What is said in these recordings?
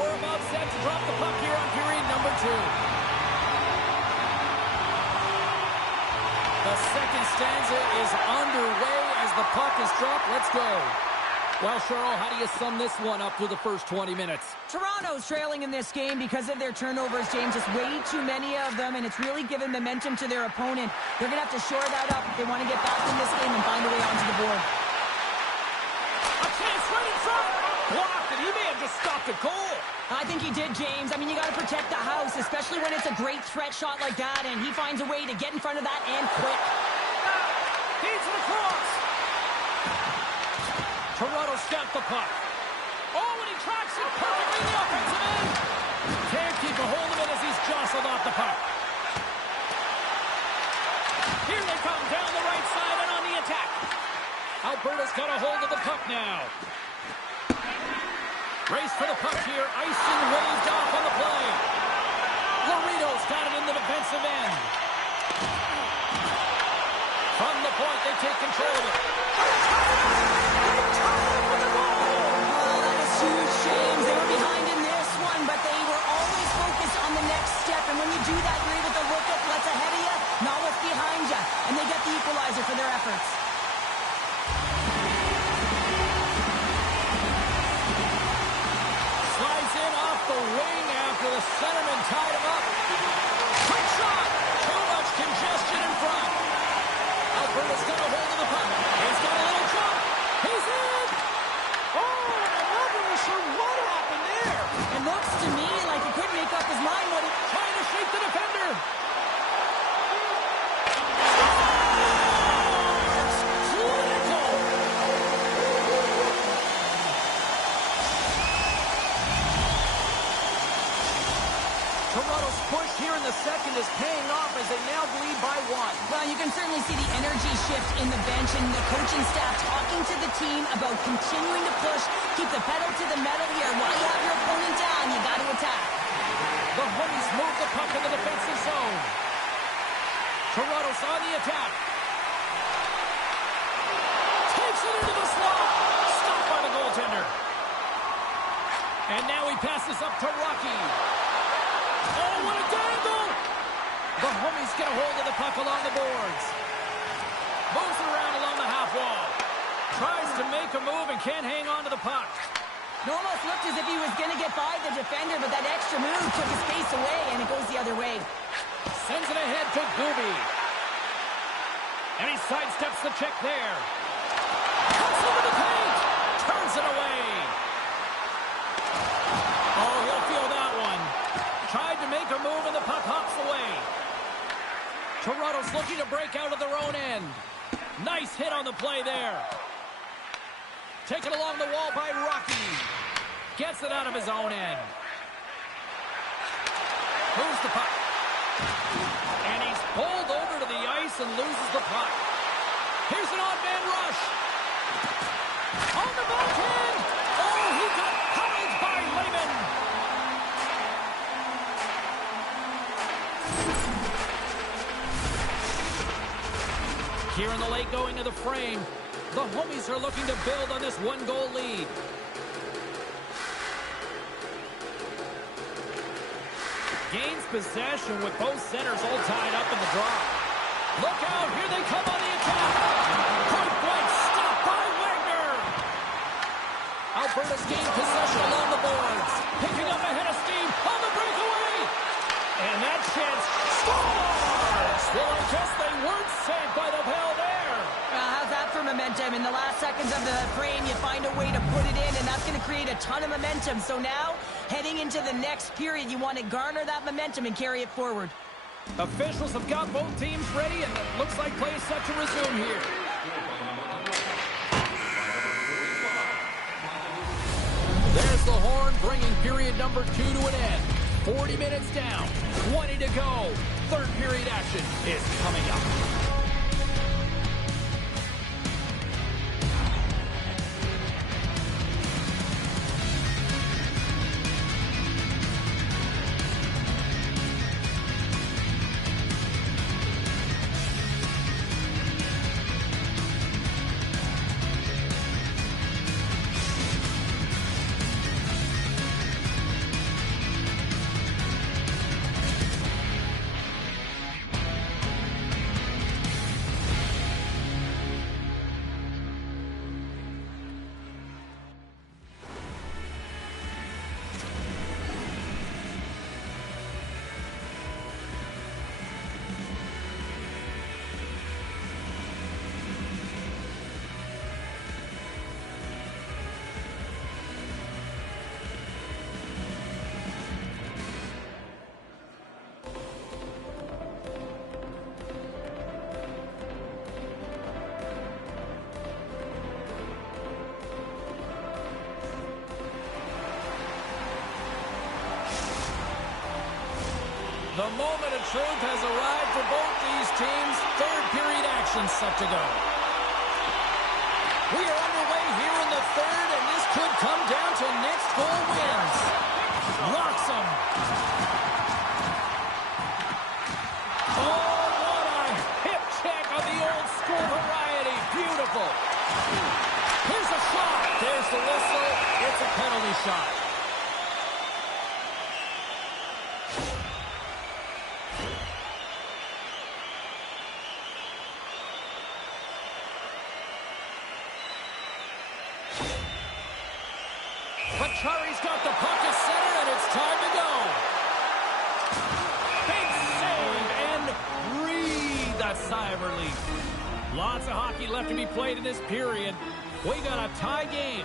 we're about set to drop the puck here on period number 2. The second stanza is underway as the puck is dropped. Let's go. Well, Cheryl, how do you sum this one up through the first 20 minutes? Toronto's trailing in this game because of their turnovers, James. Just way too many of them, and it's really given momentum to their opponent. They're going to have to shore that up if they want to get back in this game and find a way onto the board. A chance right in front. Blocked, and he may have just stopped a goal. I think he did, James. I mean, you got to protect the house, especially when it's a great threat shot like that, and he finds a way to get in front of that and quick. Feeds it across. Toronto stamped the puck. Oh, and he tracks it perfectly in the offensive end. Can't keep a hold of it as he's jostled off the puck. Here they come down the right side and on the attack. Alberta's got a hold of the puck now. Race for the puck here. Icing waved off on the play. Laredo's got it in the defensive end. From the point, they take control of it. Huge James. They were behind in this one, but they were always focused on the next step. And when you do that, you're able to look at what's ahead of you, not what's behind you. And they get the equalizer for their efforts. Slides in off the wing after the centerman tied him up. Quick shot. Too much congestion in front. Alberta's got a hold of the puck. He's got a little jump. He's in. What happened there? It looks to me like he couldn't make up his mind what he... Trying to shake the defender. It's clinical. Toronto's push here in the second is paying off as they now lead by 1. Well, you can certainly see the energy shift in the bench and the coaching staff talking to the team about continuing to push, keep the pedal to the metal here. While you have your opponent down, you got to attack. The Homies move the puck in the defensive zone. Toronto's on the attack. Takes it into the slot. Stopped by the goaltender. And now he passes up to Rocky. Oh, what a dangle! The Homies get a hold of the puck along the boards. Moves it around along the half wall. Tries to make a move and can't hang on to the puck. It almost looked as if he was going to get by the defender, but that extra move took his face away, and it goes the other way. Sends it ahead to Gooby. And he sidesteps the check there. Cuts into the paint. Turns it away. Oh, he'll feel that one. Tried to make a move, and the puck hops away. Toronto's looking to break out of their own end. Nice hit on the play there. Taken along the wall by Rocky. Gets it out of his own end. Moves the puck. And he's pulled over to the ice and loses the puck. Here's an odd man rush. On the backhand. Oh, he got hurled by Lehman. Here in the late going to the frame. The Homies are looking to build on this one-goal lead. Gains possession with both centers all tied up in the draw. Look out, here they come on the attack. Point blank stopped by Wagner. Alberta's gained possession along the boards. Picking up a head of steam on the breakaway. And that chance scores! Well, I guess they weren't saved by the bell there. How's that for momentum? In the last seconds of the frame, you find a way to put it in, and that's going to create a ton of momentum. So now, heading into the next period, you want to garner that momentum and carry it forward. Officials have got both teams ready, and it looks like play is set to resume here. There's the horn, bringing period number 2 to an end. 40 minutes down, 20 to go. Third period action is coming up. The moment of truth has arrived for both these teams. Third period action set to go. We are underway here in the third, and this could come down to next goal wins. Rocks him. Oh, what a hip check of the old school variety. Beautiful. Here's a shot. There's the whistle. It's a penalty shot. Chari's got the puck at center, and it's time to go. Big save, and breathe a sigh of relief. Lots of hockey left to be played in this period. We got a tie game.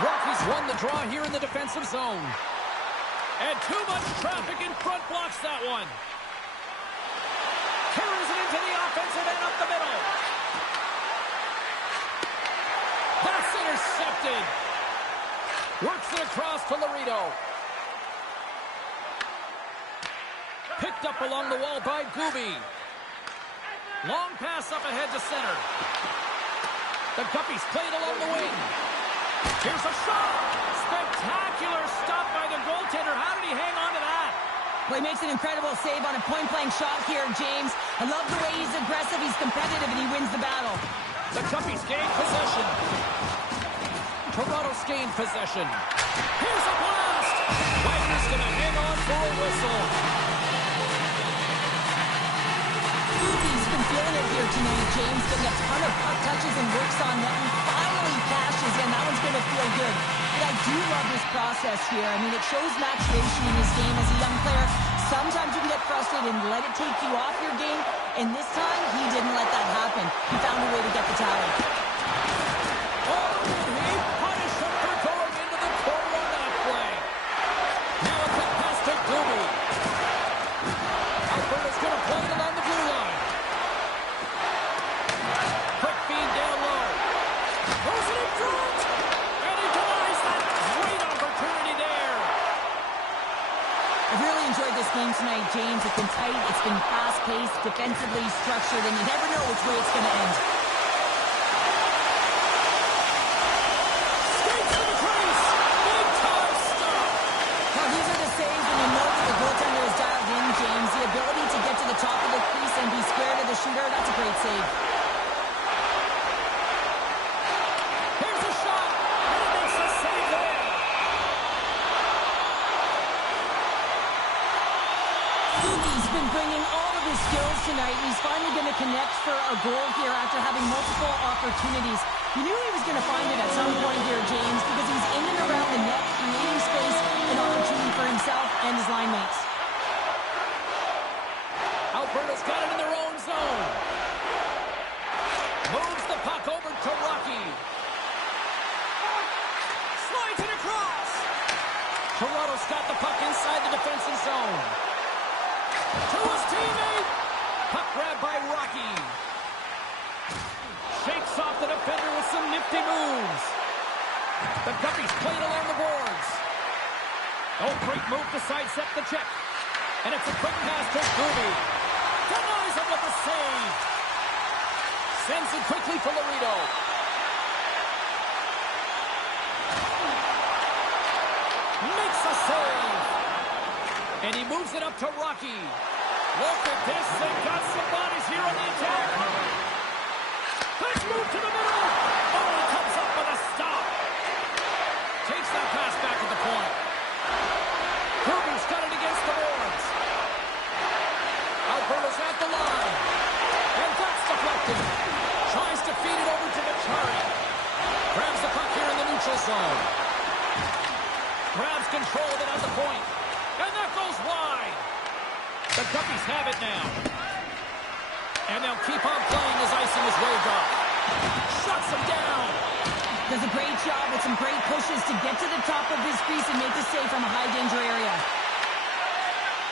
Rockies won the draw here in the defensive zone. And too much traffic in front blocks that one. Carries it into the offensive end up the middle. That's intercepted. Works it across to Laredo. Picked up along the wall by Gooby. Long pass up ahead to center. The Guppies played along the wing. Here's a shot. Spectacular stop by the goaltender. How did he hang on to that? Well, he makes an incredible save on a point-blank shot here, James. I love the way he's aggressive, he's competitive, and he wins the battle. The Guppies gain possession. Toronto's gained possession. Here's a blast. Wagner's going to hang on for a whistle. He's been feeling it here tonight, James. Getting a ton of puck touches and works on net. And finally cashes in. That one's going to feel good. But I do love this process here. I mean, it shows maturation in his game as a young player. Sometimes you can get frustrated and let it take you off your game. And this time, he didn't let that happen. He found a way to get the tally. Oh, he punished him for going into the corner on that play. Now a quick pass to Gooby. Alberta's going to play it along the blue line. Quick feed down low. Throws it in front. And he denies that great opportunity there. I've really enjoyed this game tonight, James. It's been tight, it's been fast-paced, defensively structured, and you never know which way it's going to end. Skates to the crease. Big-time stop. Now, these are the saves when you know that the goaltender is dialed in, James. The ability to get to the top of the crease and be square to the shooter, that's a great save. Here's a shot. And he makes a save there. He's been bringing all of his skills tonight, and he's finally going to connect for a goal here after having multiple opportunities. You knew he was going to find it at some point here, James, because he's in and around the net, creating space and opportunity for himself and his line mates. Alberta's got it in their own zone. Moves the puck over to Rocky. Slides it across. Toronto's got the puck inside the defensive zone. To his teammate. Puck grab by Rocky. Shakes off the defender with some nifty moves. The Guppies played along the boards. Oh, great move to sidestep the check. And it's a quick pass to Gooby. Denies him with the save. Sends it quickly for Laredo. Makes a save. And he moves it up to Rocky. Look at this. They've got some bodies here on the attack. Let's move to the middle. Oh, he comes up with a stop. Takes that pass back at the point. Kirby's got it against the boards. Alberta's at the line. And that's deflected. Tries to feed it over to Machari. Grabs the puck here in the neutral zone. Grabs control of it at the point. And that goes wide. The Guppies have it now. And they'll keep on playing as icing is waved off. Shuts him down. Does a great job with some great pushes to get to the top of his crease and make the save from a high-danger area.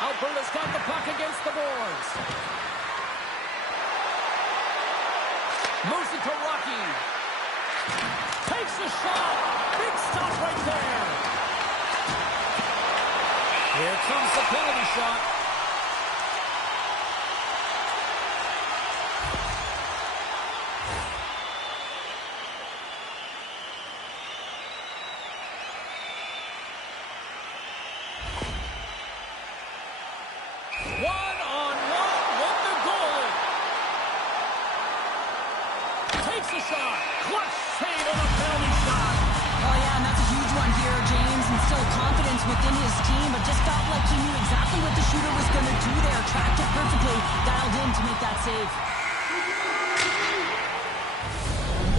Alberta's got the puck against the boards. Moves it to Rocky. Takes Takes the shot. Big stop right there. Here comes the penalty shot. One-on-one with the goalie. Takes the shot. Clutch save on a penalty shot. Oh, yeah, and that's a huge one here, James. And still confidence within his team, but just felt like he knew exactly what the shooter was going to do there. Tracked it perfectly, dialed in to make that save.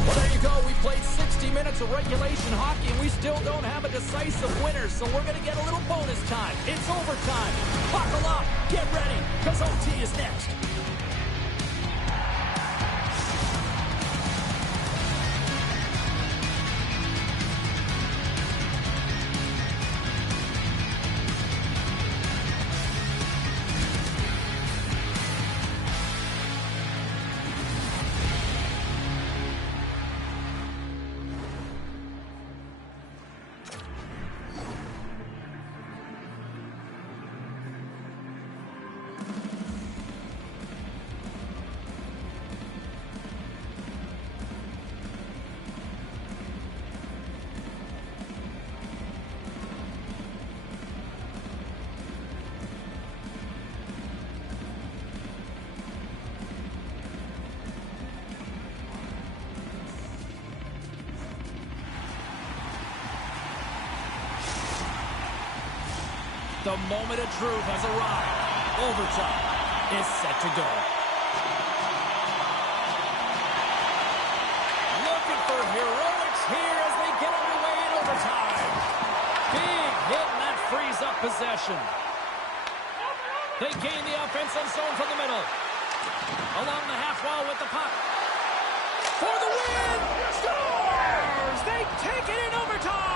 Well, there you go. We played 60 minutes of regulation hockey, and we still don't have a decisive winner, so we're going to get a little bonus time. It's overtime. Buckle up. Get ready, because OT is next. The moment of truth has arrived. Overtime is set to go. Looking for heroics here as they get underway in overtime. Big hit, and that frees up possession. They gain the offensive zone from the middle. Along the half wall with the puck. For the win! Scores! They take it in overtime!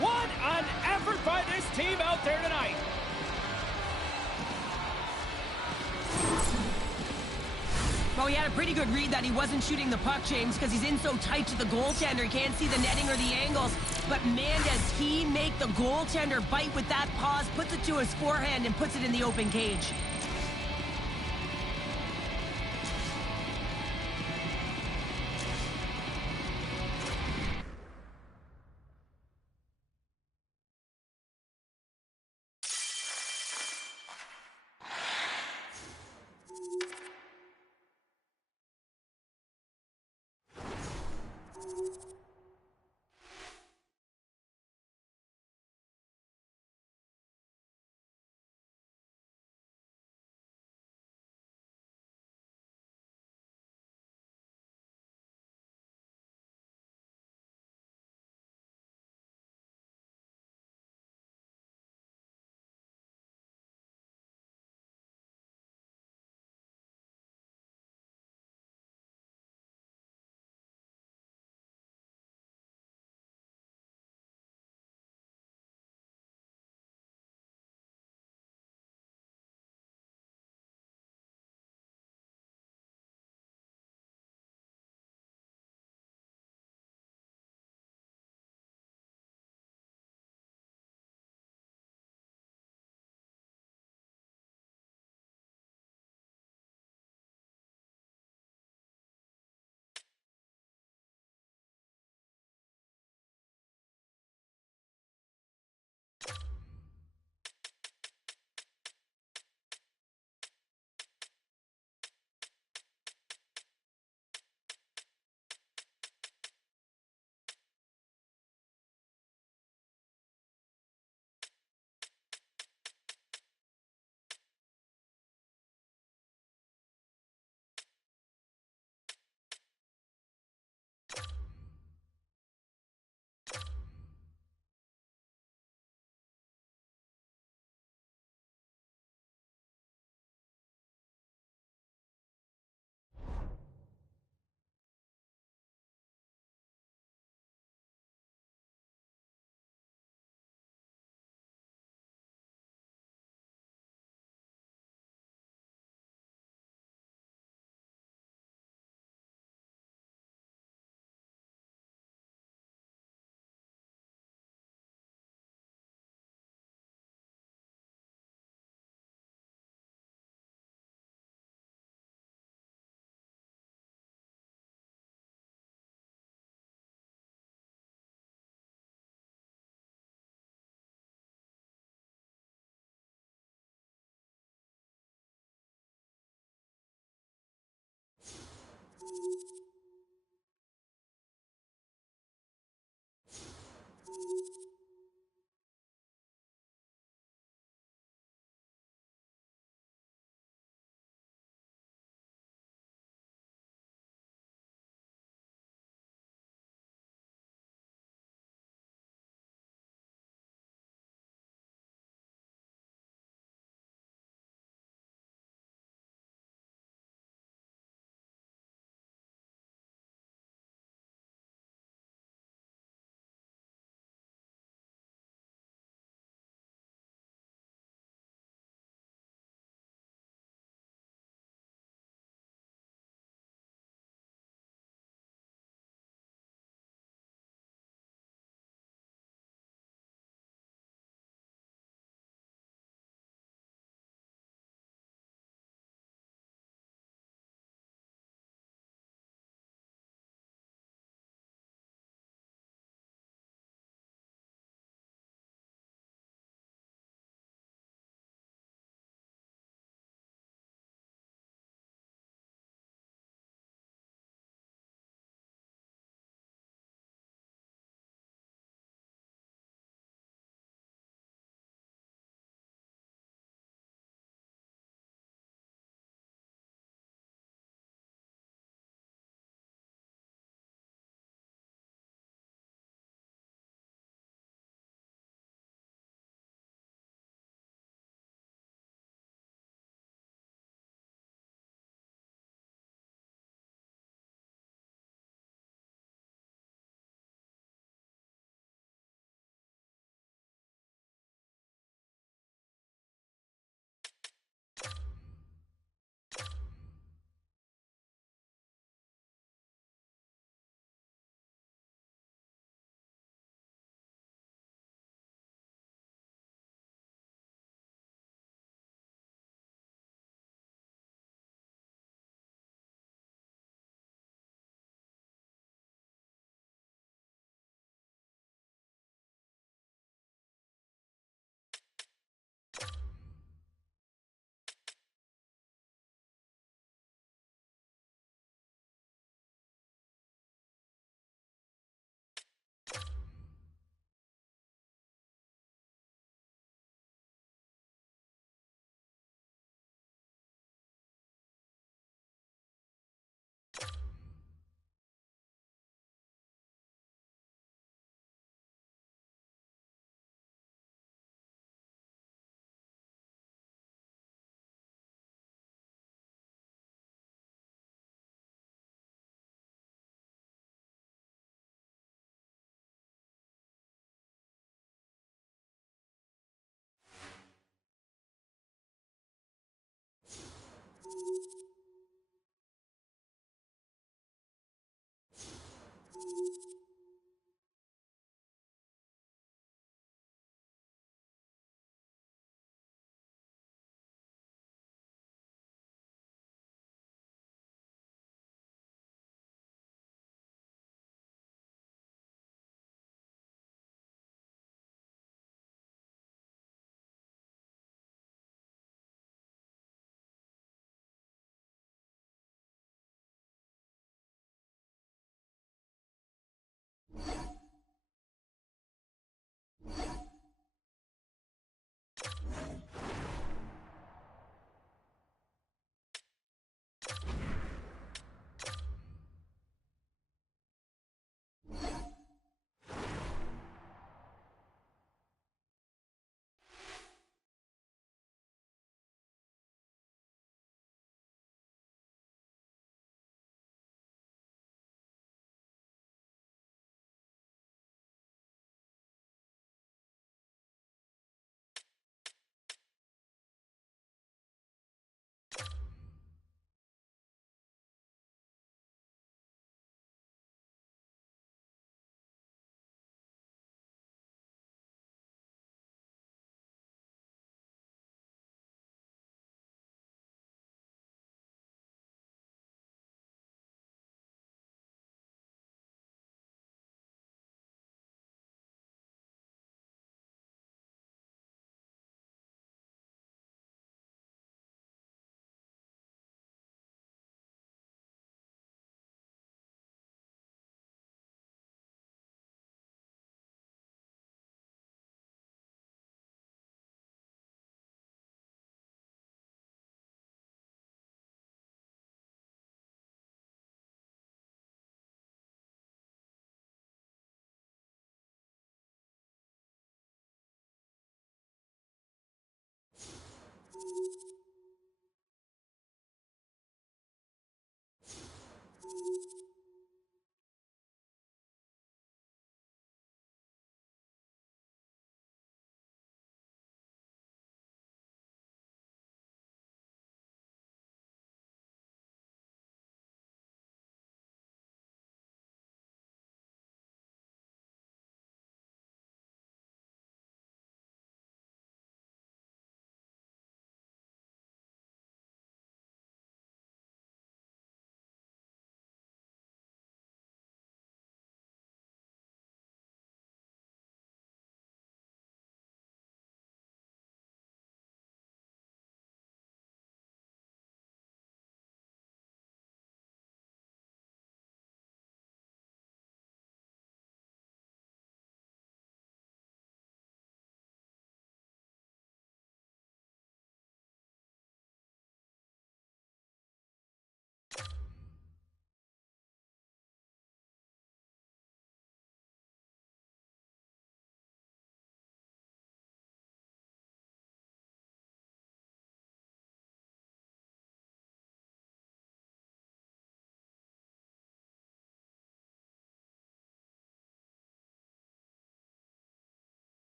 What an effort by this team out there tonight. Well, he had a pretty good read that he wasn't shooting the puck, James, because he's in so tight to the goaltender. He can't see the netting or the angles. But, man, does he make the goaltender bite with that pause, puts it to his forehand, and puts it in the open cage.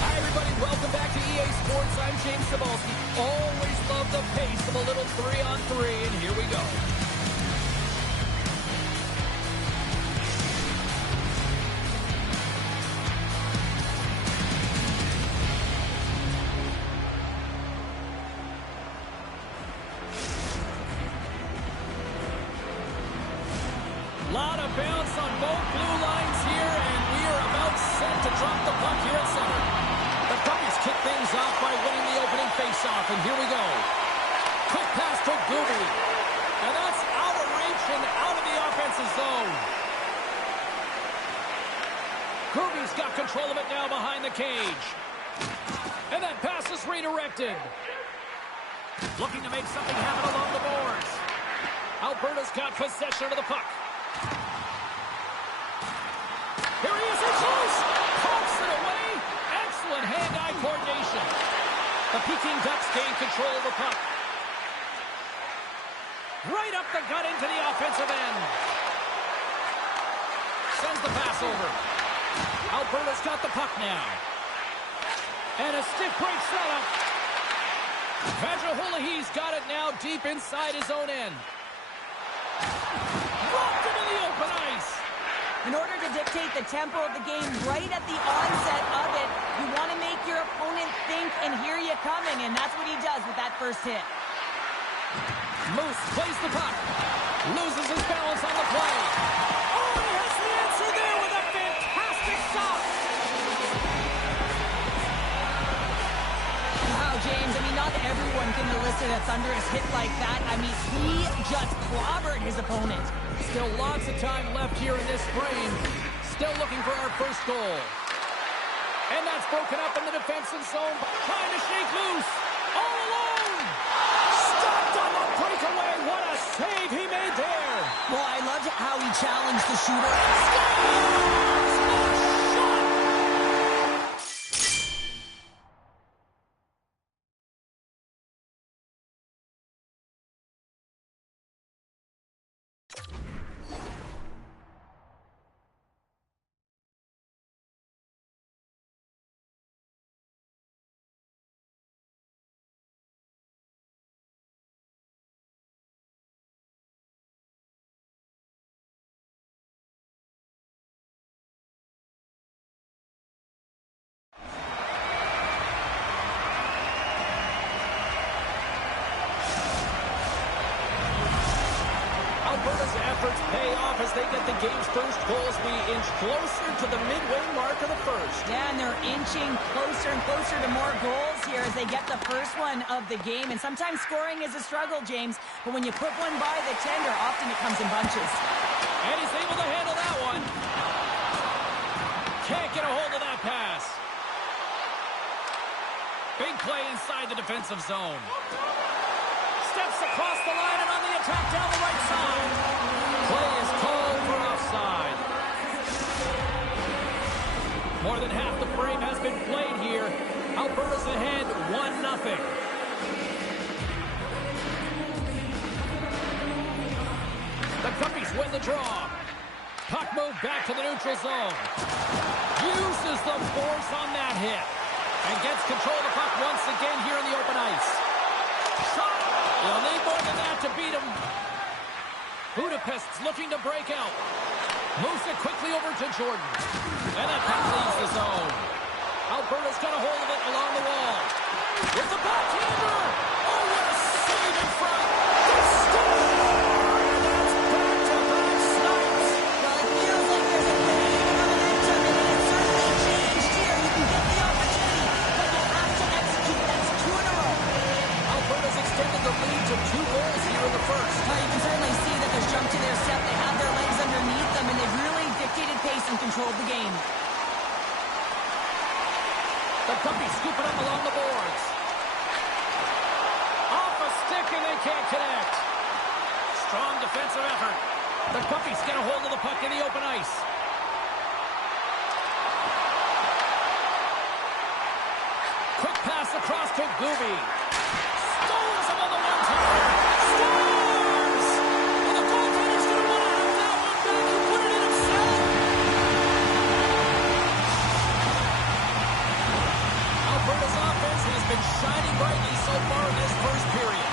Hi, everybody. Welcome back to EA Sports. I'm James Cebulski. Always love the pace of a little 3-on-3, and here we go. Lot of bounce on both blue lines here, and we are about set to drop the puck here at center. The Puppies kick things off by winning the opening faceoff, and here we go. Quick pass to Gooby. And that's out of reach and out of the offensive zone. Gooby's got control of it now behind the cage. And that pass is redirected. Looking to make something happen along the boards. Alberta's got possession of the puck. Here he is, it's loose! Pokes it away! Excellent hand-eye coordination. The Peking Ducks gain control of the puck. Right up the gut into the offensive end. Sends the pass over. Alberta's got the puck now. And a stiff break setup. Vajuholahe's got it now deep inside his own end. Dropped into the open ice. In order to dictate the tempo of the game right at the onset of it, you want to make your opponent think and hear you coming, and that's what he does with that first hit. Moose plays the puck. Loses his balance on the play. Oh, he has the answer there with a fantastic stop. Wow, James, I mean, not everyone can deliver listen, a thunderous hit like that, I mean, he just clobbered his opponent. Still lots of time left here in this frame. Still looking for our first goal. And that's broken up in the defensive zone. Trying to shake loose. All alone. Stopped on the breakaway. What a save he made there. Well, I loved how he challenged the shooter. Scores! A shot! Alberta's efforts pay off as they get the game's first goals. We inch closer to the midway mark of the first. Yeah, and they're inching closer and closer to more goals here as they get the first one of the game. And sometimes scoring is a struggle, James, but when you put one by the tender, often it comes in bunches. And he's able to handle that one. Can't get a hold of that pass. Big play inside the defensive zone. Steps across the line and on the attack down the right side. Play is called for offside. More than half the frame has been played here. Alberta's ahead 1-0. The Guppies win the draw. Puck moved back to the neutral zone. Uses the force on that hit. And gets control of the puck once again here in the open ice. Shot! They'll need more than that to beat him. Budapest's looking to break out. Moves it quickly over to Jordan. And that puck leaves the zone. Alberta's got a hold of it along the wall. With the backhander! Oh, what a save in front! They score! And that's back-to-back snipes! Well, it feels like there's a wave of momentum, and it has certainly changed here. You can get the opportunity, but you have to execute. That's 2 in a row. Alberta's extended the lead to 2 goals here in the first. Well, you can certainly see that there's jump to their step. They have their legs underneath them, and they've really dictated pace and controlled the game. The Guppies scoop it up along the boards. Off a stick, and they can't connect. Strong defensive effort. The Guppies get a hold of the puck in the open ice. Quick pass across to Gooby. Scores him on the one-timer. Scores! Well, the goaltender's going to want to have that one back and put it in himself. Alberta's offense has been shining brightly so far in this first period.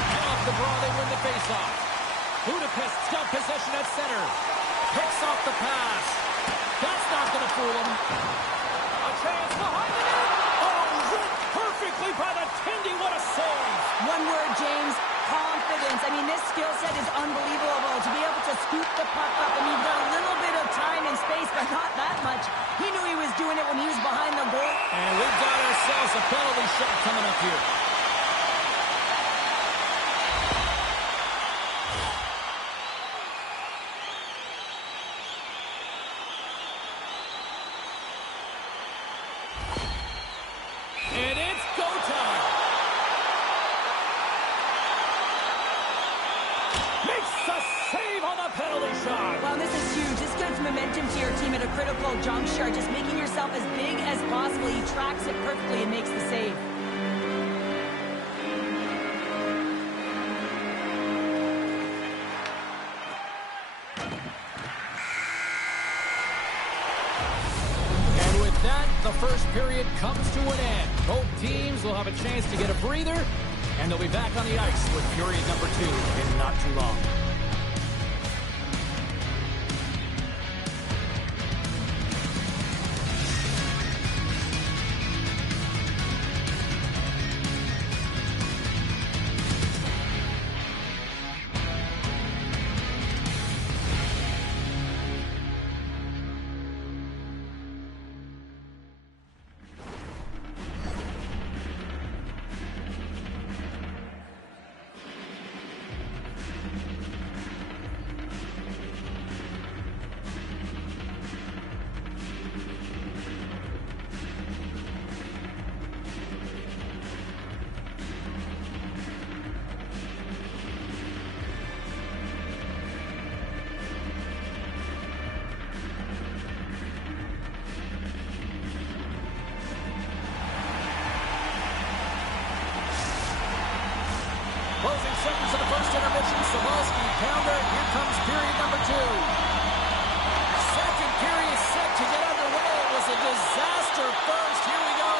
And off the draw, they win the faceoff. Budapest's got possession at center. Picks off the pass. That's not going to fool him. A chance behind the net. Oh, hit perfectly by the Tindy. What a save. One word, James, confidence. I mean, this skill set is unbelievable. To be able to scoop the puck up, I mean, you've got a little bit of time and space, but not that much. He knew he was doing it when he was behind the goal. And we've got ourselves a penalty shot coming up here. And it's go time. Makes the save on the penalty shot. Well, this is huge. This gives momentum to your team at a critical juncture. Just making yourself as big as possible. He tracks it perfectly and makes the save. And with that, the first period comes to an end. Both teams will have a chance to get a breather, and they'll be back on the ice with period number 2 in not too long. closing seconds of the first intermission. Sabalski, pounder. Here comes period number 2. Second period set to get underway. It was a disaster first. Here we go.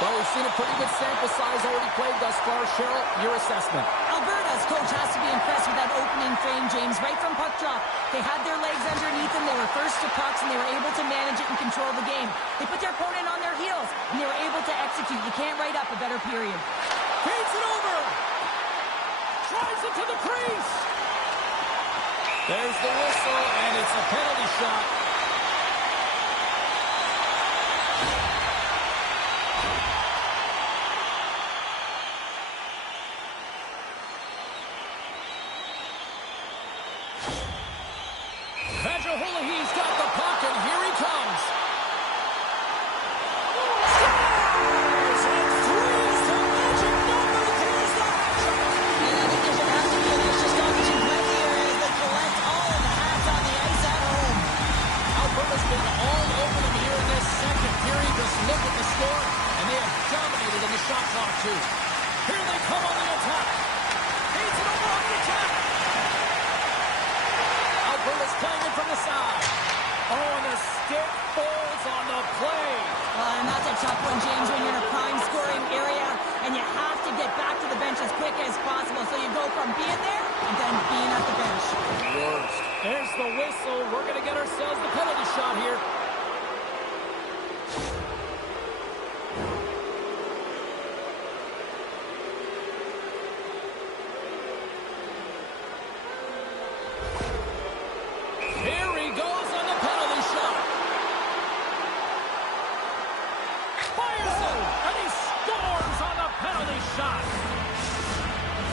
Well, we've seen a pretty good sample size already played thus far. Cheryl, your assessment. Alberta's coach has to be impressed with that opening frame, James, right from puck drop. They had their legs underneath them. They were first to pucks, and they were able to manage it and control the game. They put their opponent on their heels, and they were able to execute. You can't write up a better period. Feeds it over. Drives it to the crease. There's the whistle, and it's a penalty shot. He's got the puck, and here he comes. Scores! And three's the magic number. Here's the hat trick. And I think there should have to be an extra stoppage play here as they collect all of the hats on the ice at home. Alberta's been all over them here in this second period. Just look at the score, and they have dominated in the shot clock, too. Here they come on the attack. Feeds it over on the attack. Alberta's playing it from the side. Oh, and the stick falls on the play. And that's a tough one, James, when you're in a prime scoring area and you have to get back to the bench as quick as possible. So you go from being there and then being at the bench. Worst. There's the whistle. We're going to get ourselves the penalty shot here. Here he goes on the penalty shot. Fires it, and he scores on the penalty shot.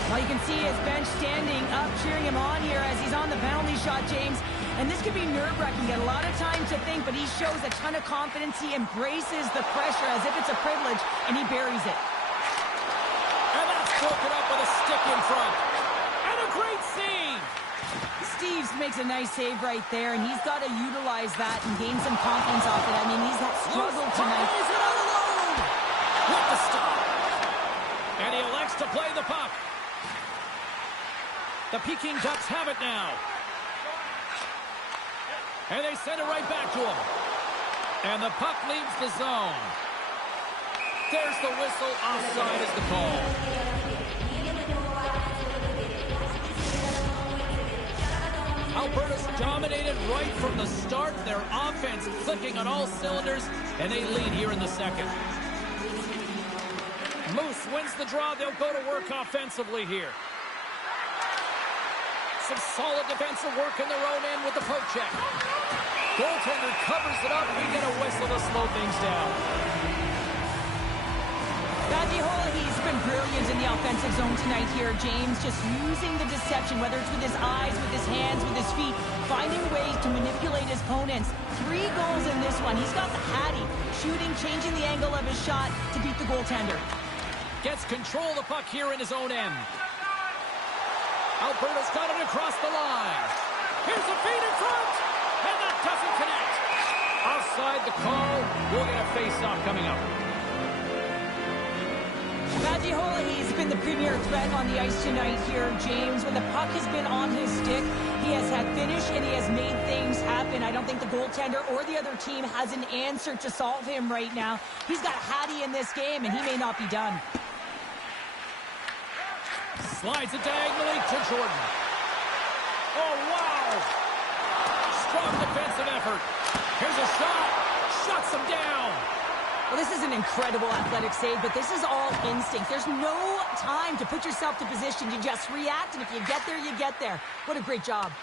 Well, you can see his bench standing up, cheering him on here as he's on the penalty shot, James. And this could be nerve-wracking. Got a lot of time to think, but he shows a ton of confidence. He embraces the pressure as if it's a privilege, and he buries it. And that's broken up with a stick in front. And a great save. Steves makes a nice save right there, and he's got to utilize that and gain some confidence off it. I mean, he's had struggled tonight. He's it out alone. With the stop. And he elects to play the puck. The Peking Ducks have it now. And they send it right back to him. And the puck leaves the zone. There's the whistle. Offside is the call. Alberta's dominated right from the start. Their offense clicking on all cylinders, and they lead here in the second. Moose wins the draw. They'll go to work offensively here. Some solid defensive work in their own end with the poke check. Goaltender covers it up. We get a whistle to slow things down. He's been brilliant in the offensive zone tonight here, James. Just using the deception, whether it's with his eyes, with his hands, with his feet, finding ways to manipulate his opponents. 3 goals in this one. He's got the hattie, shooting, changing the angle of his shot to beat the goaltender. Gets control of the puck here in his own end. Alberta's got it across the line. Here's a feed in front, and that doesn't connect. Offside the call. We'll get a face-off coming up. He's been the premier threat on the ice tonight here, James. When the puck has been on his stick, he has had finish and he has made things happen. I don't think the goaltender or the other team has an answer to solve him right now. He's got Hattie in this game, and he may not be done. Slides it diagonally to Jordan. Oh, wow! Strong defensive effort. Here's a shot. Shuts him down. Well, this is an incredible athletic save, but this is all instinct. There's no time to put yourself to position. You just react, and if you get there, you get there. What a great job.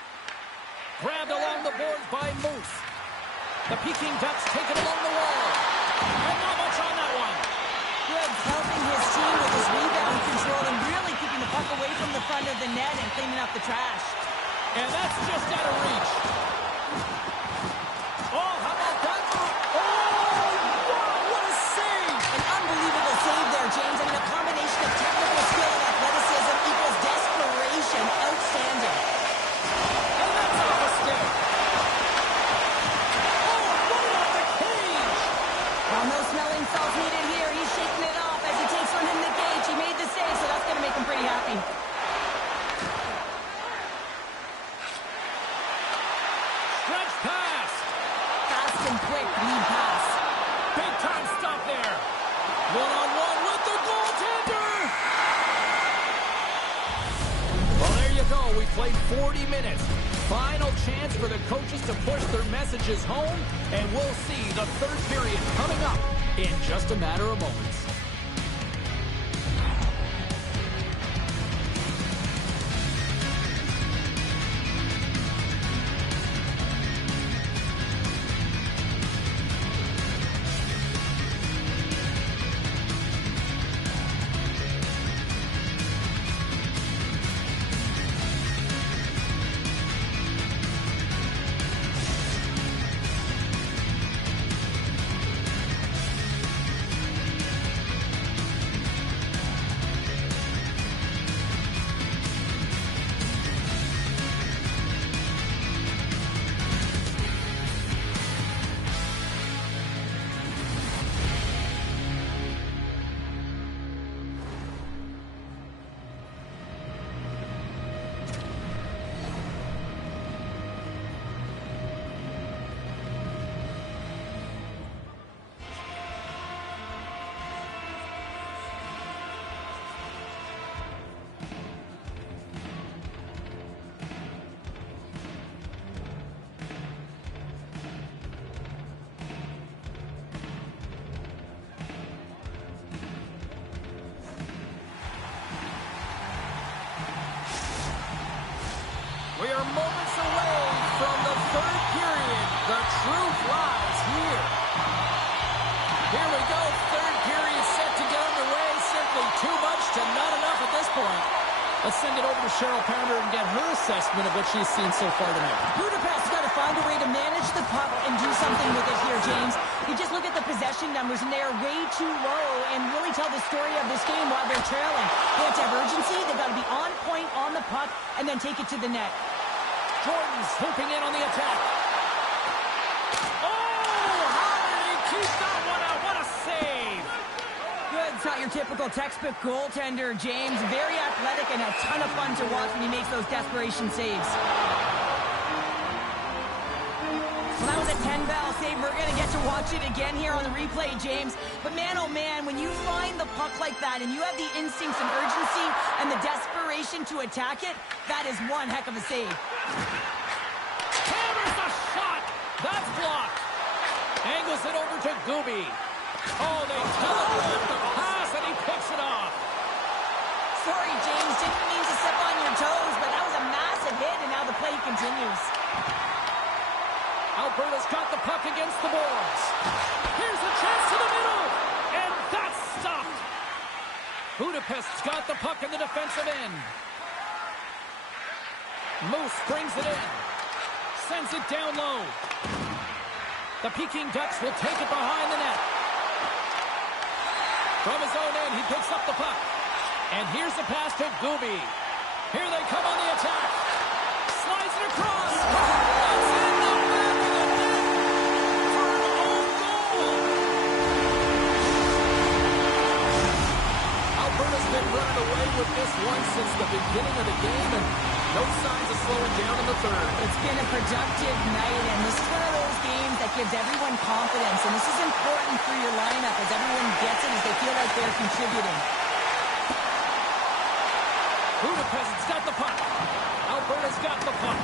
Grabbed along the boards by Moose. The Peking Ducks take it along the wall. And not much on that one. Gregg's helping his team with his rebound control and really keeping the puck away from the front of the net and cleaning up the trash. And that's just out of reach. Oh, how about that? James, I mean, a combination of technical skill and athleticism equals desperation. Outstanding. And that's off a stick. Oh, right off the cage. Well, no smelling salts needed here. He's shaking it off as he takes one in the cage. He made the save, so that's going to make him pretty happy. enjoyed 40 minutes. Final chance for the coaches to push their messages home, and we'll see the third period coming up in just a matter of moments. We are moments away from the third period. The truth lies here. Here we go. Third period set to get underway. Simply too much to not enough at this point. Let's send it over to Cheryl Pounder and get her assessment of what she's seen so far tonight. Budapest got to find a way to manage the puck and do something with it here, James. You just look at the possession numbers, and they are way too low and really tell the story of this game while they're trailing. They have to have urgency. They've got to be on point on the puck and then take it to the net. Jordan swooping in on the attack. Oh, how did he keep that one out? What a save. Good. It's not your typical textbook goaltender, James. Very athletic and a ton of fun to watch when he makes those desperation saves. Well, that was a 10-ball save. We're going to get to watch it again here on the replay, James. But man, oh man, when you find the puck like that and you have the instincts and urgency and the desperation to attack it, that is one heck of a save. Hammers the shot. That's blocked. Angles it over to Gooby. Oh, they telegraphed the pass, and he picks it off. Sorry, James. Didn't mean to step on your toes, but that was a massive hit, and now the play continues. Alberta's got the puck against the boards. Here's a chance to the middle, and that's stopped. Budapest's got the puck in the defensive end. Moose brings it in. Sends it down low. The Peking Ducks will take it behind the net. From his own end, he picks up the puck. And here's the pass to Gooby. Here they come on the attack. Slides it across. It's in the back of the net for an own goal. Alberta's been running away with this one since the beginning of the game, and no signs of slowing down in the third. It's been a productive night, and this is one of those games that gives everyone confidence, and this is important for your lineup as everyone gets it, as they feel like they're contributing. Budapest's got the puck. Alberta's got the puck.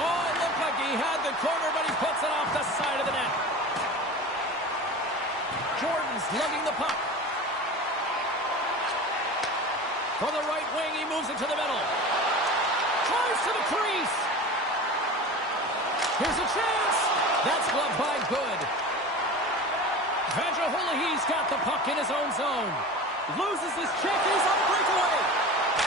Oh, it looked like he had the corner, but he puts it off the side of the net. Jordan's lugging the puck. From the right wing, he moves it to the middle. Tries to the crease. Here's a chance. That's gloved by Good. Vandraholihe's got the puck in his own zone. Loses his check. He's on breakaway.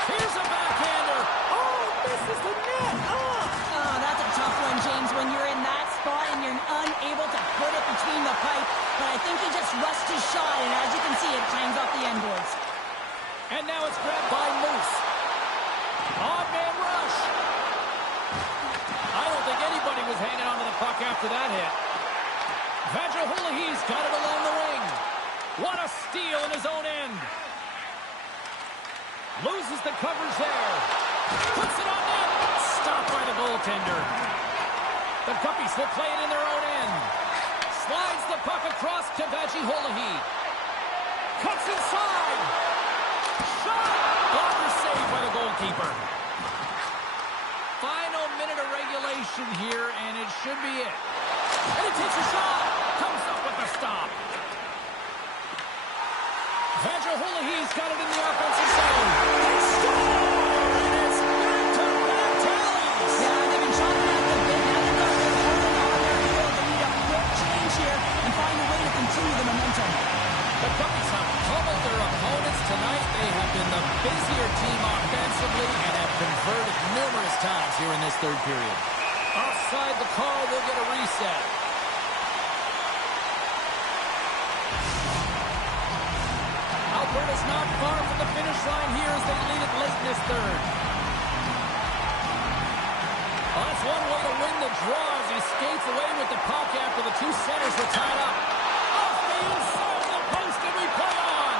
Here's a backhander. Oh, misses the net. Oh, that's a tough one, James, when you're in that spot and you're unable to put it between the pipe. But I think he just rushed his shot, and as you can see, it climbs off the end boards. And now it's grabbed by Moose. Odd man rush. I don't think anybody was hanging on to the puck after that hit. Vandraholihe's got it along the wing. What a steal in his own end. Loses the covers there. Puts it on net. Stopped by the goaltender. The Guppies will play it in their own end. Slides the puck across to Vandraholihe. Cuts inside. Shot! Blocker saved by the goalkeeper. possession here, and it should be it. And he takes a shot. Comes up with the stop. Vajuhulahi's got it in the offensive zone. They score! And it's back-to-back tallies. Yeah, they've been chopping at the bit. Now they've got their opponent on their field. They need a quick change here and find a way to continue the momentum. The Cubbies have pummeled their opponents tonight. They have been the busier team offensively and have converted numerous times here in this third period. Offside the call, will get a reset. Alberta's not far from the finish line here as they lead it late in this third. Well, that's one way to win the draw as he skates away with the puck after the two centers were tied up. Off the inside of the post, and we play on.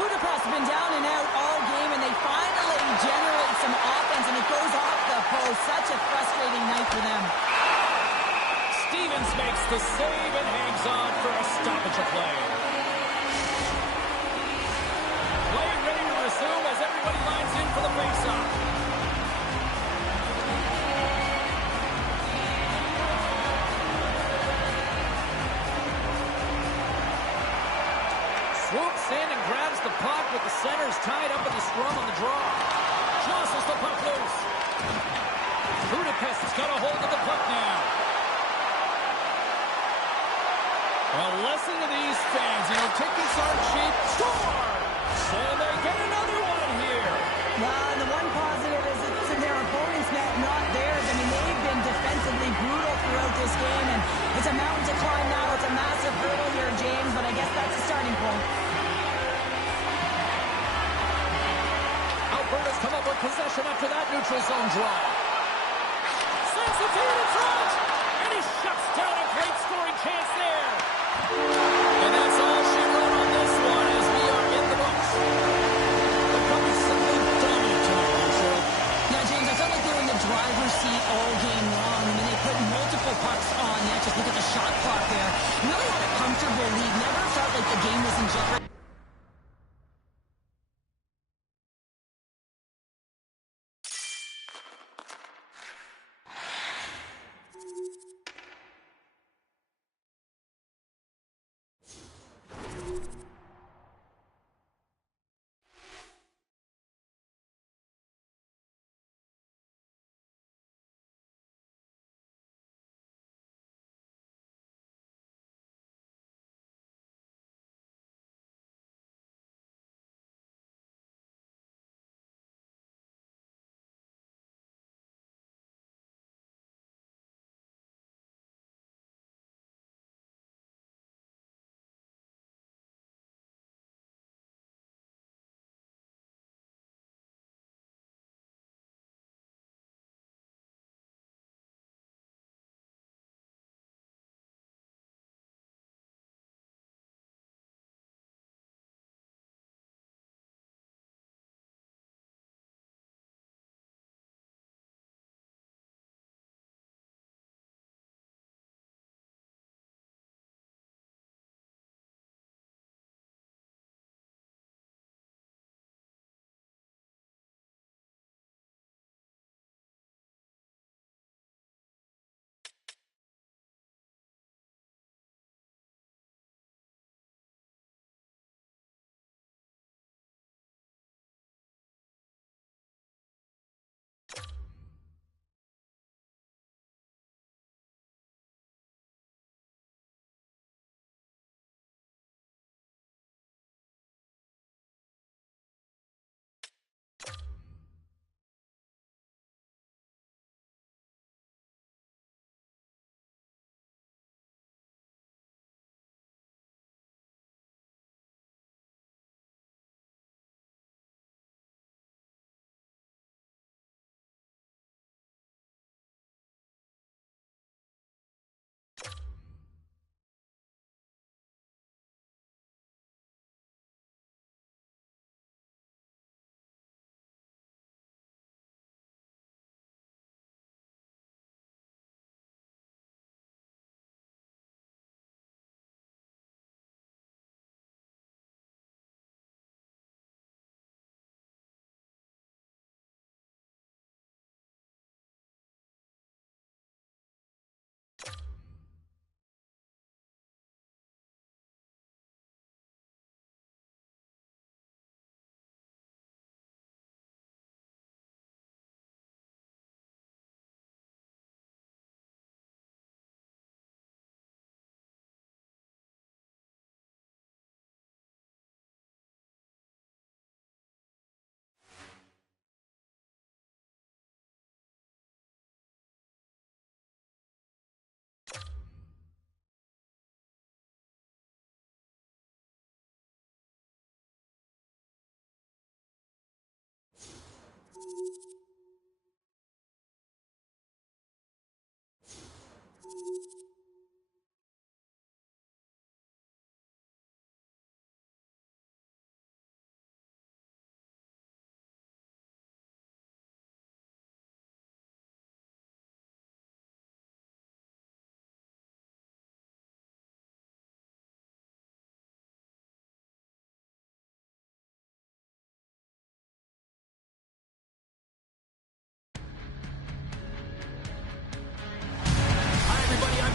Budapest has been down and out all game, and they finally generate some offense, and it goes off the post. Such a frustrating night for them. Stevens makes the save and hangs on for a stoppage of play. Play ready to resume as everybody lines in for the face-off. Swoops in and grabs the puck with the centers tied up in the scrum on the draw. Jostles the puck loose. Budapest has got a hold of the puck now. Well, listen to these fans. You know, tickets aren't cheap. Score! And they get another one here. And the one positive is it's in their opponent's net, not theirs. I mean, they've been defensively brutal throughout this game, and it's a mountain to climb now. It's a massive hurdle here, James, but I guess that's a starting point. Alberta's come up with possession after that neutral zone draw. Sends the feed in front, and he shuts down a great scoring chance there. And that's all she wrote on this one as we are in the books. The Cubbies simply dominant tonight, Cheryl. Yeah, James, I felt like they were in the driver's seat all game long. I mean, they put multiple pucks on net. Just look at the shot clock there. Really had a comfortable lead. Never felt like the game was in jeopardy.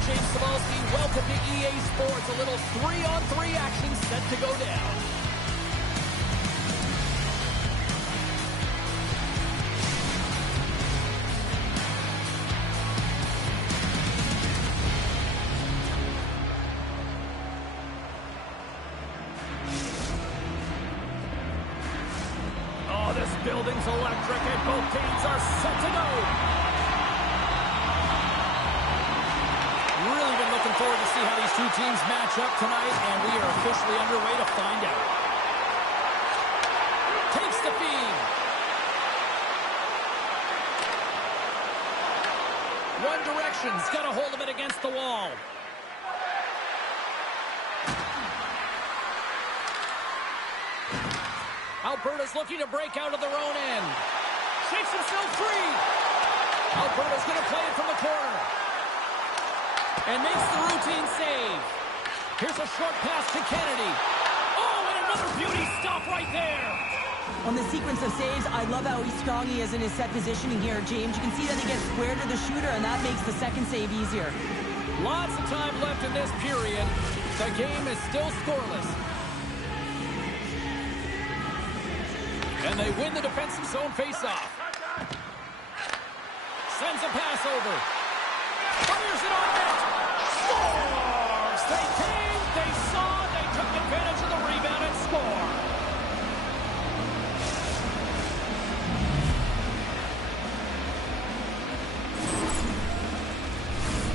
James Cebulski, welcome to EA Sports. A little 3-on-3 action set to go down. Oh, this building's electric and both teams are set to go. Really been looking forward to see how these two teams match up tonight, and we are officially underway to find out. Takes the feed. One Direction's got a hold of it against the wall. Alberta's looking to break out of their own end. Shakes himself free. Alberta's going to play it from the corner. And makes the routine save. Here's a short pass to Kennedy. Oh, and another beauty stop right there. On the sequence of saves, I love how strong he is in his set positioning here, James. You can see that he gets square to the shooter, and that makes the second save easier. Lots of time left in this period. The game is still scoreless. And they win the defensive zone faceoff. Sends a pass over. Fires it on net. Scores! They came, they saw, they took advantage of the rebound and score.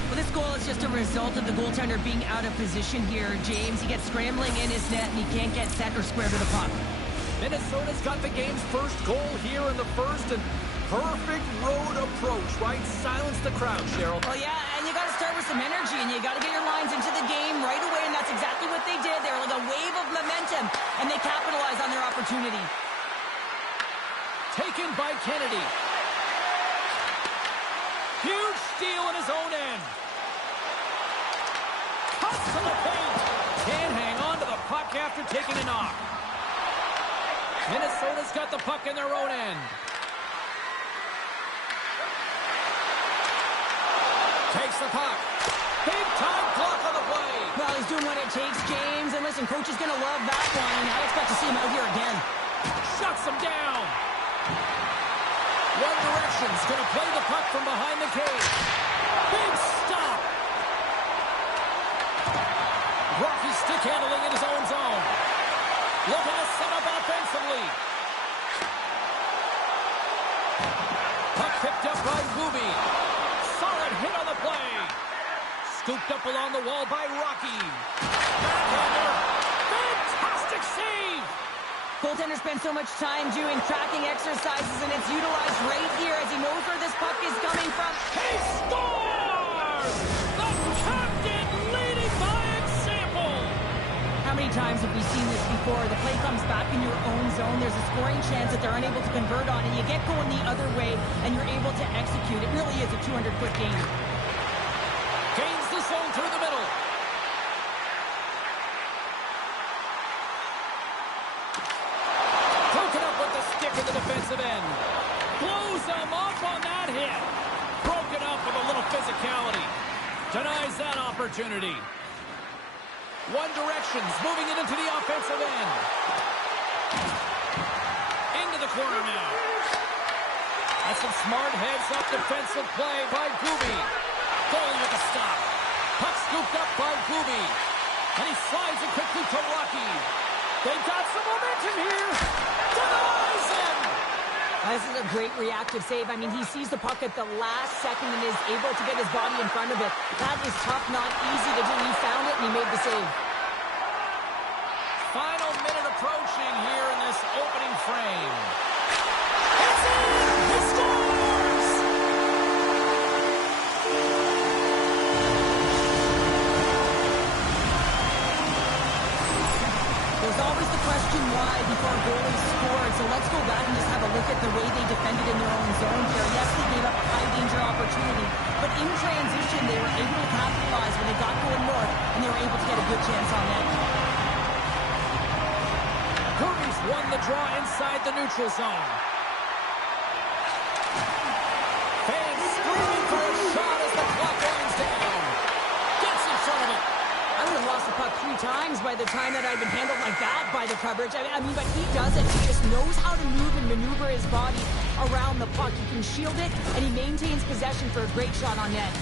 Well, this goal is just a result of the goaltender being out of position here, James. He gets scrambling in his net, and he can't get set or square to the puck. Minnesota's got the game's first goal here in the first, and perfect road approach, right? Silence the crowd, Cheryl. Well, yeah, and you got to start with some energy, and you got to get your lines into the game right away, and that's exactly what they did. They were like a wave of momentum, and they capitalized on their opportunity. Taken by Kennedy. Huge steal in his own end. Cuts to the paint. Can't hang on to the puck after taking a knock. Minnesota's got the puck in their own end. Takes the puck. Big time clock on the play. Well, he's doing what it takes, James. And listen, coach is going to love that one. I expect to see him out here again. Shuts him down. One Direction's going to play the puck from behind the cage. Big stop. Rocky stick handling in his own zone. Looking to set up offensively. Puck picked up by Booby. Solid hit on the play. Scooped up along the wall by Rocky. Backhander. Fantastic save. Goaltender spends so much time doing tracking exercises, and it's utilized right here as he knows where this puck is coming from. He scores! The captain leading by example. How many times have we seen this before? The play comes back in your own zone. There's a scoring chance that they're unable to convert on, and you get going the other way, and you're able to execute. It really is a 200-foot game. Gains the zone through the middle. Broken up with the stick in the defensive end. Blows him up on that hit. Broken up with a little physicality. Denies that opportunity. One Direction's moving it into the offensive end. Into the corner now. That's some smart heads-up defensive play by Gooby. Goalie with a stop. Puck scooped up by Gooby. And he slides it quickly to Rocky. They've got some momentum here. Denies him. This is a great reactive save. I mean, he sees the puck at the last second and is able to get his body in front of it. That is tough, not easy to do. He found it and he made the save. Final minute approaching here in this opening frame. It's in! question why before goalies scored. So let's go back and just have a look at the way they defended in their own zone here. Yes, they gave up a high-danger opportunity, but in transition, they were able to capitalize when they got going north, and they were able to get a good chance on net. Kirby's won the draw inside the neutral zone. Fans screaming for a shot as the clock winds down. Gets in front of it. I would have lost the puck 3 times by the time that I'd been handled like that by the coverage. I mean, but he does it. He just knows how to move and maneuver his body around the puck. He can shield it, and he maintains possession for a great shot on net.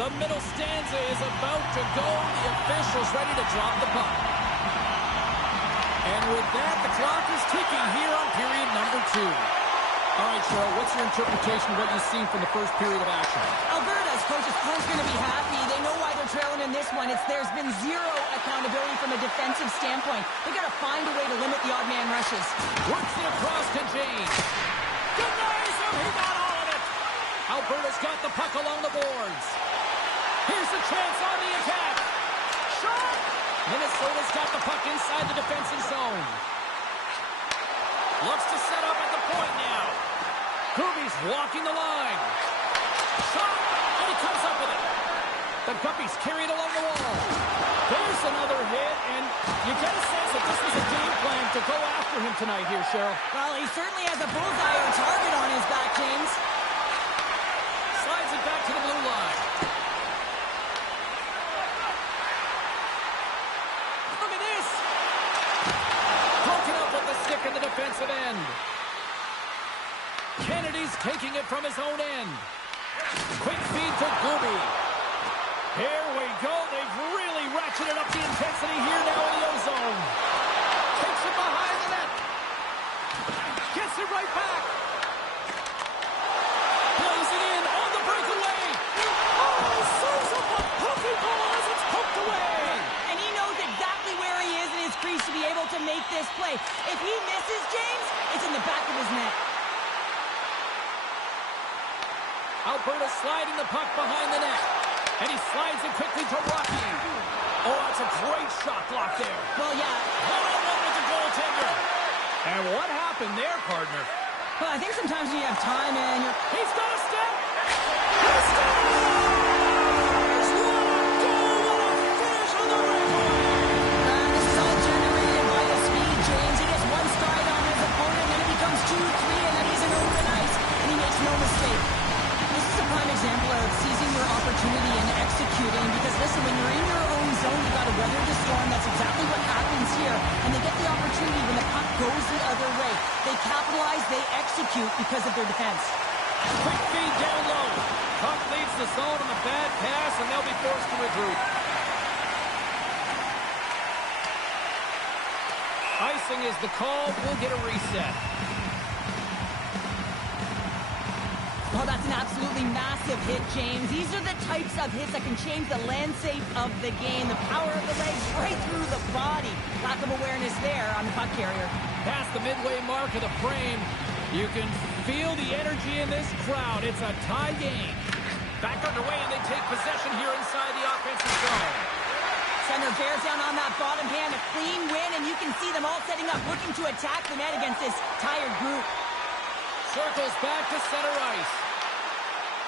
The middle stanza is about to go. The official's ready to drop the puck. And with that, the clock is ticking here on period number 2. All right, Cheryl, what's your interpretation of what you've seen from the first period of action? Alberta's coach's Penn's going to be happy. They know why they're trailing in this one. There's been zero accountability from a defensive standpoint. They got to find a way to limit the odd man rushes. Works it across to James. Denies him. He got all of it. Alberta's got the puck along the boards. Here's the chance on the attack. Shot! Minnesota's got the puck inside the defensive zone. Looks to set up at the point now. Kirby's walking the line. Shot! And he comes up with it. The Guppies carry it along the wall. There's another hit, and you get a sense that this was a game plan to go after him tonight here, Cheryl. Well, he certainly has a bullseye or target on his back, James. Slides it back to the blue line. In the defensive end. Kennedy's taking it from his own end. Quick feed to Gooby. Here we go. They've really ratcheted up the intensity here now in the ozone. Takes it behind the net. Gets it right back. Plays it in on the breakaway. Oh, serves up a puffy ball as it's poked away. And he knows exactly where he is in his crease to be able to make this play. If he misses, James, it's in the back of his net. Alberta sliding the puck behind the net. And he slides it quickly to Rocky. Oh, that's a great shot block there. Well, yeah. One-on-one with the goaltender. And what happened there, partner? Well, I think sometimes when you have time and you're... He's got a step. He scores! What a goal! What a finish on the breakaway! This is all generated by his speed, James. He gets one stride on his opponent, and then it becomes 2, 3, and then he's in open ice, and he makes no mistake. This is a prime example of seizing your opportunity and executing, because listen, when you're in your own zone, you got to weather the storm. That's exactly what happens here, and they get the opportunity when the puck goes the other way. They capitalize, they execute because of their defense. Quick feed down low. Puck leaves the zone on a bad pass, and they'll be forced to regroup. Icing is the call. We'll get a reset. Oh, that's an absolutely massive hit, James. These are the types of hits that can change the landscape of the game. The power of the legs right through the body. Lack of awareness there on the puck carrier. Past the midway mark of the frame, you can feel the energy in this crowd. It's a tie game. Back underway, and they take possession here inside the offensive zone. center bears down on that bottom hand. A clean win, and you can see them all setting up, looking to attack the net against this tired group. Circles back to center ice.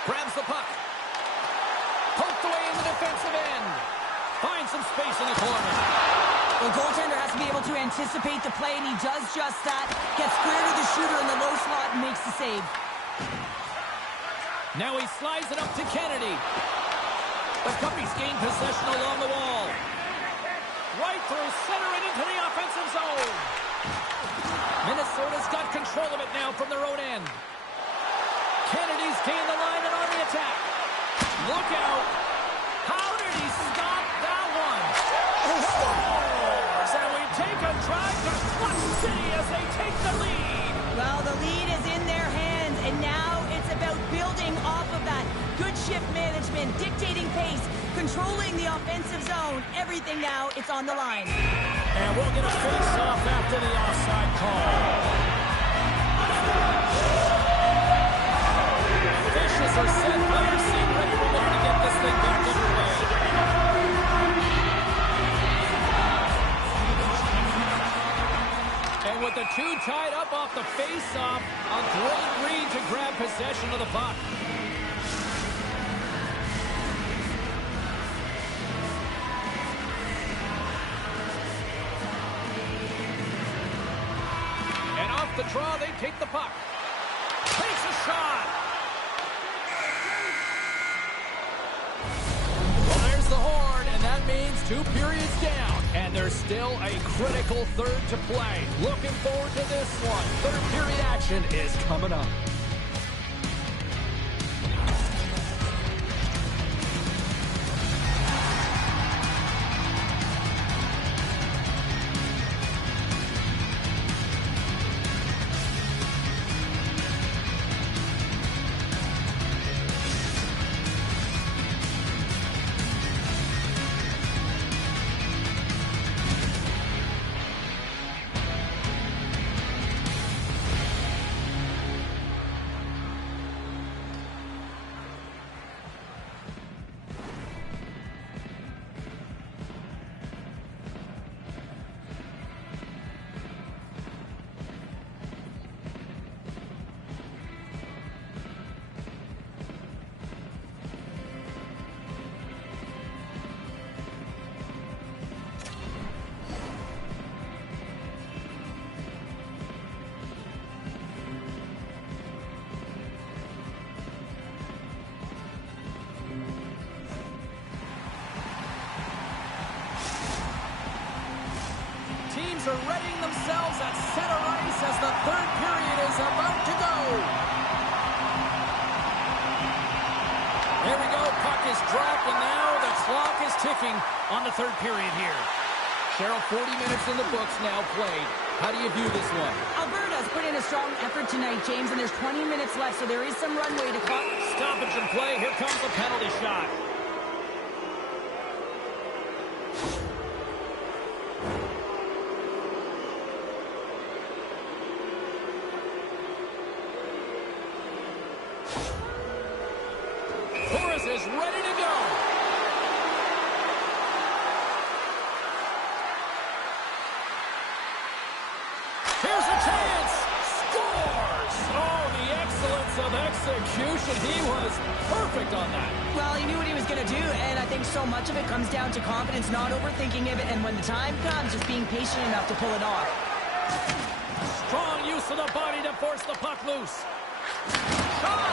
Grabs the puck. Poked away in the defensive end. Finds some space in the corner. The goaltender has to be able to anticipate the play, and he does just that. Gets square to the shooter in the low slot and makes the save. Now he slides it up to Kennedy. The Guppies gain possession along the wall. Right through center and into the offensive zone. Minnesota's got control of it now from their own end. Kennedy's gained the line and on the attack. Look out. How did he stop that one? Scores! And we take a drive to Clutch City as they take the lead. Well, the lead is in their hands, and now it's about building off of that. Good shift management, dictating pace, controlling the offensive zone. Everything now, it's on the line. And we'll get a face-off after the offside call. Fishes are set, players seem ready to look to get this thing back underway. And with the two tied up off the face-off, a great read to grab possession of the puck. And off the draw, they take the puck. Takes a shot. Well, there's the horn, and that means 2 periods down. And there's still a critical third to play. Looking forward to this one. Third period action is coming up. Are readying themselves at center ice as the third period is about to go. There we go. Puck is dropped, and now the clock is ticking on the third period here. Cheryl, 40 minutes in the books now played. How do you view this one? Alberta's put in a strong effort tonight, James, and there's 20 minutes left, so there is some runway to clock. Stoppage in play. Here comes the penalty shot. Torres is ready to go. Here's a chance. Scores. Oh, the excellence of execution. He was perfect on that. Well, he knew what he was going to do, and I think so much of it comes down to confidence, not overthinking it, and when the time comes, just being patient enough to pull it off. Strong use of the body to force the puck loose. Shot!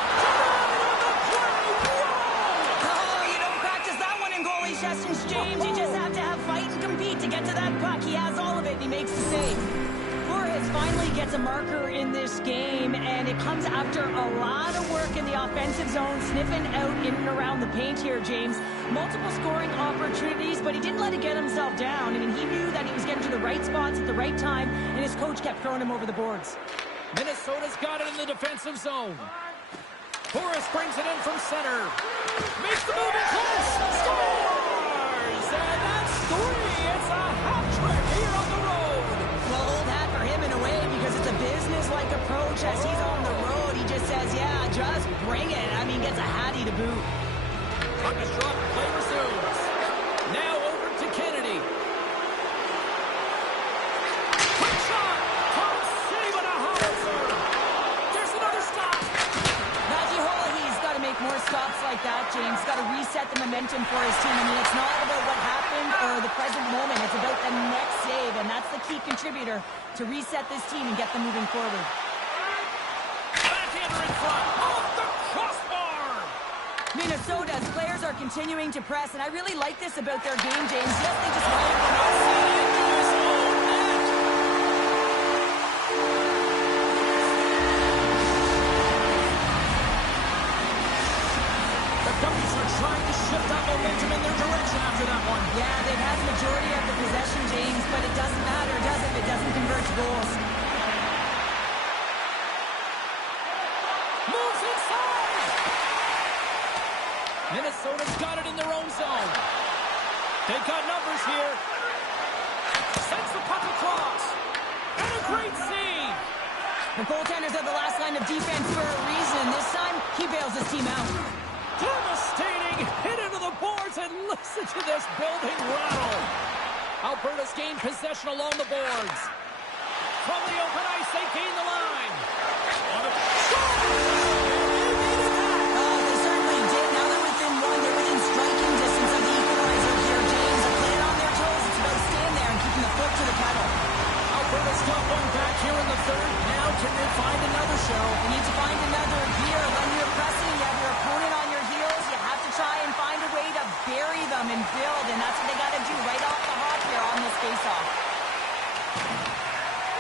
Sessions, James, you just have to have fight and compete to get to that puck. He has all of it, and he makes the save. Flores finally gets a marker in this game, and it comes after a lot of work in the offensive zone, sniffing out in and around the paint here, James. Multiple scoring opportunities, but he didn't let it get himself down. I mean, he knew that he was getting to the right spots at the right time, and his coach kept throwing him over the boards. Minnesota's got it in the defensive zone. Torres brings it in from center. Makes the move in close. Scores! And that's 3. It's a hat trick here on the road. Well, old hat for him in a way because it's a business-like approach as he's on the road. He just says, yeah, just bring it. I mean, gets a hattie to boot. Puck is dropped. Play resumes. Now over to Kennedy. got to reset the momentum for his team. I mean, it's not about what happened or the present moment. It's about the next save, and that's the key contributor to reset this team and get them moving forward. Backhander in front. Off the crossbar. Minnesota's players are continuing to press, and I really like this about their game, James. Yes, they just want to trying to shift that momentum in their direction after that one. Yeah, they've had the majority of the possession, James, but it doesn't matter, does it? It doesn't convert to goals. Moves inside! Minnesota's got it in their own zone. They've got numbers here. Sends the puck across. And a great save! The goaltenders are the last line of defense for a reason. This time, he bails his team out. Devastating hit into the boards, and listen to this building rattle. Alberta's gained possession along the boards. From the open ice, they gain the line. On a They certainly did. Now they're within one. They're within striking distance of the equalizer here, James. They're playing on their toes. It's about staying there and keeping the foot to the pedal. Alberta's got one back here in the third. Now can they find another show? You need to find another gear. When you're pressing, you have your opponent on your heels. You have to try and find a way to bury them and build, and that's what they got to do right off the hop here on this face-off.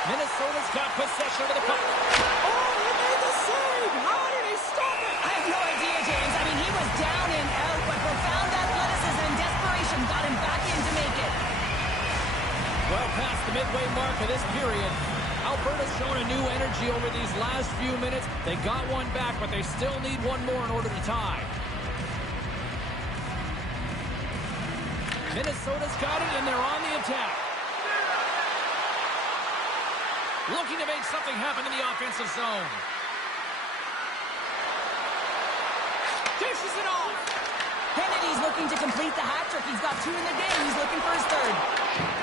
Minnesota's got possession of the puck. Oh, he made the save! How did he stop it? I have no idea, James. I mean, he was down and out, but profound athleticism and desperation got him back in to make it. Well past the midway mark of this period, Alberta's shown a new energy over these last few minutes. They got one back, but they still need one more in order to tie. Minnesota's got it, and they're on the attack. Looking to make something happen in the offensive zone. Dishes it off. Kennedy's looking to complete the hat trick. He's got 2 in the game. He's looking for his third.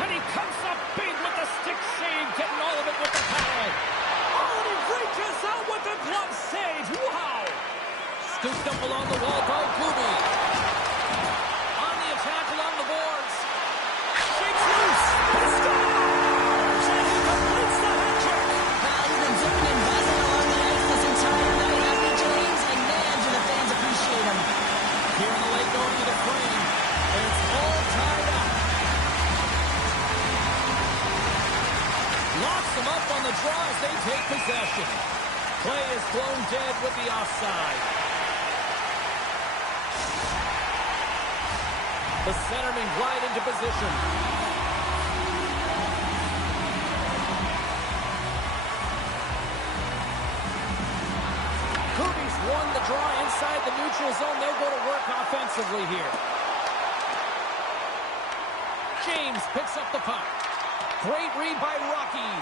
And he comes up big with the stick save, getting all of it with the paddle. Oh, and he reaches out with the glove save. Wow! Scooped up along the wall by Kubi. On the attack along the boards. Shakes loose. He scores! And he completes the hat trick. Well, he's been zipping and buzzing along the ice this entire night, hasn't he, James? And man, do the fans appreciate him. Here in the late going to the frame. And it's all tied up. Locks them up on the draw as they take possession. Play is blown dead with the offside. The centermen glide into position. Kubi's won the draw inside the neutral zone. They'll go to work offensively here. James picks up the puck. Great read by Rocky.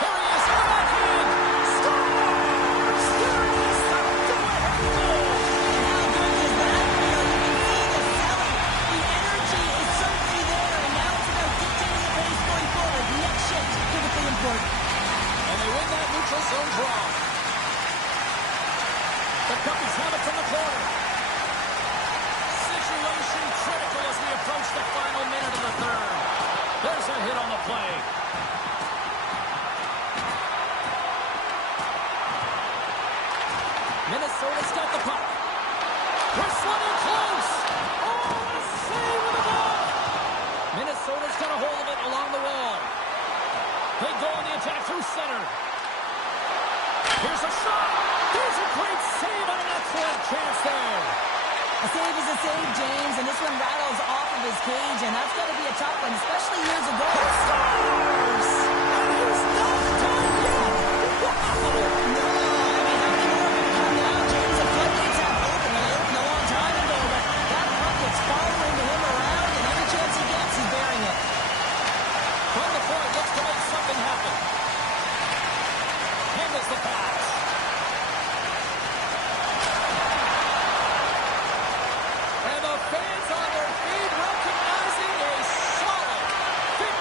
There he is. Backhand. Scores! There it is. The do-ahead goal. How good is that feel? You can see the selling. The energy is certainly there, and now it's about dictating the pace going forward. The next shift is critically important. And they win that neutral zone draw. The Cubbies have it from the corner. Situation critical as we approach the final minute of the third. There's a hit on the play. Minnesota's got the puck. Whistling in close. Oh, what a save with the ball. Minnesota's got a hold of it along the wall. They go on the attack through center. Here's a shot. There's a great save on an excellent chance there. A save is a save, James, and this one rattles off of his cage, and that's got to be a tough one, especially years ago. He scores! And he's not done yet. Wow! No, I mean, how many more are going to come now, James? The floodgates have opened, and they opened a long time ago, but that puck is following him around, and every chance he gets, he's bearing it. From the point, looks to make something happen. Handles the pass. And the fans on their feet recognizing a solid, thick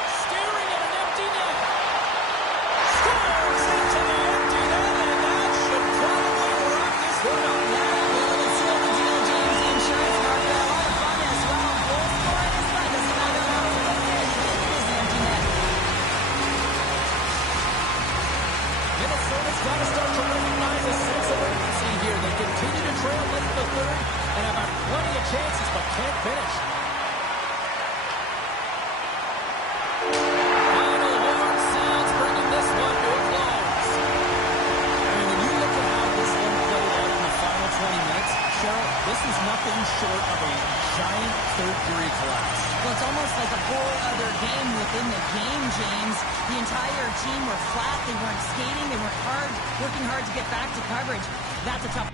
trail late in the third and have had plenty of chances but can't finish. Final horn sounds, bringing this one to a close. And when you look at how this one played out in the final 20 minutes, Cheryl, this is nothing short of a giant third-period collapse. Well, it's almost like a whole other game within the game, James. The entire team were flat. They weren't skating. They weren't working hard to get back to coverage. That's a tough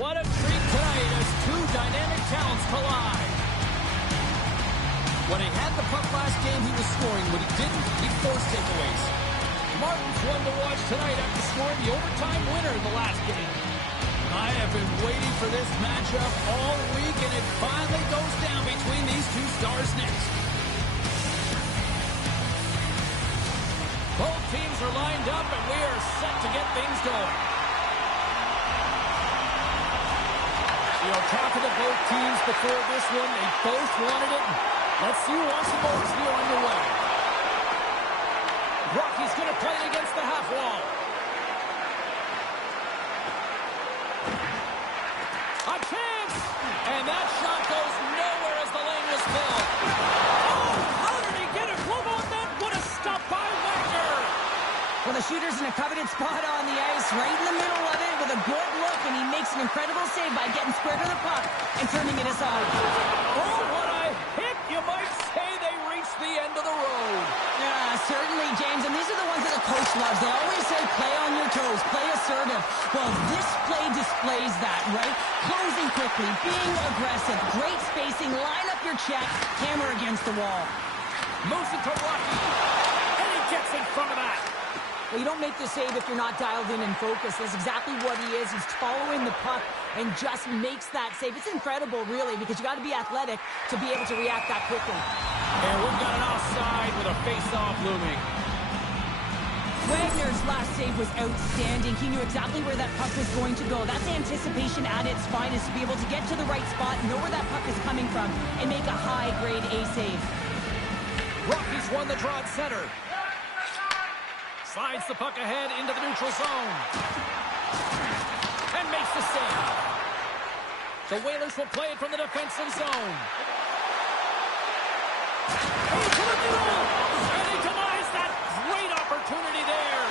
What a treat tonight as two dynamic talents collide. When he had the puck last game, he was scoring. When he didn't, he forced takeaways. Martin's one to watch tonight after scoring the overtime winner in the last game. I have been waiting for this matchup all week, and it finally goes down between these two stars next. Both teams are lined up, and we are set to get things going. You know, talking to both teams before this one, they both wanted it. Let's see who wants the most here underway. Rocky's going to play it against the half wall. A chance! And that shot goes nowhere as the lane was filled. Oh, how did he get a glove on that? What a stop by Wagner! Well, the shooter's in a coveted spot on the ice, right in the middle of it with a good look, and he makes an incredible save by getting square to the puck and turning it aside. Oh, what a hit! You might say they reached the end of the road. Yeah, certainly, James, and these are the ones that the coach loves. They always say play on your toes, play assertive. Well, this play displays that, right? Closing quickly, being aggressive, great spacing, line up your check, hammer against the wall. Moves it to Rocky, and he gets in front of that. Well, you don't make the save if you're not dialed in and focused. That's exactly what he is. He's following the puck and just makes that save. It's incredible, really, because you got to be athletic to be able to react that quickly. And we've got an offside with a face-off looming. Wagner's last save was outstanding. He knew exactly where that puck was going to go. That's anticipation at its finest, to be able to get to the right spot, know where that puck is coming from, and make a high-grade A save. Rockies won the draw at center. Slides the puck ahead into the neutral zone. And makes the save. The Whalers will play it from the defensive zone. Into the middle! And he denies that great opportunity there.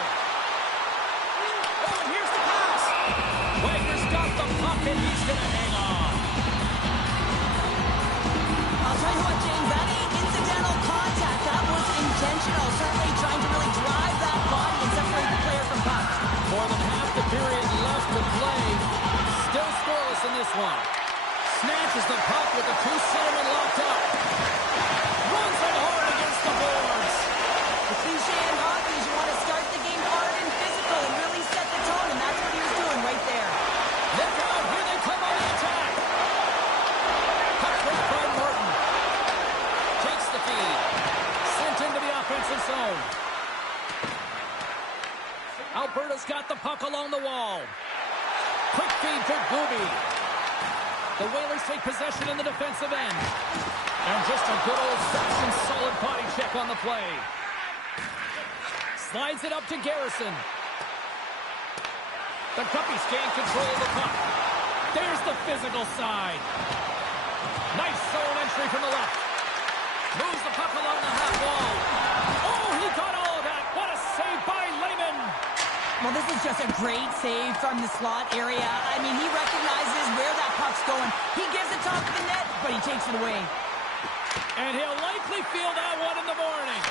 Oh, and here's the pass. Wagner's got the puck, and he's going to hang on. I'll tell you what, James, that ain't incidental contact. That was intentional. Certainly trying to really drive that body and separate the player from puck. More than half the period left to play. Still scoreless in this one. Snatches the puck with the two centermen locked up. Runs it hard against the boards. The cliche in hockey is you want to start the game hard and physical and really set the tone, and that's what he was doing right there. Look out, here they come on the attack. Puck break by Martin. Takes the feed. Sent into the offensive zone. Alberta's got the puck along the wall. Quick feed to Gooby. The Whalers take possession in the defensive end. And just a good old-fashioned solid body check on the play. Slides it up to Garrison. The Guppies gain control of the puck. There's the physical side. Nice zone entry from the left. Moves the puck along the half wall. Oh, he got all of that. What a save by Lehman. Well, this is just a great save from the slot area. I mean, he recognizes where that puck's going. He gives it top of the net, but he takes it away. And he'll likely feel that one in the morning.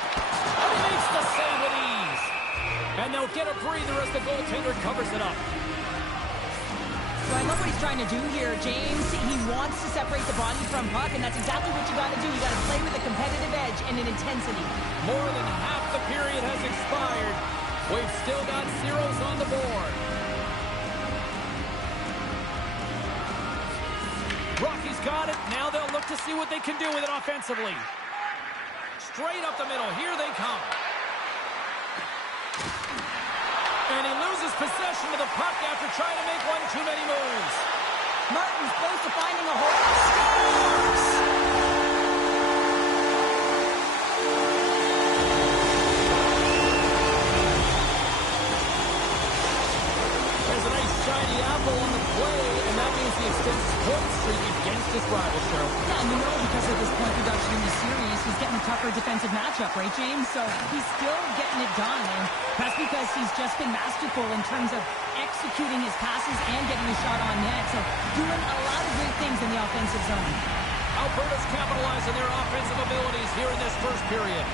And he makes the save with ease. And they'll get a breather as the goaltender covers it up. So I love what he's trying to do here, James. He wants to separate the body from puck, and that's exactly what you got to do. You got to play with a competitive edge and an intensity. More than half the period has expired. We've still got zeros on the board. Rockies got it. Now they'll look to see what they can do with it offensively. Straight up the middle. Here they come. And he loses possession of the puck after trying to make one too many moves. Martin's close to finding a hole. Scores! There's a nice shiny apple on the play, and that means he extends his point streak against his rival, Cheryl. Yeah, and you know because of his point production in the series, he's getting a tougher defensive matchup, right, James? So he's still getting it done, and that's because he's just been masterful in terms of executing his passes and getting a shot on net. So doing a lot of great things in the offensive zone. Alberta's capitalizing their offensive abilities here in this first period.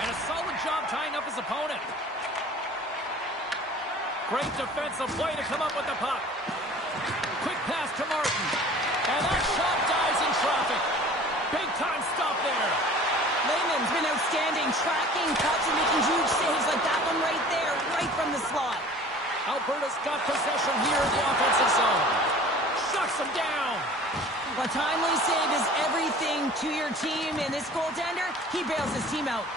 And a solid job tying up his opponent. Great defensive play to come up with the puck. Quick pass to Martin. And that shot dives in traffic. Big time stop there. Lehman's been outstanding, tracking pucks and making huge saves like that one right there, right from the slot. Alberta's got possession here in the offensive zone. Shuts him down. A timely save is everything to your team, and this goaltender, he bails his team out.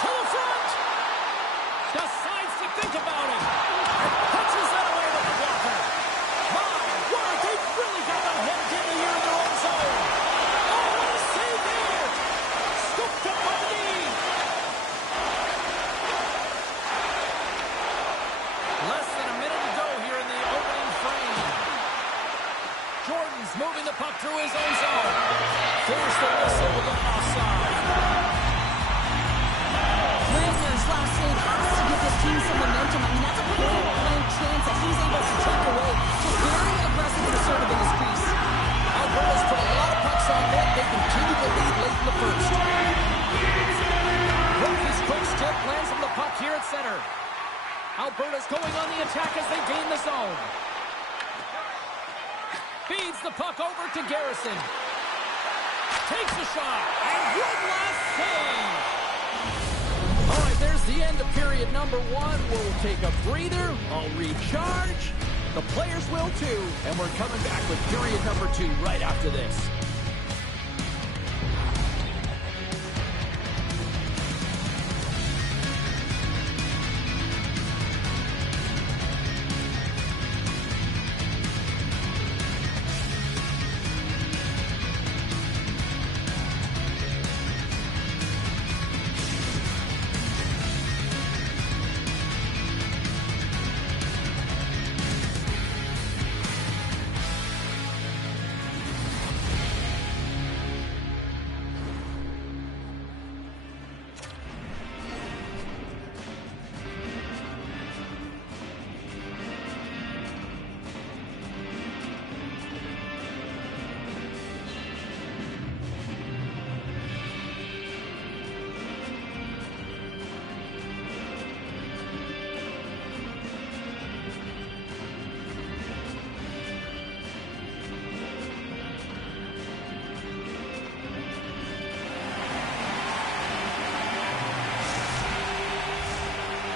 To the front. Decides to think about it. Punches that away with the blocker. My word, they've really got them hemmed in here in their own zone. Oh, what a save there. Scooped up by the knee. Less than a minute to go here in the opening frame. Jordan's moving the puck through his own zone. Forced the whistle with an offside. Wagner's last save has to give this team some momentum. I mean, that's a point-blank chance that he's able to take away. Just very aggressive and assertive in his crease. Alberta's put a lot of pucks on net. They continue to lead late in the first. Rockies quick stick lands from the puck here at center. Alberta's going on the attack as they gain the zone. Feeds the puck over to Garrison. Takes a shot. And one last save. All right, there's the end of period number one. We'll take a breather. I'll recharge. The players will too. And we're coming back with period number two right after this.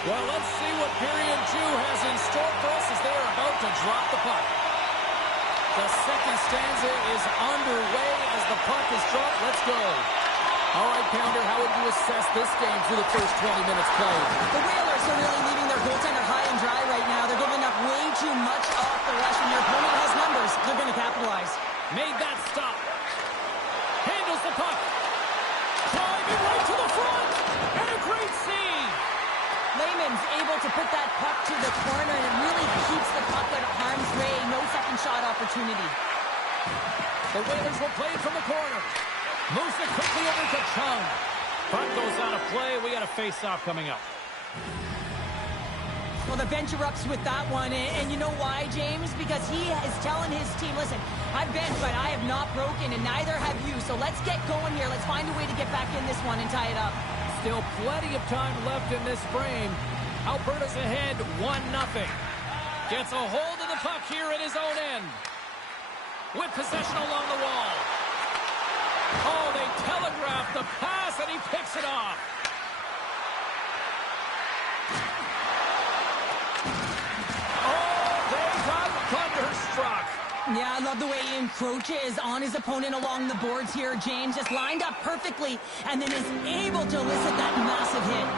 Well, let's see what period two has in store for us as they are about to drop the puck. The second stanza is underway as the puck is dropped. Let's go. All right, Pounder, how would you assess this game through the first 20 minutes played? The Whalers are really leaving their goaltender high and dry right now. They're giving up way too much off the rush. When your opponent has numbers, they're going to capitalize. Made that stop. Handles the puck. Driving right to the front. And a great save. Lehman's able to put that puck to the corner, and it really keeps the puck out of harm's way. No second shot opportunity. The Whalers will play it from the corner. Moves it quickly over to Chung. Puck goes out of play. We got a face-off coming up. Well, the bench erupts with that one, and you know why, James? Because he is telling his team, listen, I've been, but I have not broken, and neither have you. So let's get going here. Let's find a way to get back in this one and tie it up. Still plenty of time left in this frame. Alberta's ahead 1-0. Gets a hold of the puck here at his own end. With possession along the wall. Oh, they telegraphed the pass, and he picks it off. Oh, they got thunderstruck. Yeah, I love the way he encroaches on his opponent along the boards here, James. Just lined up perfectly, and then is able to elicit that massive hit.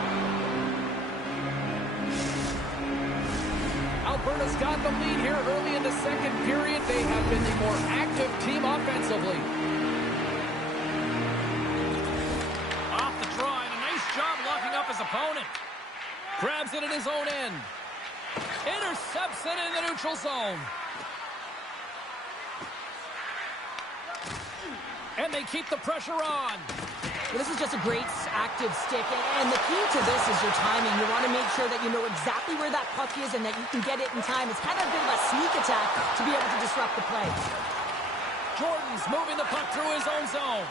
Alberta's got the lead here early in the second period. They have been the more active team offensively. Off the draw, and a nice job locking up his opponent. Grabs it at his own end. Intercepts it in the neutral zone. And they keep the pressure on. Well, this is just a great active stick, and the key to this is your timing. You want to make sure that you know exactly where that puck is and that you can get it in time. It's kind of a bit of a sneak attack to be able to disrupt the play. Jordan's moving the puck through his own zone.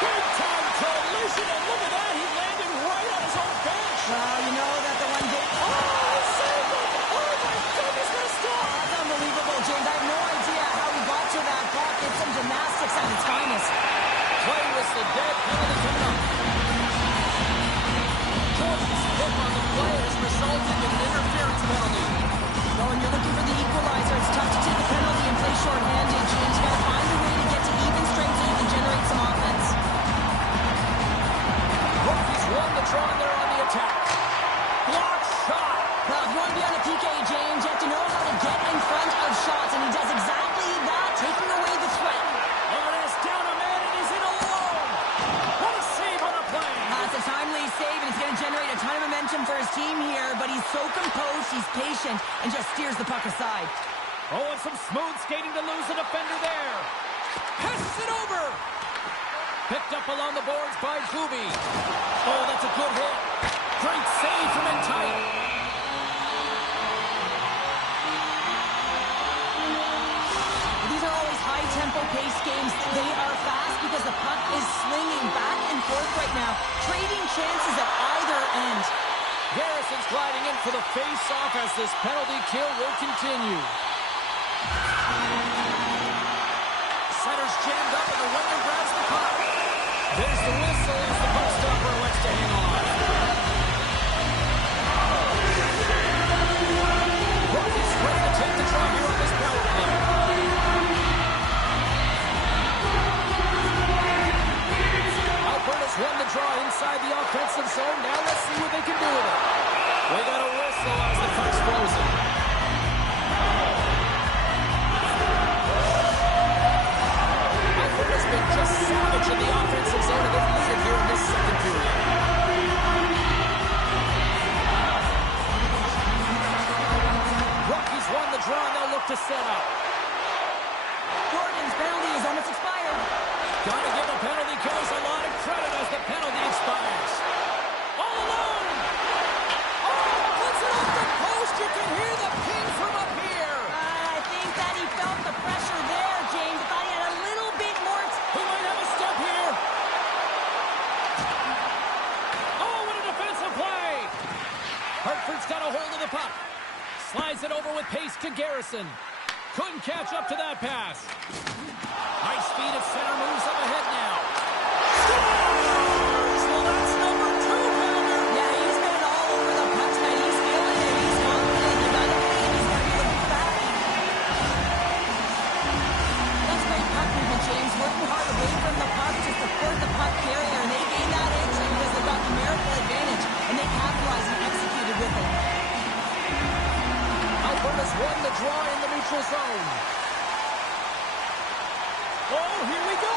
Big time collision, and look at that, he landed right on his own bench. Well, you know that the one game... Oh, save it! Oh, my goodness, what a stop! That's unbelievable, James. I have no idea how he got to that puck. It's some gymnastics at its finest. Play whistle dead, penalty coming up. Jordan's hit on the play has resulted in an interference penalty. Well, when you're looking for the equalizer, it's tough to take a penalty and play shorthanded, James. You got to find a way to get to even strength so you can generate some offense. Rockies won the draw, and they're on the attack. Block shot. Well, if you want to be on a PK, James, you have to know how to get in front of shots, and he does exactly that, taking away the threat. Lorenz down a man, and he's in alone. What a save on a play. It's a timely save, and it's going to generate a ton of momentum for his team here, but he's so composed, he's patient, and just steers the puck aside. Oh, and some smooth skating to lose the defender there. Passes it over. Picked up along the boards by Kubi. Oh, that's a good hit. Great save from in tight. These are always high-tempo pace games. They are fast because the puck is slinging back and forth right now, trading chances at either end. Garrison's gliding in for the face-off as this penalty kill will continue. jammed up, and the winger grabs the puck. There's the whistle as the puck stopper elects to hang on. Rockies ready to take the draw here on this power play. Alberta's won the draw inside the offensive zone. Now let's see what they can do with it. We got a whistle as the puck's frozen. Alberta's been just savage in the offensive zone, and they've lead it here in this second period. Rockies won the draw, and they'll look to set up. Jordan's penalty is almost expired. Gotta give a penalty carries a lot of credit as the penalty expires. All alone! Oh, puts it off the post! You can hear the ping from up here! I think that he felt the pressure there, James. If I had a little bit more... We might have a step here! Oh, what a defensive play! Hartford's got a hold of the puck. Slides it over with pace to Garrison. Couldn't catch up to that pass. High speed at center, moves up ahead now. Scores! Well, that's number 2, Pounder. Yeah, he's been all over the puck tonight. He's feeling it. He's confident. You gotta believe he's gonna be looking back. That's great puck movement, James. Working hard away from the puck to support the puck carrier. And they gained that edge because they've got numerical advantage. And they capitalized and executed with it. Alberta's won the draw in the neutral zone. Oh, here we go.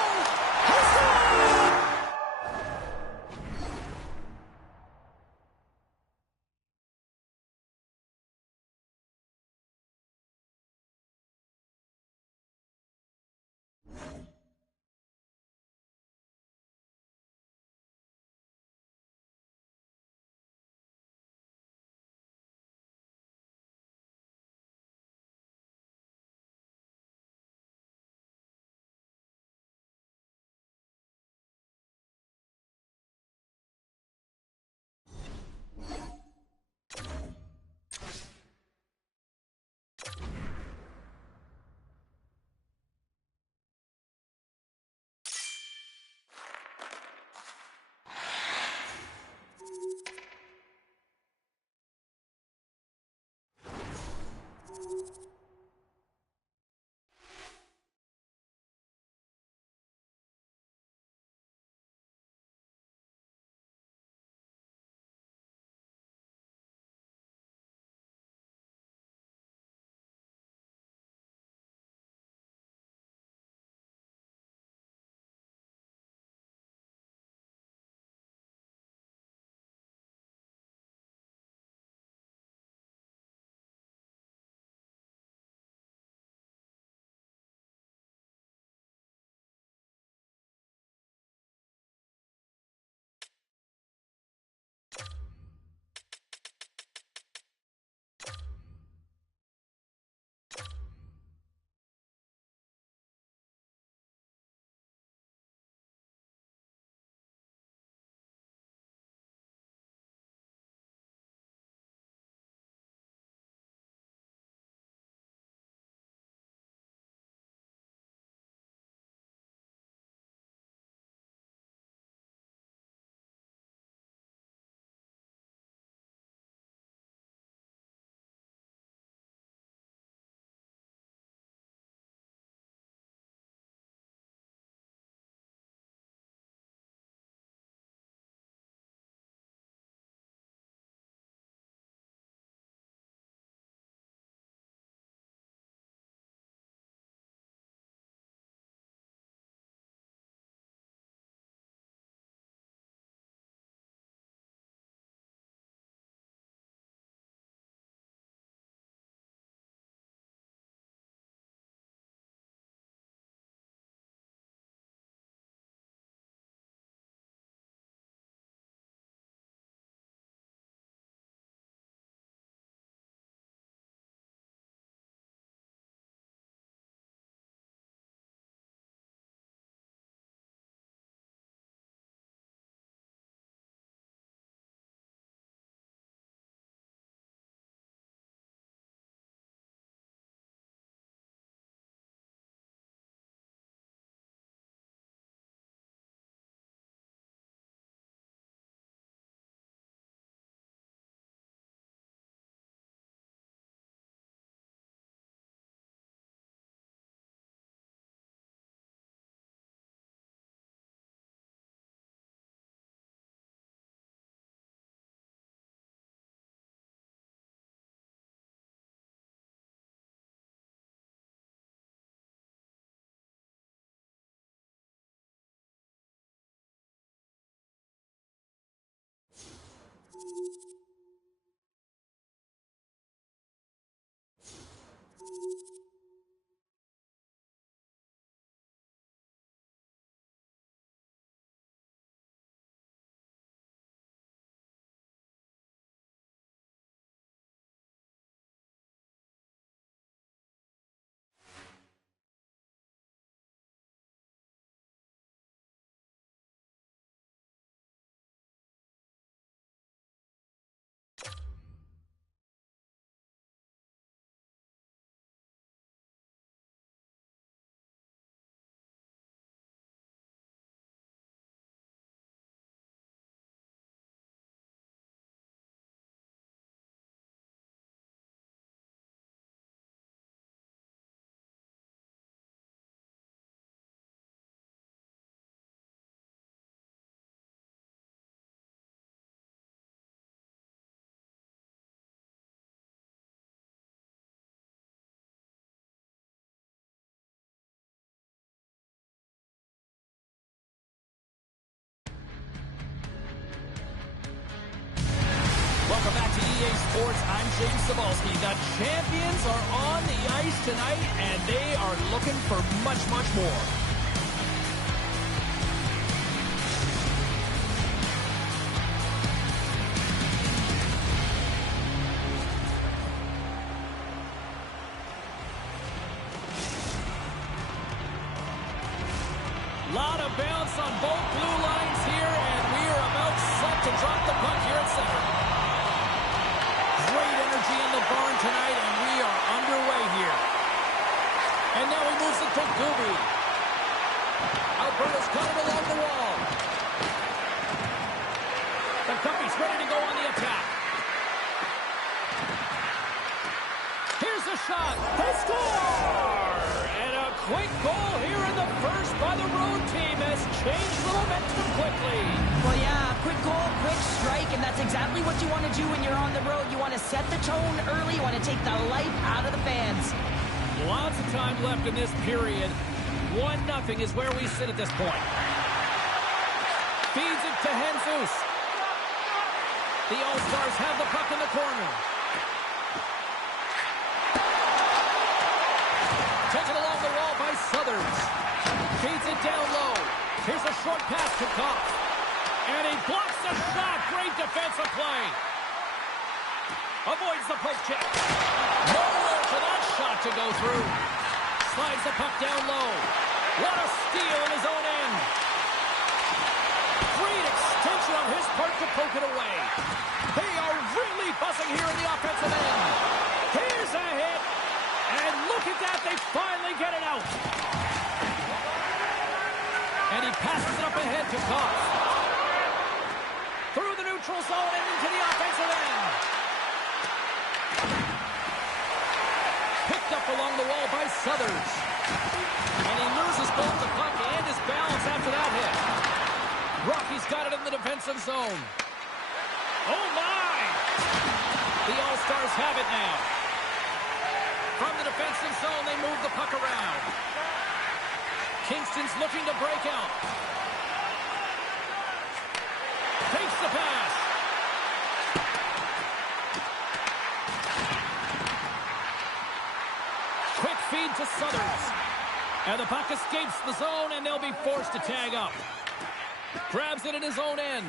Welcome back to EA Sports. I'm James Cebulski. The champions are on the ice tonight, and they are looking for much, much more. Lot of bounce on both blue lines here, and we are about set to drop the puck here at center. Great energy in the barn tonight, and we are underway here. And now he moves it to Gooby. Alberta's got it along the wall. The Cuppy's ready to go on the attack. Here's a shot. They score! And a quick goal here in the first by the road team has changed the momentum quickly. Well, yeah, quick goal, quick strike, and that's exactly what you want to do when you're on the road. You want to set the tone early. You want to take the life out of the fans. Lots of time left in this period. 1-0 is where we sit at this point. Feeds it to Jesus. The All-Stars have the puck in the corner. Taken along the wall by Southers. Feeds it down low. Here's a short pass to Kopp. And he blocks the shot. Great defensive play. Avoids the poke check. Nowhere for that shot to go through. Slides the puck down low. What a steal in his own end. Great extension on his part to poke it away. They are really buzzing here in the offensive end. Here's a hit. And look at that. They finally get it out. And he passes it up ahead to Kopp. Through the neutral zone and into the offensive end. Picked up along the wall by Southers. And he loses both the puck and his balance after that hit. Rocky's got it in the defensive zone. Oh, my! The All-Stars have it now. From the defensive zone, they move the puck around. Kingston's looking to break out. Takes the pass. Quick feed to Southers. And the puck escapes the zone, and they'll be forced to tag up. Grabs it in his own end.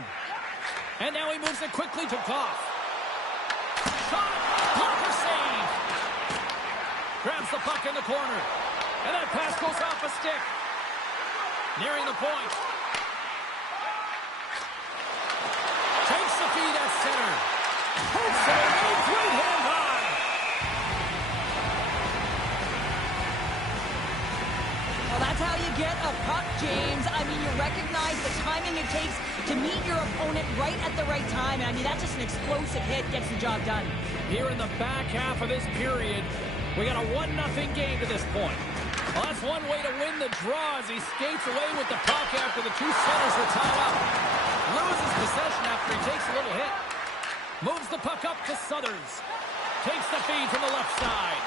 And now he moves it quickly to Kopp. Shot! Blocker save! Grabs the puck in the corner. And that pass goes off a stick. Nearing the point. Takes the feed at center. Hooks it away, great hand high. Well, that's how you get a puck, James. I mean, you recognize the timing it takes to meet your opponent right at the right time. I mean, that's just an explosive hit, gets the job done. Here in the back half of this period, we got a 1-0 game to this point. Well, that's one way to win the draw as he skates away with the puck after the two centers are tied up. Loses possession after he takes a little hit. Moves the puck up to Southers. Takes the feed from the left side.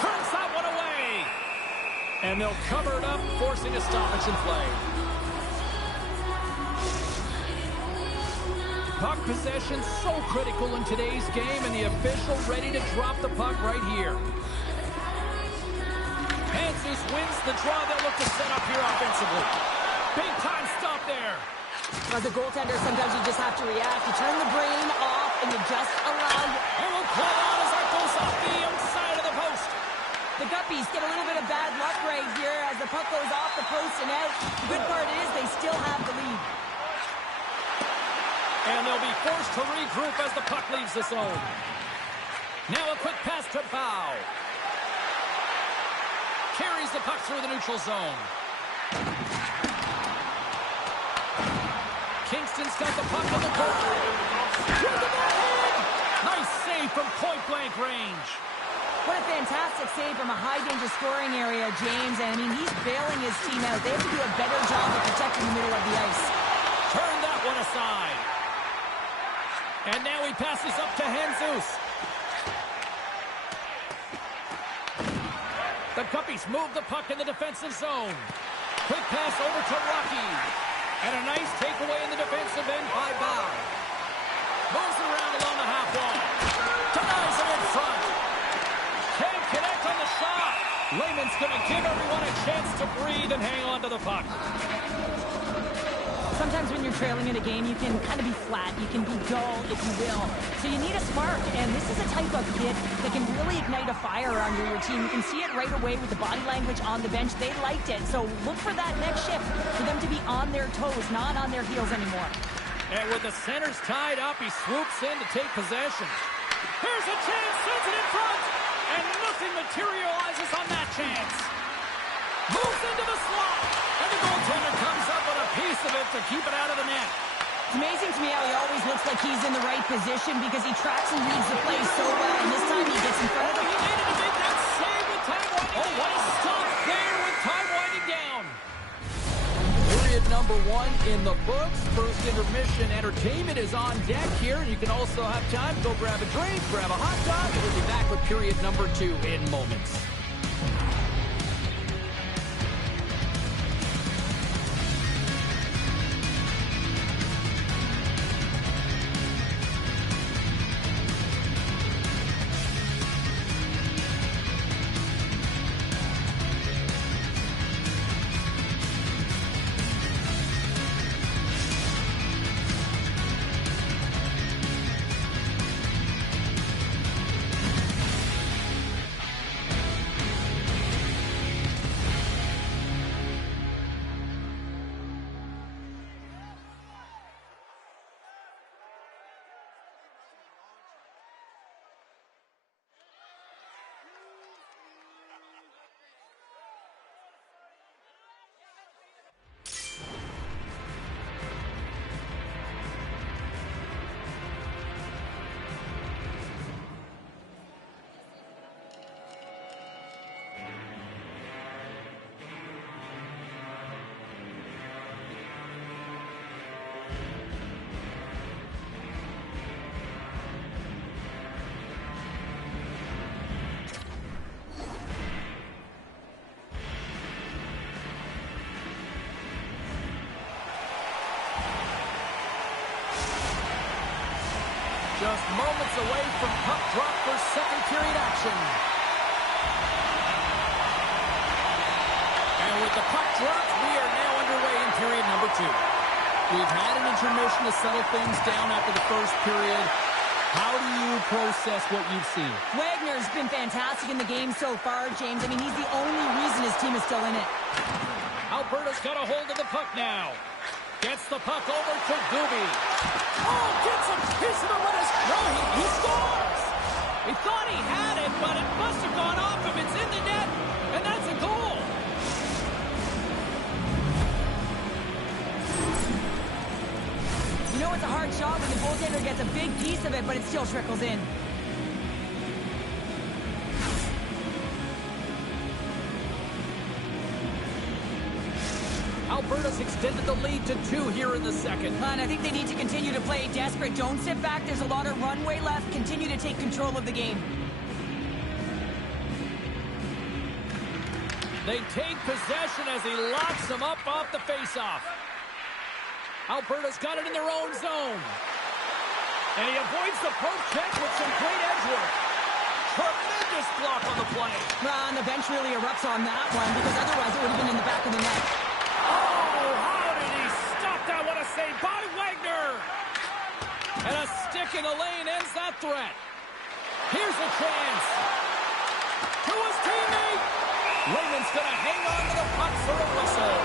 Turns that one away. And they'll cover it up, forcing a stoppage in play. Puck possession so critical in today's game, and the official ready to drop the puck right here. Jesus wins the draw. They'll look to set up here offensively. Big time stop there. As a goaltender, sometimes you just have to react. You turn the brain off, and you just allow... And we'll play on as that goes off the outside of the post. The Guppies get a little bit of bad luck right here as the puck goes off the post and out. The good part is they still have the lead. And they'll be forced to regroup as the puck leaves the zone. Now a quick pass to Bow. Carries the puck through the neutral zone. Kingston's got the puck in the goal. Nice save from point-blank range. What a fantastic save from a high-danger scoring area, James. And, I mean, he's bailing his team out. They have to do a better job of protecting the middle of the ice. Turn that one aside. And now he passes up to Jesus. The Guppies move the puck in the defensive zone. Quick pass over to Rocky. And a nice takeaway in the defensive end by Bow. Moves it around along the half wall. Denies it in front. Can't connect on the shot. Lehman's going to give everyone a chance to breathe and hang on to the puck. Sometimes when you're trailing in a game, you can kind of be flat. You can be dull, if you will. So you need a spark, and this is a type of kid that can really ignite a fire under your team. You can see it right away with the body language on the bench. They liked it. So look for that next shift, for them to be on their toes, not on their heels anymore. And with the centers tied up, he swoops in to take possession. Here's a chance, sends it in front, and nothing materializes on that chance. Moves into the slot, and the goaltender comes up with a piece of it to keep it out of the net. It's amazing to me how he always looks like he's in the right position because he tracks and reads the play so well, and this time he gets in front of the... He needed to make that save with time winding down. Oh, what a stop there with time winding down. Period number 1 in the books. First intermission entertainment is on deck here. You can also have time to go grab a drink, grab a hot dog, and we'll be back with period number 2 in moments. Just moments away from puck drop for second period action. And with the puck dropped, we are now underway in period number 2. We've had an intermission to settle things down after the first period. How do you process what you've seen? Wagner's been fantastic in the game so far, James. I mean, he's the only reason his team is still in it. Alberta's got a hold of the puck now. Gets the puck over to Doobie. Oh, gets a piece of it with his... No, he scores! He thought he had it, but it must have gone off him. It's in the net, and that's a goal. You know it's a hard shot when the goaltender gets a big piece of it, but it still trickles in. Alberta's extended the lead to 2 here in the second. And I think they need to continue to play desperate. Don't sit back. There's a lot of runway left. Continue to take control of the game. They take possession as he locks them up off the faceoff. Alberta's got it in their own zone. And he avoids the poke check with some great edge work. Tremendous block on the play. Well, and the bench really erupts on that one because otherwise it would have been in the back of the net. Oh, how did he stop that? What a save by Wagner. And a stick in the lane ends that threat. Here's a chance. To his teammate. Raymond's going to hang on to the puck for a whistle.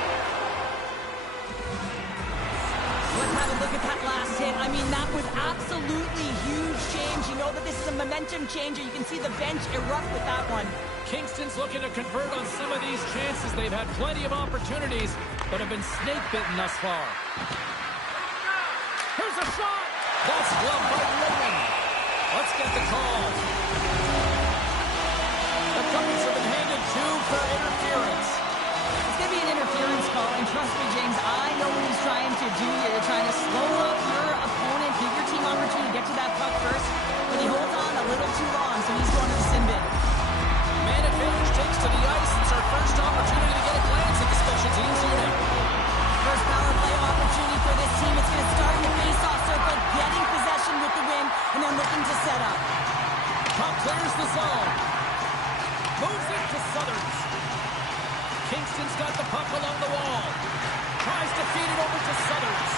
Let's have a look at that last hit. I mean, that was absolutely huge change. You know that this is a momentum changer. You can see the bench erupt with that one. Kingston's looking to convert on some of these chances. They've had plenty of opportunities, but have been snake-bitten thus far. Here's a shot. That's gloved by Raymond. Let's get the call. The Cubbies have been handed 2 for interference. It's going to be an interference call, and trust me, James, I know what he's trying to do here. Trying to slow up your opponent, give your team opportunity to get to that puck first, but he holds on a little too long, so he's going to the sin bin. Man advantage takes to the ice. It's our first opportunity to get a glance at the special teams unit. First power play opportunity for this team. It's going to start in the face-off circle, getting possession with the win, and then looking to set up. Puck clears the zone. Moves it to Southerns. Kingston's got the puck along the wall. Tries to feed it over to Southerns.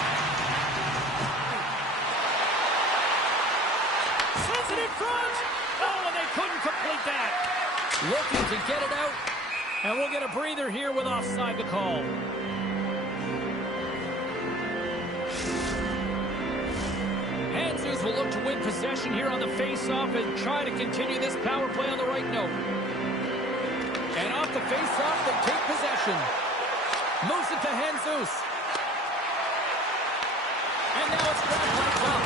Sends it in front. Oh, and they couldn't complete that. Looking to get it out. And we'll get a breather here with offside the call. Hanzus will look to win possession here on the face-off and try to continue this power play on the right note. And off the face-off, they take possession. Moves it to Hanzus. And now it's grabbed by Buck.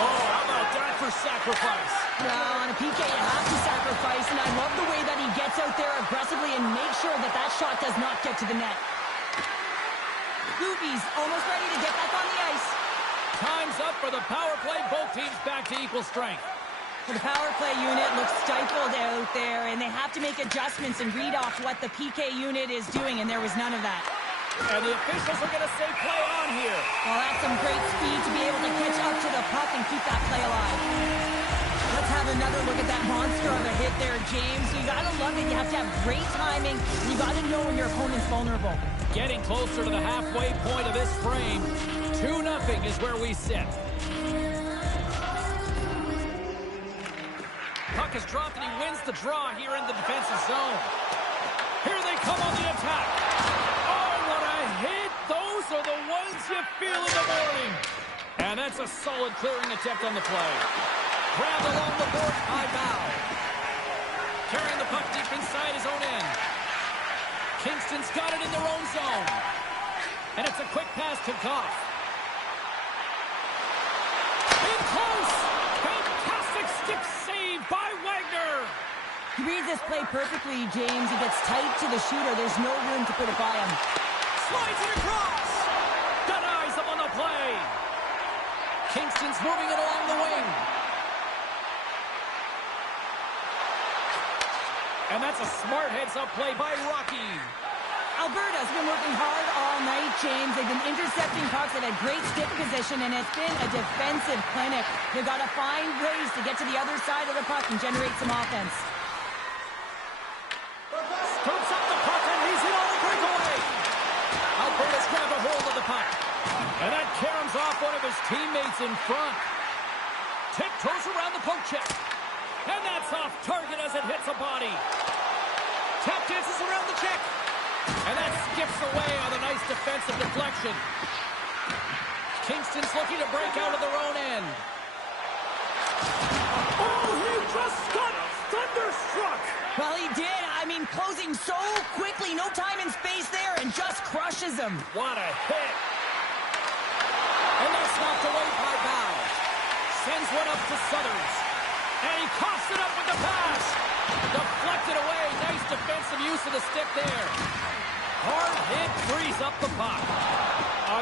Oh, how about that for sacrifice? Well, on a PK, you have to sacrifice, and I love the way that he gets out there aggressively and makes sure that that shot does not get to the net. Goobies almost ready to get back on the ice. Time's up for the power play. Both teams back to equal strength. The power play unit looks stifled out there, and they have to make adjustments and read off what the PK unit is doing, and there was none of that. And the officials are going to say play on here. Well, that's some great speed to be able to catch up to the puck and keep that play alive. Let's have another look at that monster of a hit there, James. You got to love it. You have to have great timing. You got to know when your opponent's vulnerable. Getting closer to the halfway point of this frame. 2-0 is where we sit. Puck is dropped and he wins the draw here in the defensive zone. Here they come on the attack. Oh, what a hit. Those are the ones you feel in the morning. And that's a solid clearing attempt on the play. Grabbed along the board by Bow. Carrying the puck deep inside his own end. Kingston's got it in their own zone. And it's a quick pass to Goff. In close. Fantastic stick save by Wagner. He reads this play perfectly, James. He gets tight to the shooter. There's no room to put it by him. Slides it across. Denies him on the play. Kingston's moving it along the wing. And that's a smart heads-up play by Rocky. Alberta's been working hard all night, James. They've been intercepting pucks. They've had great stick position, and it's been a defensive clinic. They've got to find ways to get to the other side of the puck and generate some offense. Scoops up the puck, and he's in on the breakaway. Alberta's grabbed a hold of the puck. And that caroms off one of his teammates in front. Tiptoes around the poke check. And that's off target as it hits a body. Tap dances around the check. And that skips away on a nice defensive deflection. Kingston's looking to break out of their own end. Oh, he just got thunderstruck. Well, he did. I mean, closing so quickly. No time and space there, and just crushes him. What a hit. And that's knocked away by Bow. Sends one up to Southerns. And he coughs it up with the pass. Deflected away. Nice defensive use of the stick there. Hard hit frees up the puck.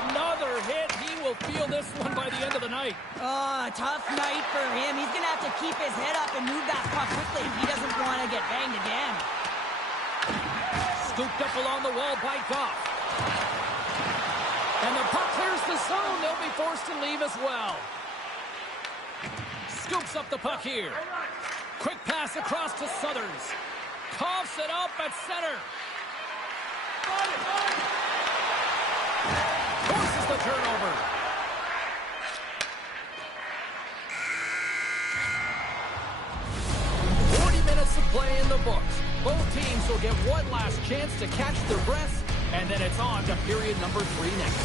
Another hit. He will feel this one by the end of the night. Oh, tough night for him. He's going to have to keep his head up and move that puck quickly. He doesn't want to get banged again. Scooped up along the wall by Goff. And the puck clears the zone. They'll be forced to leave as well. Scoops up the puck here. Quick pass across to Southers. Coughs it up at center. Forces the turnover. Minutes of play in the books. Both teams will get one last chance to catch their breaths, and then it's on to period number 3 next.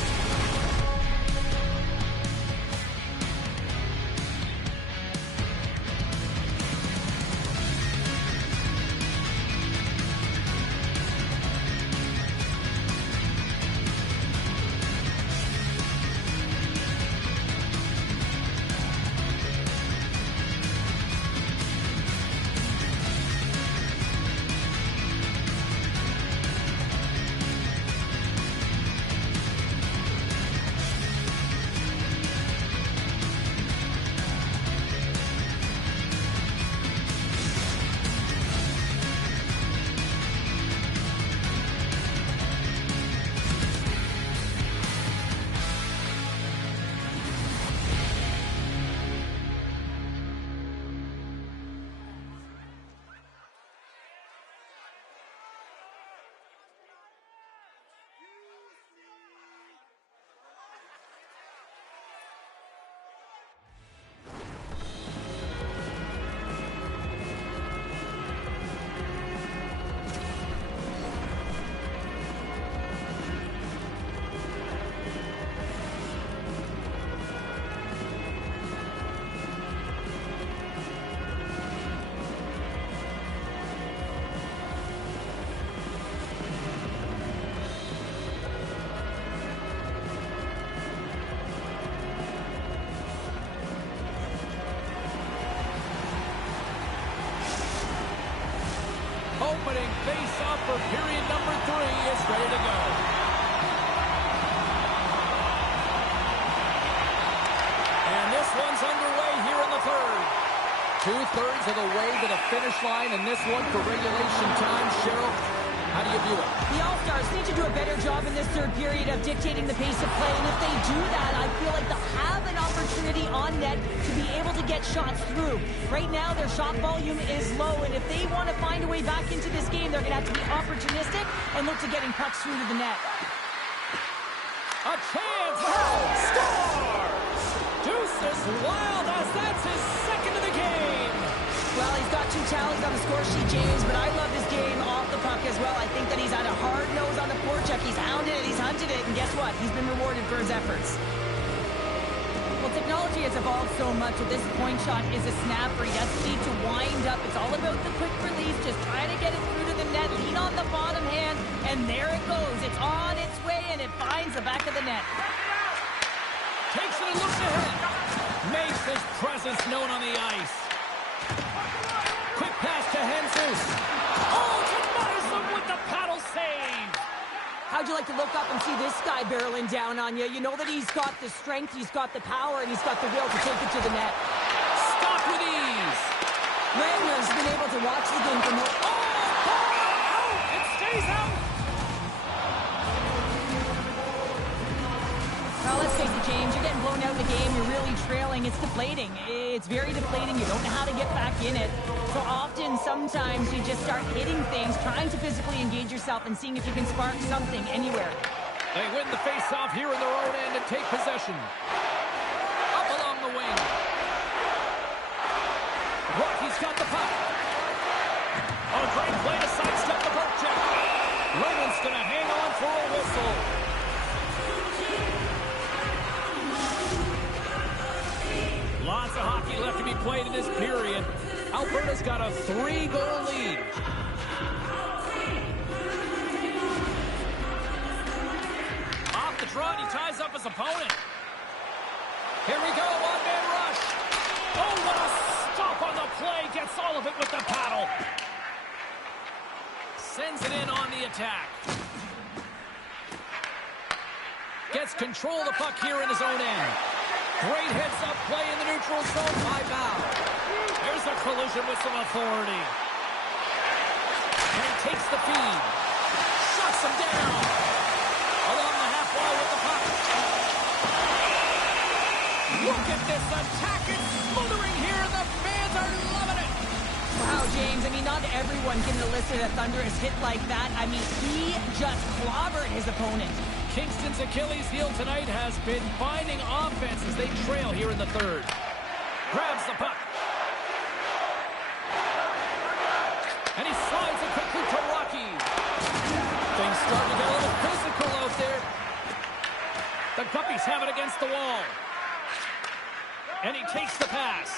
Opening face-off for period number 3 is ready to go. And this one's underway here in the third. 2/3 of the way to the finish line, and this one for regulation time. Cheryl, how do you view it? The All-Stars need to do a better job in this third period of dictating the pace of play, and if they do that, I feel like they'll have an opportunity on net to be able to get shots through. Right now, their shot volume is low, and if they want to find a way back into this game, they're going to have to be opportunistic and look to getting pucks through to the net. A chance! Scores! Deuces Wild as that's his second of the game. Well, he's got 2 tallies on the score sheet, James, but I love his game off the puck as well. I think that he's had a hard nose on the forecheck. He's hounded it, he's hunted it, and guess what? He's been rewarded for his efforts. Well, technology has evolved so much that this point shot is a snapper. He doesn't need to wind up. It's all about the quick release, just trying to get it through to the net, lean on the bottom hand, and there it goes. It's on its way, and it finds the back of the net. Takes it and looks ahead. Makes his presence known on the ice. Quick pass to Jesus. Oh, Tobias with the paddle save. How'd you like to look up and see this guy barreling down on you? You know that he's got the strength, he's got the power, and he's got the will to take it to the net. Stop with ease. Wagner's been able to watch the game from the... Oh, out. It stays out. Well, let's face it, James, you're getting blown out of the game, you're really trailing. It's deflating. It's very deflating. You don't know how to get back in it. So often, sometimes you just start hitting things, trying to physically engage yourself and seeing if you can spark something anywhere. They win the face-off here in their own end and take possession. Up along the wing. Rocky's got the puck. A great play to sidestep the poke check. Roman's going to hang on for a whistle. Lots of hockey left to be played in this period. Alberta's got a 3-goal lead. Off the draw, he ties up his opponent. Here we go, one-man rush. Oh, what a stop on the play. Gets all of it with the paddle. Sends it in on the attack. Gets control of the puck here in his own end. Great heads-up play in the neutral zone by Val. There's a collision with some authority. And he takes the feed. Shuts him down. Along the half wall with the puck. Look at this attack. It's smothering here, and the fans are loving it. Wow, James, I mean, not everyone can elicit a thunderous hit like that. I mean, he just clobbered his opponent. Kingston's Achilles heel tonight has been finding offense as they trail here in the third. Grabs the puck. And he slides it quickly to Rocky. Things starting to get a little physical out there. The Guppies have it against the wall. And he takes the pass.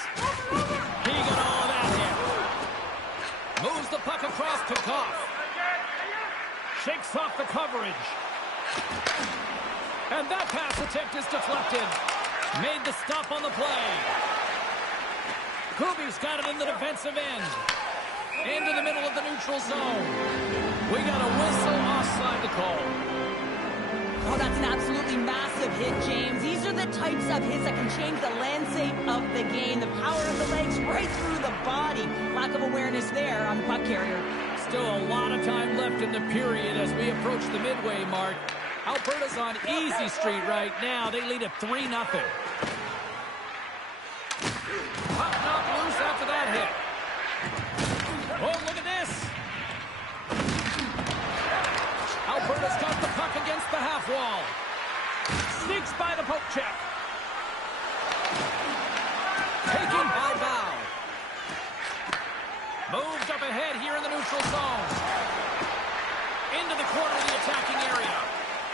He got all of that hit. Moves the puck across to Goff. Shakes off the coverage. And that pass attempt is deflected. Made the stop on the play. Kubi's got it in the defensive end. Into the middle of the neutral zone. We got a whistle offside to call. Oh, that's an absolutely massive hit, James. These are the types of hits that can change the landscape of the game. The power of the legs right through the body. Lack of awareness there on the puck carrier. Still a lot of time left in the period as we approach the midway mark. Alberta's on easy street right now. They lead at 3-0. Puck knocked loose after that hit. Oh, look at this. Alberta's got the puck against the half wall. Sneaks by the poke check. Taken by Bow. Moved up ahead here in the neutral zone. Into the corner of the attacking area.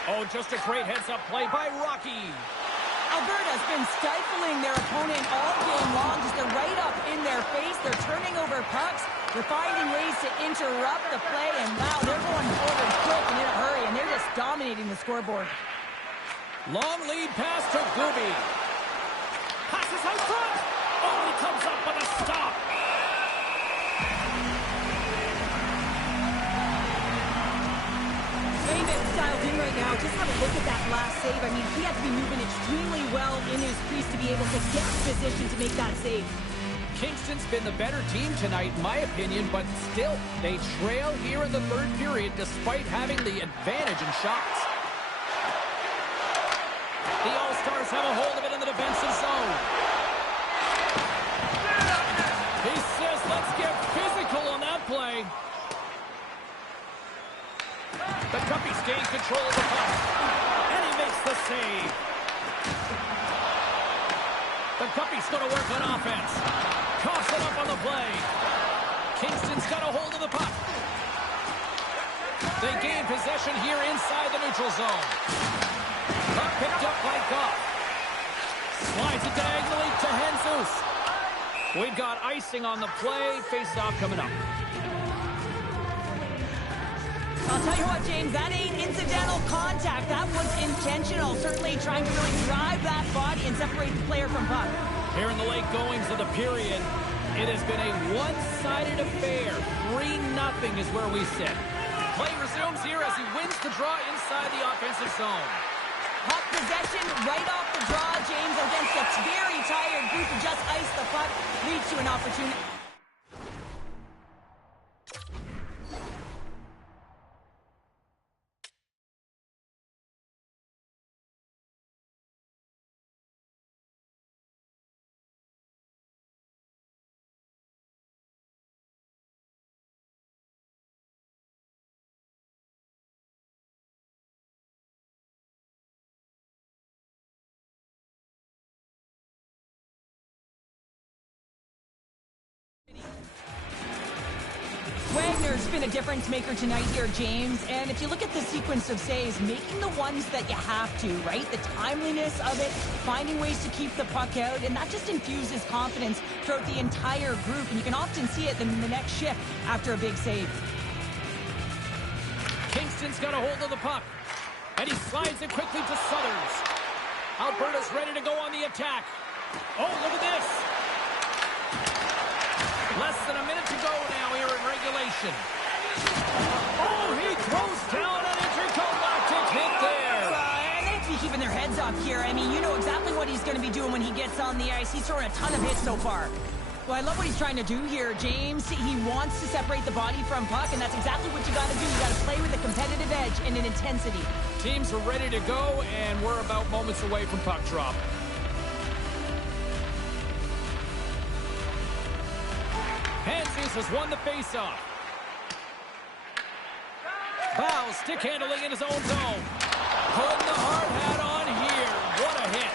Oh, just a great heads-up play by Rocky. Alberta's been stifling their opponent all game long. Just they're right up in their face. They're turning over pucks. They're finding ways to interrupt the play. And wow, they're going forward quick and in a hurry. And they're just dominating the scoreboard. Long lead pass to Gooby. Passes out front. Oh, he comes up with a stop. Raymond's dialed in right now. Just have a look at that last save. I mean, he had to be moving extremely well in his crease to be able to get in position to make that save. Kingston's been the better team tonight, in my opinion, but still, they trail here in the third period despite having the advantage in shots. The All-Stars have a hold of it in the defensive zone. He says, let's get physical on that play. The Guppies gain control of the puck. And he makes the save. The Guppies going to work on offense. Coughs it up on the play. Kingston's got a hold of the puck. They gain possession here inside the neutral zone. Puck picked up by Goff. Slides it diagonally to Jesus. We've got icing on the play. Face-off coming up. I'll tell you what, James, that ain't incidental contact. That was intentional. Certainly trying to really drive that body and separate the player from puck. Here in the late goings of the period, it has been a one-sided affair. 3-0 is where we sit. Play resumes here as he wins the draw inside the offensive zone. Puck possession right off the draw, James, against a very tired group who just iced the puck. Leads to an opportunity. Wagner's been a difference maker tonight here, James. And if you look at the sequence of saves, making the ones that you have to, right? The timeliness of it, finding ways to keep the puck out, and that just infuses confidence throughout the entire group. And you can often see it in the next shift after a big save. Kingston's got a hold of the puck. And he slides it quickly to Suthers. Alberta's ready to go on the attack. Oh, look at this. Less than a minute to go now here in regulation. Oh, he throws down an intergalactic hit there. And they have to be keeping their heads up here. I mean, you know exactly what he's going to be doing when he gets on the ice. He's throwing a ton of hits so far. Well, I love what he's trying to do here, James. He wants to separate the body from puck, and that's exactly what you got to do. You got to play with a competitive edge and an intensity. Teams are ready to go, and we're about moments away from puck drop. has won the faceoff. Bow stick handling in his own zone. Putting the hard hat on here. What a hit.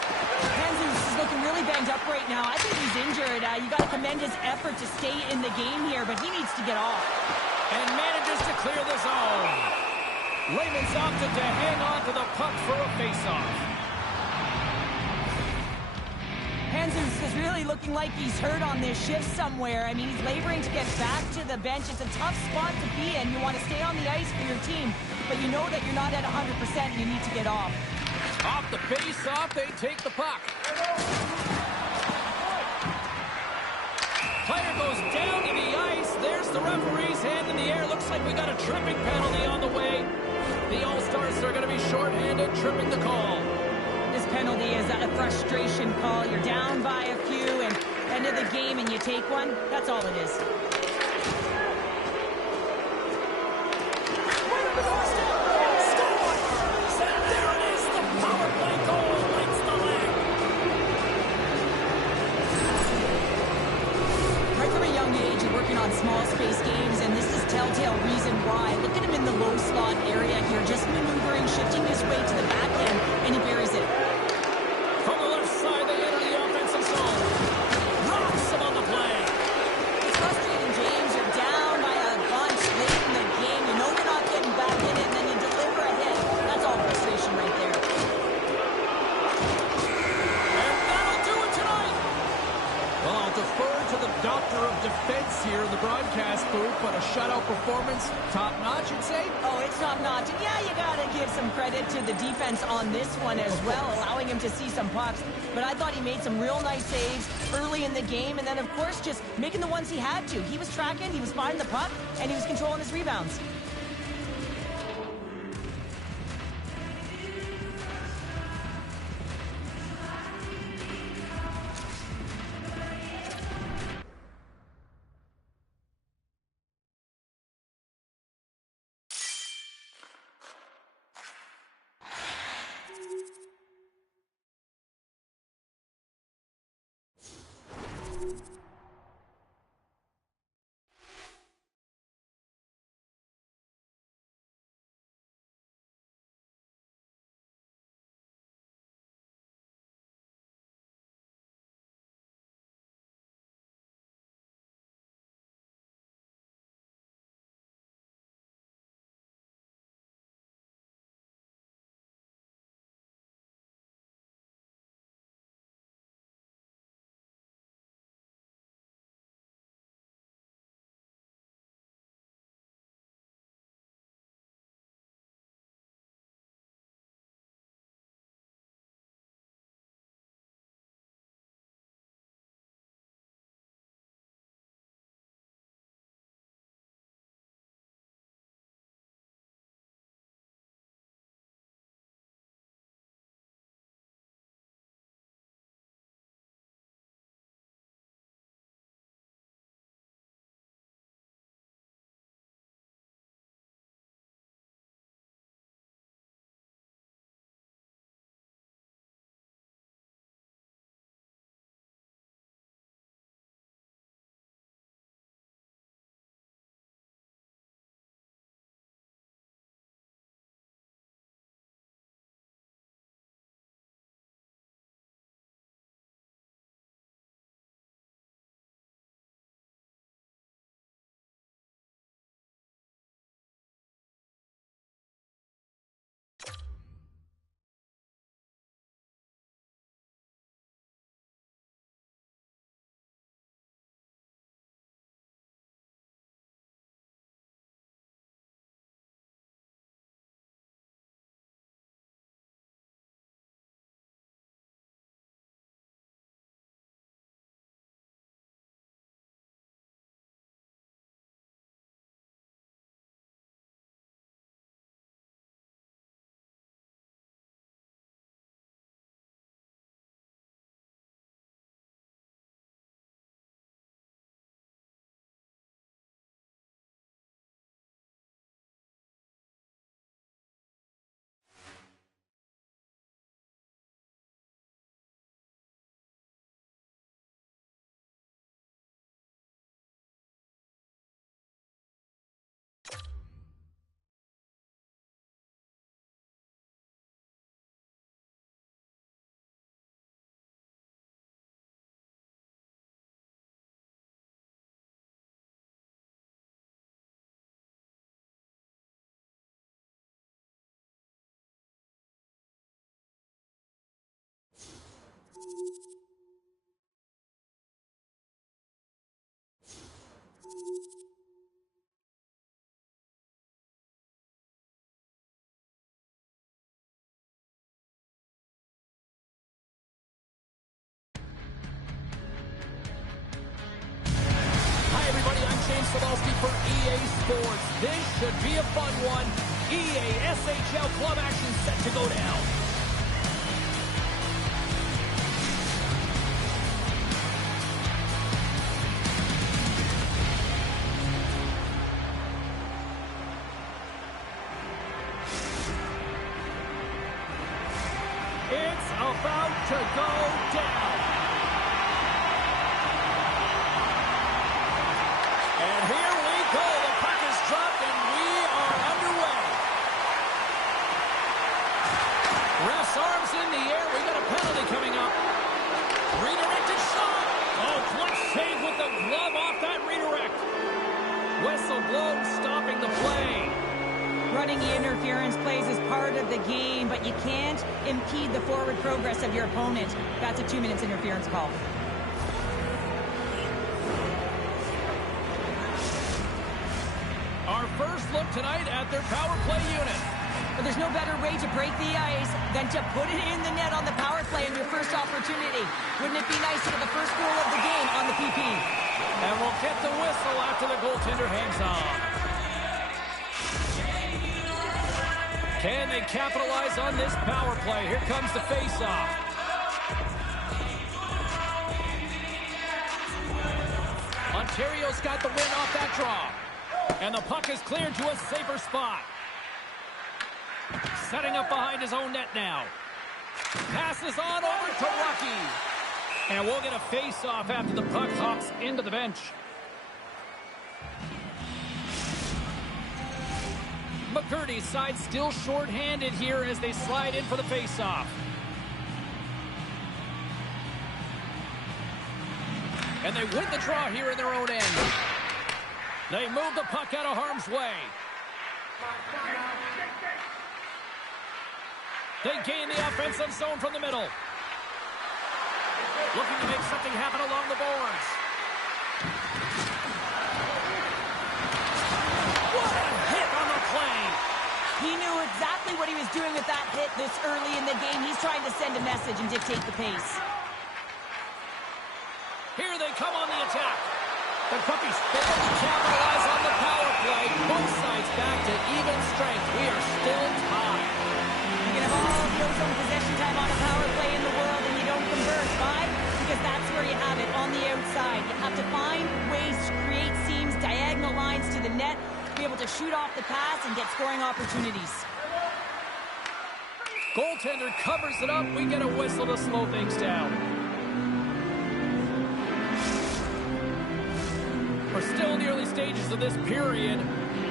Jesus is looking really banged up right now. I think he's injured. You got to commend his effort to stay in the game here, but he needs to get off. And manages to clear the zone. Layman's opted to hang on to the puck for a faceoff. Jesus is really looking like he's hurt on this shift somewhere. I mean, he's laboring to get back to the bench. It's a tough spot to be in. You want to stay on the ice for your team, but you know that you're not at 100% and you need to get off. Off the face-off, they take the puck. Player goes down to the ice. There's the referee's hand in the air. Looks like we got a tripping penalty on the way. The All-Stars are going to be shorthanded, tripping the call. This penalty is a frustration call. You're down by a few, and end of the game, and you take one. That's all it is. On small space games, and this is telltale reason why. Look at him in the low slot area here, just maneuvering, shifting his way to the back end, and he buries it. From the left side, they enter the offensive zone. Rocks him on the play. It's frustrating, James. You're down by a bunch late in the game. You know you're not getting back in it, and then you deliver a hit. That's all frustration right there. And that'll do it tonight. Well, I'll defer to the doctor of defense here in the broadcast booth, but a shutout performance, top-notch, you'd say? Oh, it's top-notch. And yeah, you got to give some credit to the defense on this one as well, allowing him to see some pucks. But I thought he made some real nice saves early in the game, and then, of course, just making the ones he had to. He was tracking, he was finding the puck, and he was controlling his rebounds. Hi, everybody. I'm James Cebulski for EA Sports. This should be a fun one. EA SHL club action set to go down. It's about to go down. And here we go. The puck is dropped, and we are underway. Ref's arms in the air. We got a penalty coming up. Redirected shot. Oh, clutch save with the glove off that redirect. Whistle blown, stopping the play. Running the interference plays is part of the game, but you can't impede the forward progress of your opponent. That's a 2 minutes interference call. Our first look tonight at their power play unit. But there's no better way to break the ice than to put it in the net on the power play in your first opportunity. Wouldn't it be nice to get the first goal of the game on the PP? And we'll get the whistle after the goaltender hangs on. Can they capitalize on this power play? Here comes the face-off. Ontario's got the win off that draw. And the puck is cleared to a safer spot. Setting up behind his own net now. Passes on over to Rocky. And we'll get a face-off after the puck hops into the bench. McCurdy's side still short-handed here as they slide in for the face-off. And they win the draw here in their own end. They move the puck out of harm's way. They gain the offensive zone from the middle. Looking to make something happen along the boards. What a hit on the play! He knew exactly what he was doing with that hit this early in the game. He's trying to send a message and dictate the pace. Here they come on the attack. The Puppies fail to capitalize on the power play. Both sides back to even strength. We are still tied. You can have all the ozone possession time on a power play in the world and you don't convert. Why? Because that's where you have it, on the outside. You have to find ways to create seams, diagonal lines to the net, be able to shoot off the pass and get scoring opportunities. Goaltender covers it up. We get a whistle to slow things down. We're still in the early stages of this period.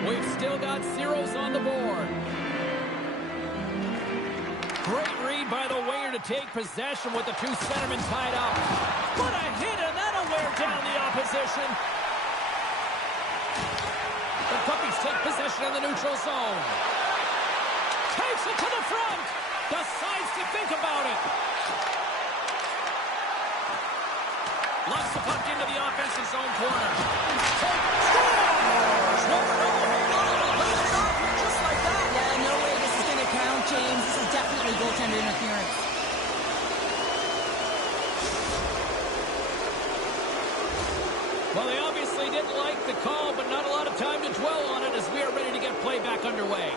We've still got zeros on the board. Great read by the winger to take possession with the two centermen tied up. What a hit, and that'll wear down the opposition. The Puppies take possession in the neutral zone. Takes it to the front. Decides to think about it. Loves the puck into the offensive zone corner. Scores! No, just like that. Yeah, no way this is going to count, James. This is definitely goaltender interference. Well, they obviously didn't like the call, but not a lot of time to dwell on it as we are ready to get play back underway.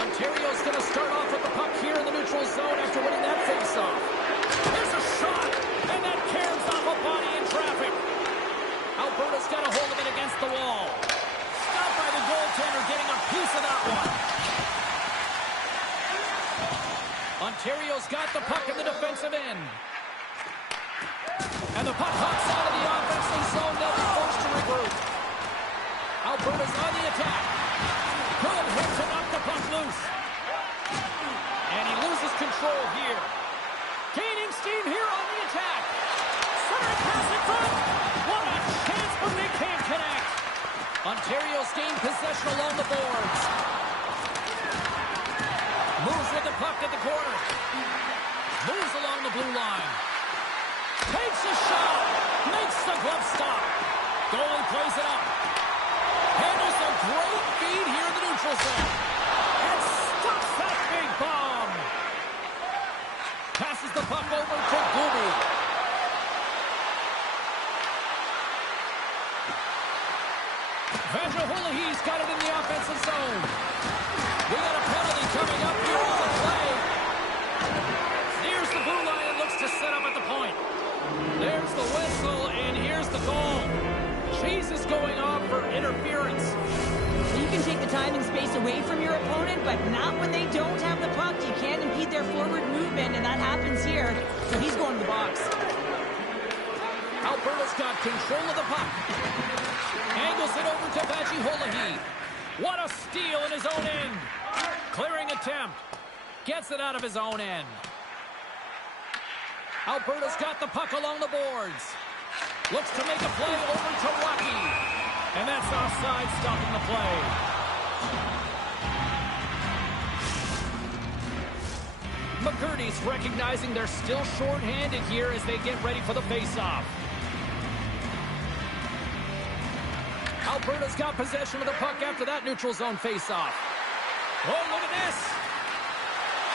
Ontario's going to start off with the puck here in the neutral zone after winning that face-off. Here's a shot, and that caroms off a body in traffic. Alberta's got a hold of it against the wall. Stopped by the goaltender, getting a piece of that one. Ontario's got the puck in the defensive end. And the puck hops out of the offensive zone. They'll be forced to regroup. Alberta's on the attack. Good hit to knock the puck loose. And he loses control here. Gaining steam here on the attack. Centering pass in front. What a chance, but they can't connect. Ontario's gained possession along the boards. Moves with the puck at the corner. Moves along the blue line. Takes a shot. Makes the glove stop. Goalie plays it up. Handles a great feed here in the neutral zone. And stops that big bomb. Passes the puck over to Gooby. Vajuholahi's got it in the offensive zone. We got a penalty coming up here on the play. Nears the blue line and looks to set up at the point. There's the whistle, and here's the goal. Cheese is going off for interference. You can take the time and space away from your opponent, but not when they don't have the puck. You can't impede their forward movement, and that happens here. So he's going to the box. Alberta's got control of the puck. Angles it over to Vajuholahi. What a steal in his own end. Clearing attempt. Gets it out of his own end. Alberta's got the puck along the boards. Looks to make a play over to Rocky. And that's offside, stopping the play. McCurdy's recognizing they're still short-handed here as they get ready for the face-off. Alberta's got possession of the puck after that neutral zone face-off. Oh, look at this.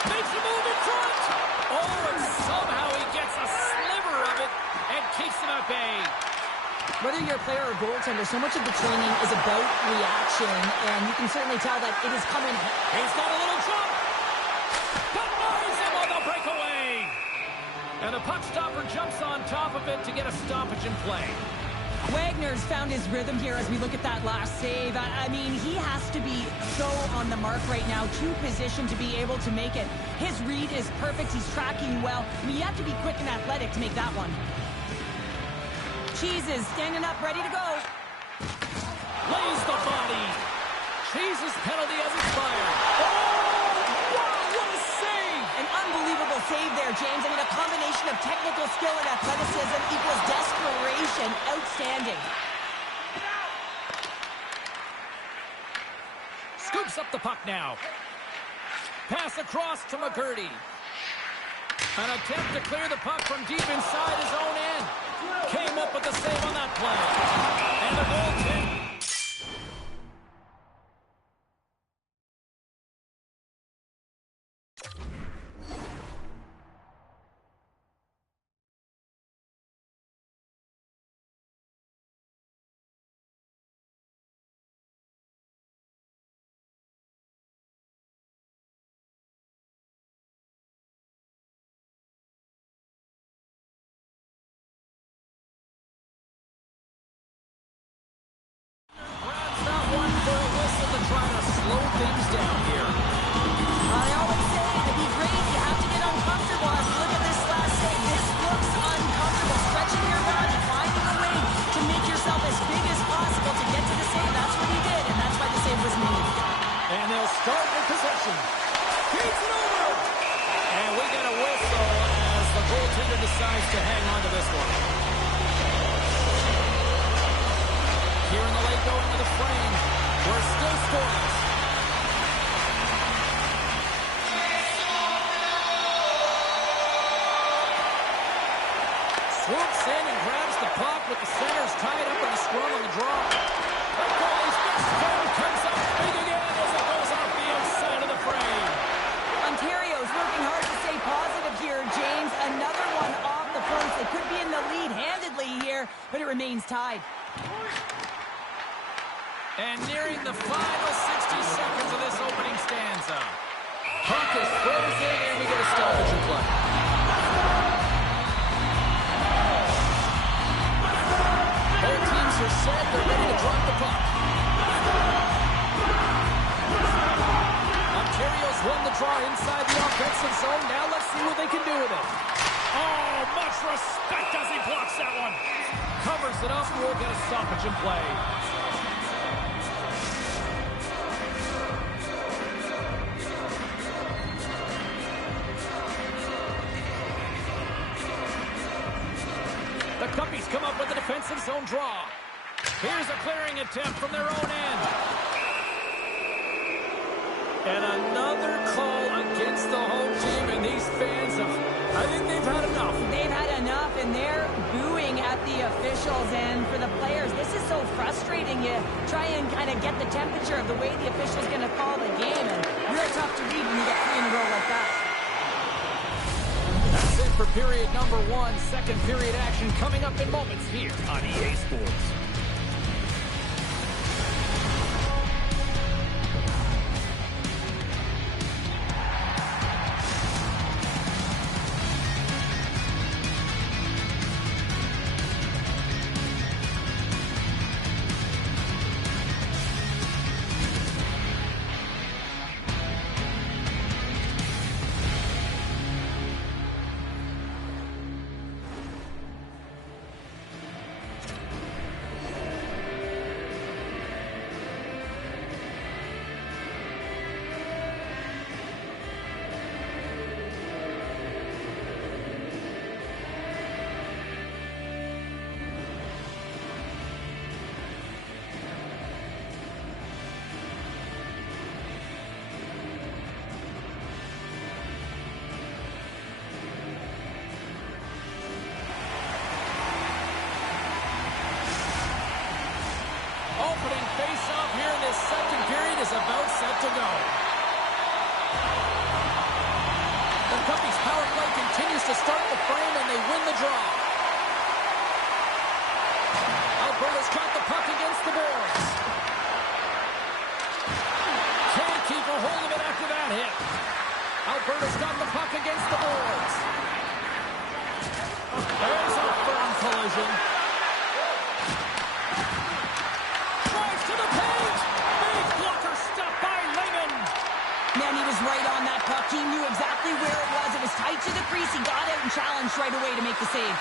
Makes a move in front. Oh, and somehow he gets a sliver of it and keeps him at bay. Whether you're a player or goaltender, so much of the training is about reaction, and you can certainly tell that it is coming. He's got a little jump. Denies him on the breakaway. And the puck stopper jumps on top of it to get a stoppage in play. Wagner's found his rhythm here as we look at that last save. I mean, he has to be so on the mark right now, to position to be able to make it. His read is perfect. He's tracking well. I mean, you have to be quick and athletic to make that one. Cheese is standing up, ready to go. Lays the body. Cheese's penalty has expired. Oh, wow, what a save. An unbelievable save there, James. I mean, a combination of technical skill and athleticism equals desperation. Outstanding. Scoops up the puck now. Pass across to McCurdy. An attempt to clear the puck from deep inside his own end. Came up with the save on that play. And the goaltender. Slow things down here. I always say to be great, you have to get uncomfortable. As we look at this last save, this looks uncomfortable. Stretching your body, finding a way to make yourself as big as possible to get to the save. That's what he did, and that's why the save was made. And they'll start with possession. Feeds it over. And we get a whistle as the goaltender decides to hang on to this one. Here in the late going to the frame. We're still scoreless. Swoops in and grabs the puck with the centers tied up in a scrum on the draw. The goalie's first phone comes up big again as it goes off the outside of the frame. Ontario's working hard to stay positive here, James. Another one off the points. They could be in the lead handedly here, but it remains tied. And nearing the final 60 seconds of this opening stanza. Puck is frozen, and we get a stoppage in play. Both teams are set. They're ready to drop the puck. Ontario's won the draw inside the offensive zone. Now let's see what they can do with it. Oh, much respect as he blocks that one. Covers it up, and we'll get a stoppage in play. The Cuppies come up with a defensive zone draw. Here's a clearing attempt from their own end. And another call against the home team, and these fans have I think they've had enough. They've had enough, and they're booing at the officials. And for the players, this is so frustrating. You try and kind of get the temperature of the way the official's going to call the game, and real tough to read when you get 3 in a row like that. That's it for period number 1. Second period action coming up in moments here on EA Sports. Opening face-off here in this second period is about set to go. The Cuppies' power play continues to start the frame, and they win the draw. Alberta's got the puck against the boards. Can't keep a hold of it after that hit. Alberta's got the puck against the boards. There's a firm collision. Man, he was right on that puck. He knew exactly where it was. It was tight to the crease. He got out and challenged right away to make the save.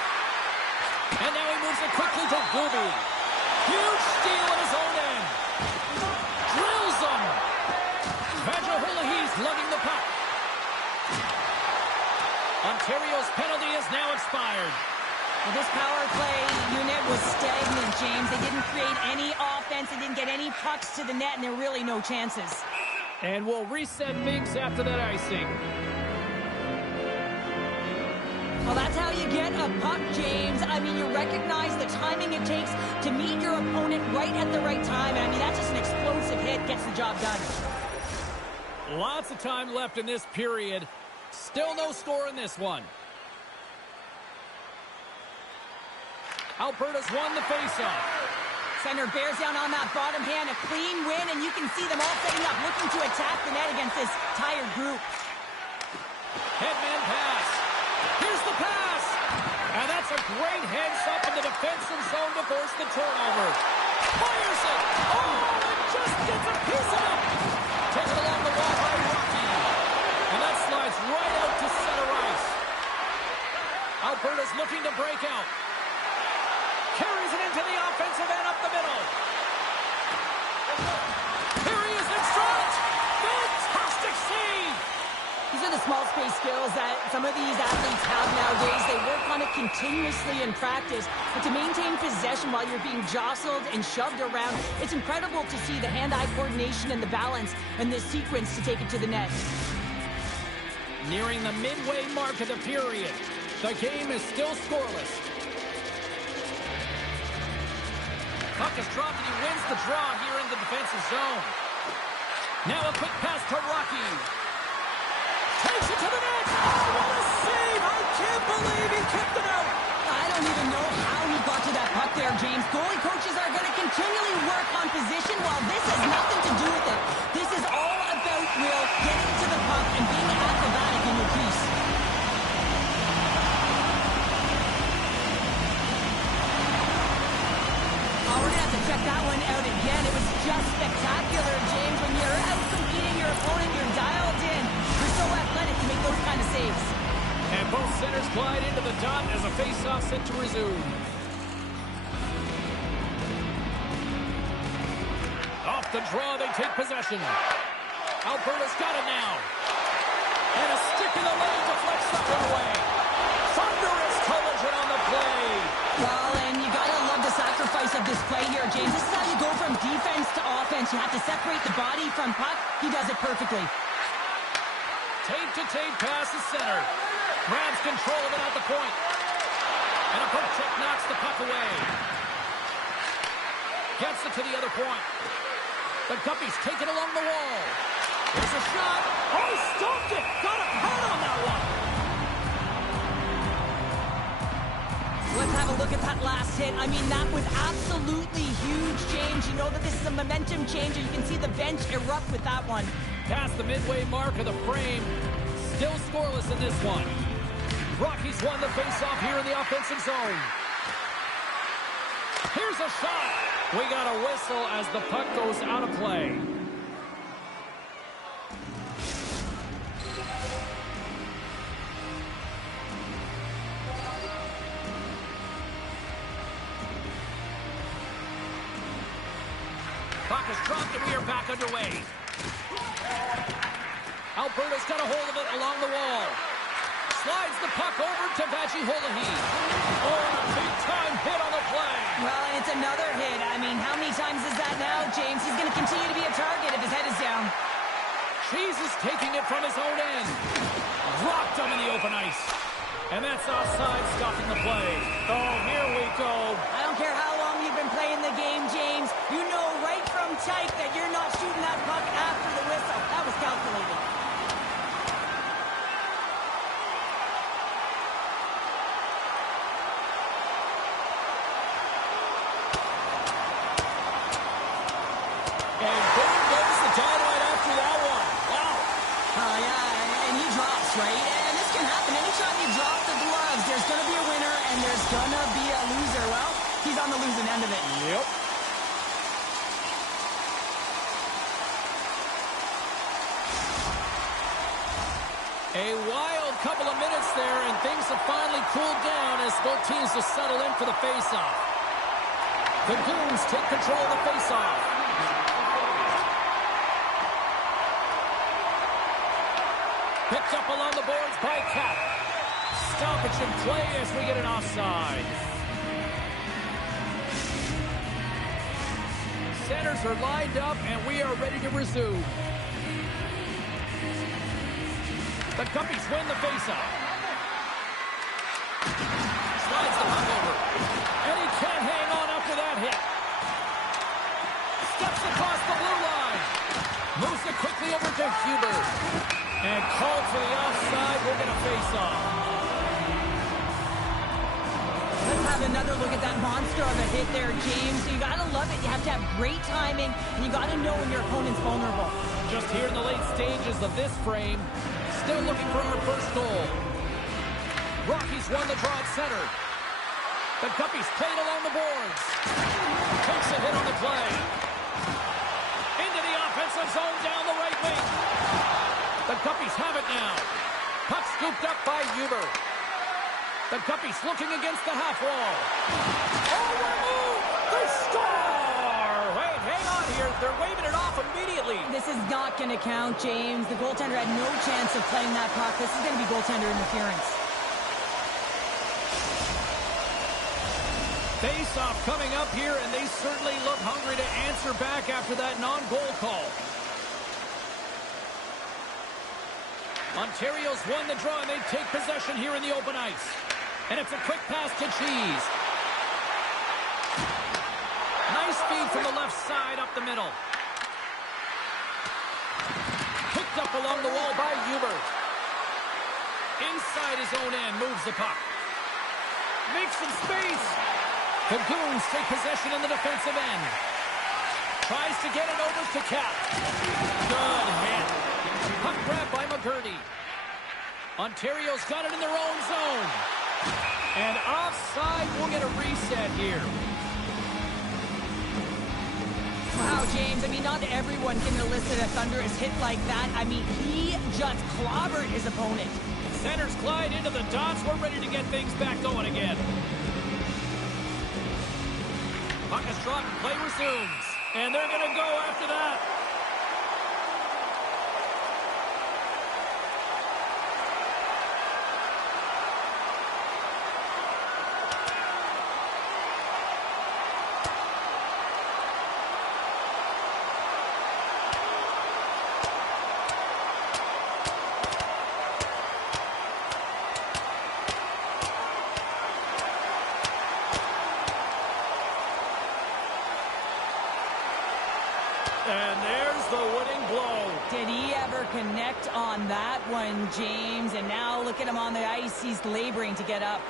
And now he moves it quickly to Gooby. Huge steal at his own end. Drills him. Vajuholahe's lugging the puck. Ontario's penalty is now expired. Well, this power play unit was stagnant, James. They didn't create any offense. They didn't get any pucks to the net, and there were really no chances. And we'll reset things after that icing. Well, that's how you get a puck, James. I mean, you recognize the timing it takes to meet your opponent right at the right time. I mean, that's just an explosive hit. Gets the job done. Lots of time left in this period. Still no score in this one. Alberta's won the faceoff. Center bears down on that bottom hand, a clean win, and you can see them all setting up, looking to attack the net against this tired group. Headman pass. Here's the pass. And that's a great heads-up in the defensive zone to force the turnover. Fires it. Oh, it just gets a piece of it. Taken along the wall by Rocky. And that slides right out to center ice. Alberta's looking to break out. Carries it into the offensive end up the middle. Here he is in front. Fantastic save. These are the small space skills that some of these athletes have nowadays. They work on it continuously in practice. But to maintain possession while you're being jostled and shoved around, it's incredible to see the hand-eye coordination and the balance in this sequence to take it to the net. Nearing the midway mark of the period. The game is still scoreless. Puck is dropped and he wins the draw here in the defensive zone. Now a quick pass to Rocky. Takes it to the net. Oh, what a save! I can't believe he kicked it out. I don't even know how he got to that puck there, James. Goalie coaches are going to continually work on position while this has nothing to do with it. This is all about Will getting to the puck and being acrobatic in your crease. We're going to have to check that one out again. It was just spectacular, James. When you're out competing your opponent, you're dialed in. You're so athletic to make those kind of saves. And both centers glide into the dot as a face-off set to resume. Off the draw, they take possession. Alberta's got it now. And a stick in the leg deflects that one away. Thunderous collision on the play. Well, and you got to love the sacrifice of this play here, James. This is how you go from defense to offense. You have to separate the body from puck. He does it perfectly. Tape-to-tape pass is center. Grabs control of it at the point. And a poke check knocks the puck away. Gets it to the other point. The Guppies take it along the wall. There's a shot. Oh, he stopped it. Got a hurt on that one. Let's have a look at that last hit. I mean, that was absolutely huge change. You know that this is a momentum changer. You can see the bench erupt with that one. Past the midway mark of the frame. Still scoreless in this one. Rockies won the faceoff here in the offensive zone. Here's a shot. We got a whistle as the puck goes out of play. Puck is dropped and we are back underway. Alberta's got a hold of it along the wall. Slides the puck over to Vajiholahee. Oh, a big-time hit on the play. Well, and it's another hit. I mean, how many times is that now, James? He's going to continue to be a target if his head is down. Cheese is taking it from his own end. Dropped him in the open ice. And that's offside, stopping the play. Oh, here we go. I don't care how long you've been playing the game, James. You know right from tight that you're not shooting that puck after the whistle. That was calculated. And boom goes the dynamite after that one. Wow. Oh, yeah, and he drops, right? And this can happen. Anytime you drop the gloves, there's going to be a winner and there's going to be a loser. Well, he's on the losing end of it. Yep. A wild couple of minutes there, and things have finally cooled down as both teams will settle in for the faceoff. The Goons take control of the faceoff. Picked up along the boards by Cap. Stoppage in play as we get an offside. Centers are lined up, and we are ready to resume. The Guppies win the faceoff. Slides the puck over. And he can't hang on after that hit. Steps across the blue line. Moves it quickly over to Huber. And called for the offside. We're going to face off. Let's have another look at that monster of a hit there, James. You got to love it. You have to have great timing, and you got to know when your opponent's vulnerable. Just here in the late stages of this frame, still looking for our first goal. Rockies won the draw at center. The Guppies played along the boards. Takes a hit on the play. Into the offensive zone down the right wing. The Guppies have it now. Puck scooped up by Huber. The Guppies looking against the half wall. Oh, what a move! They score! Wait, hang on here. They're waving it off immediately. This is not going to count, James. The goaltender had no chance of playing that puck. This is going to be goaltender interference. Face-off coming up here, and they certainly look hungry to answer back after that non-goal call. Ontario's won the draw, and they take possession here in the open ice. And it's a quick pass to Cheese. Nice feed from the left side up the middle. Picked up along the wall by Huber. Inside his own end, moves the puck. Makes some space. The Goons take possession in the defensive end. Tries to get it over to Cap. Good hit. Puck grab by McGurdy. Ontario's got it in their own zone. And offside, we'll get a reset here. Wow, James, I mean, not everyone can elicit a thunderous hit like that. I mean, he just clobbered his opponent. Centers glide into the dots. We're ready to get things back going again. Puck is dropped and play resumes. And they're going to go after that. Did he ever connect on that one, James? And now look at him on the ice. He's laboring to get up.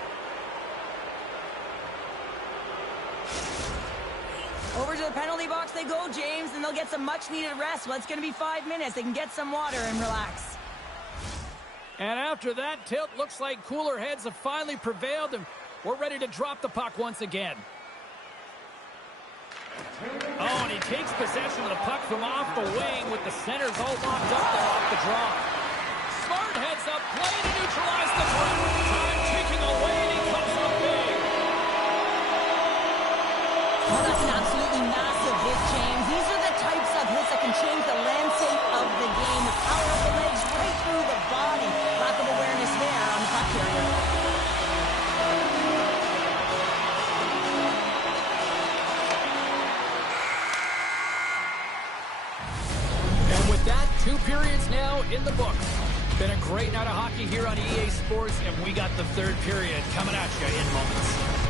Over to the penalty box they go, James, and they'll get some much-needed rest. Well, it's going to be 5 minutes. They can get some water and relax. And after that tilt, looks like cooler heads have finally prevailed, and we're ready to drop the puck once again. Oh, and he takes possession of the puck from off the wing with the centers all locked up there off the draw. Smart heads up, play to neutralize the threat. Time ticking away, and he comes up big. Well, that's an absolutely massive hit, James. These are the types of hits that can change the landscape of the game. The power of the legs right through the body. Lack of awareness there on the puck carrier. And with that, 2 periods now in the books. Been a great night of hockey here on EA Sports, and we got the 3rd period coming at you in moments.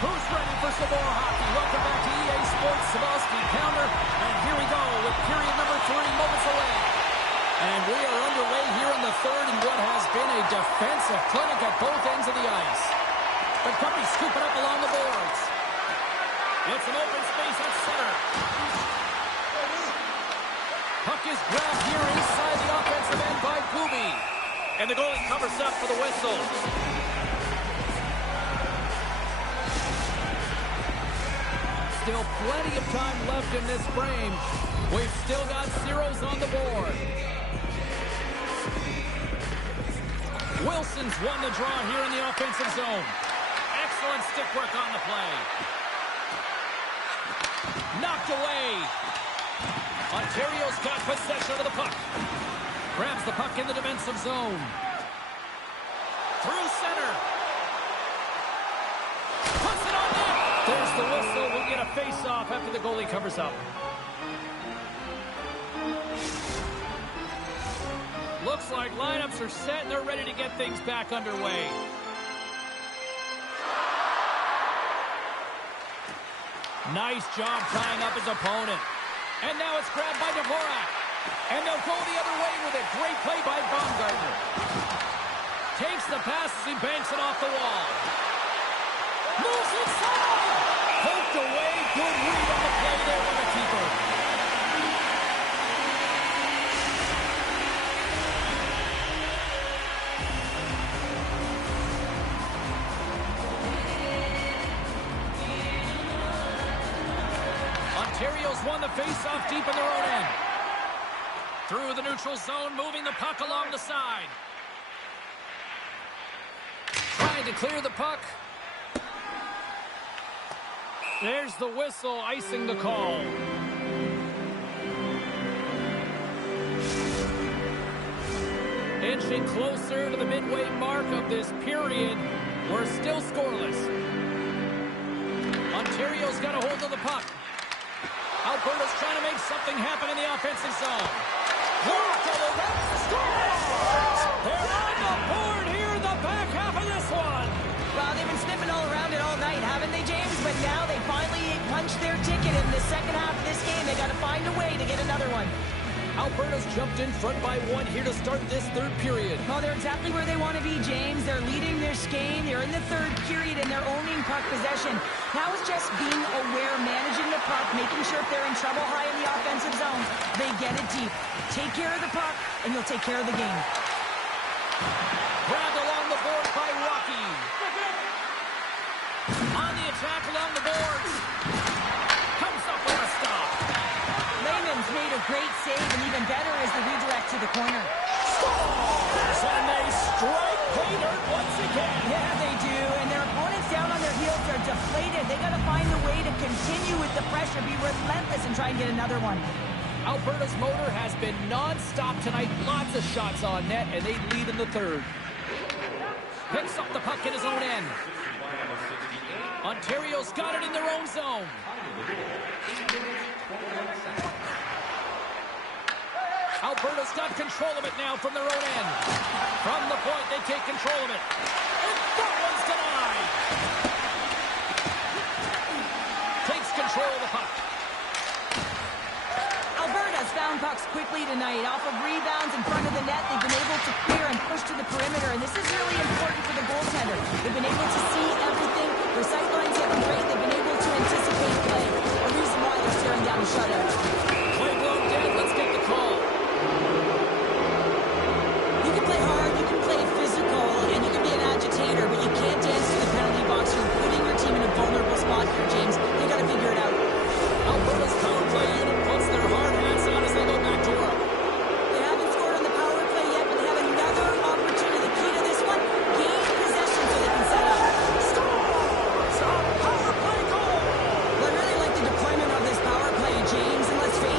Who's ready for some more hockey? Welcome back to EA Sports. Sabalski Pounder. And here we go with period number 3 moments away. And we are underway here in the 3rd in what has been a defensive clinic at both ends of the ice. The puppy scooping up along the boards. It's an open space at center. Puck is grabbed here inside the offensive end by Kubi. And the goalie covers up for the whistle. Still plenty of time left in this frame. We've still got zeros on the board. Wilson's won the draw here in the offensive zone. Excellent stick work on the play. Knocked away. Ontario's got possession of the puck. Grabs the puck in the defensive zone. Through center. Puts it on net. There's the whistle. We'll get a face-off after the goalie covers up. Looks like lineups are set and they're ready to get things back underway. Nice job tying up his opponent. And now it's grabbed by Dvorak. And they'll go the other way with it. Great play by Baumgartner. Takes the pass as he banks it off the wall. Moves inside! Poked away. Good read on the play there by the keeper. Ontario's won the face-off deep in their own end. Through the neutral zone, moving the puck along the side. Trying to clear the puck. There's the whistle, icing the call. Inching closer to the midway mark of this period. We're still scoreless. Ontario's got a hold of the puck. Alberta's trying to make something happen in the offensive zone. They're on the board here in the back half of this one. Well, they've been sniffing all around it all night, haven't they, James? But now they finally punched their ticket in the second half of this game. They got to find a way to get another one. Alberta's jumped in front by 1 here to start this third period. Well, they're exactly where they want to be, James. They're leading their game. They're in the third period, and they're owning puck possession. Now it's just being aware, managing the puck, making sure if they're in trouble high in the offensive zone, they get it deep. Take care of the puck, and you'll take care of the game. Grabbed along the board by Rocky. On the attack along the boards. Comes up with a stop. Lehman's made a great save, and even better is the redirect to the corner. Scores! And they strike pay dirt once again. Yeah, they do, and their opponents down on their heels are deflated. They got to find a way to continue with the pressure, be relentless, and try and get another one. Alberta's motor has been non-stop tonight. Lots of shots on net, and they lead in the third. Picks up the puck in his own end. Ontario's got it in their own zone. Alberta's got control of it now from their own end. From the point, they take control of it. And that one's denied. Takes control of the puck. Alberta's found pucks quickly tonight. Off of rebounds in front of the net, they've been able to clear and push to the perimeter, and this is really important for the goaltender. They've been able to see everything. Their sight lines have been great. They've been able to anticipate play. The reason why they're staring down a shutout. Play blown dead. Let's get the call. You can play hard, you can play physical, and you can be an agitator, but you can't dance to the penalty box. You're putting your team in a vulnerable spot here, James. They got to figure it out. Alberta's power play unit puts their hard hats on as they go back to work. They haven't scored on the power play yet, but they have another opportunity. The key to this one, gain possession so they can set up. Scores! A power play goal! Well, I really like the deployment of this power play, James, and let's face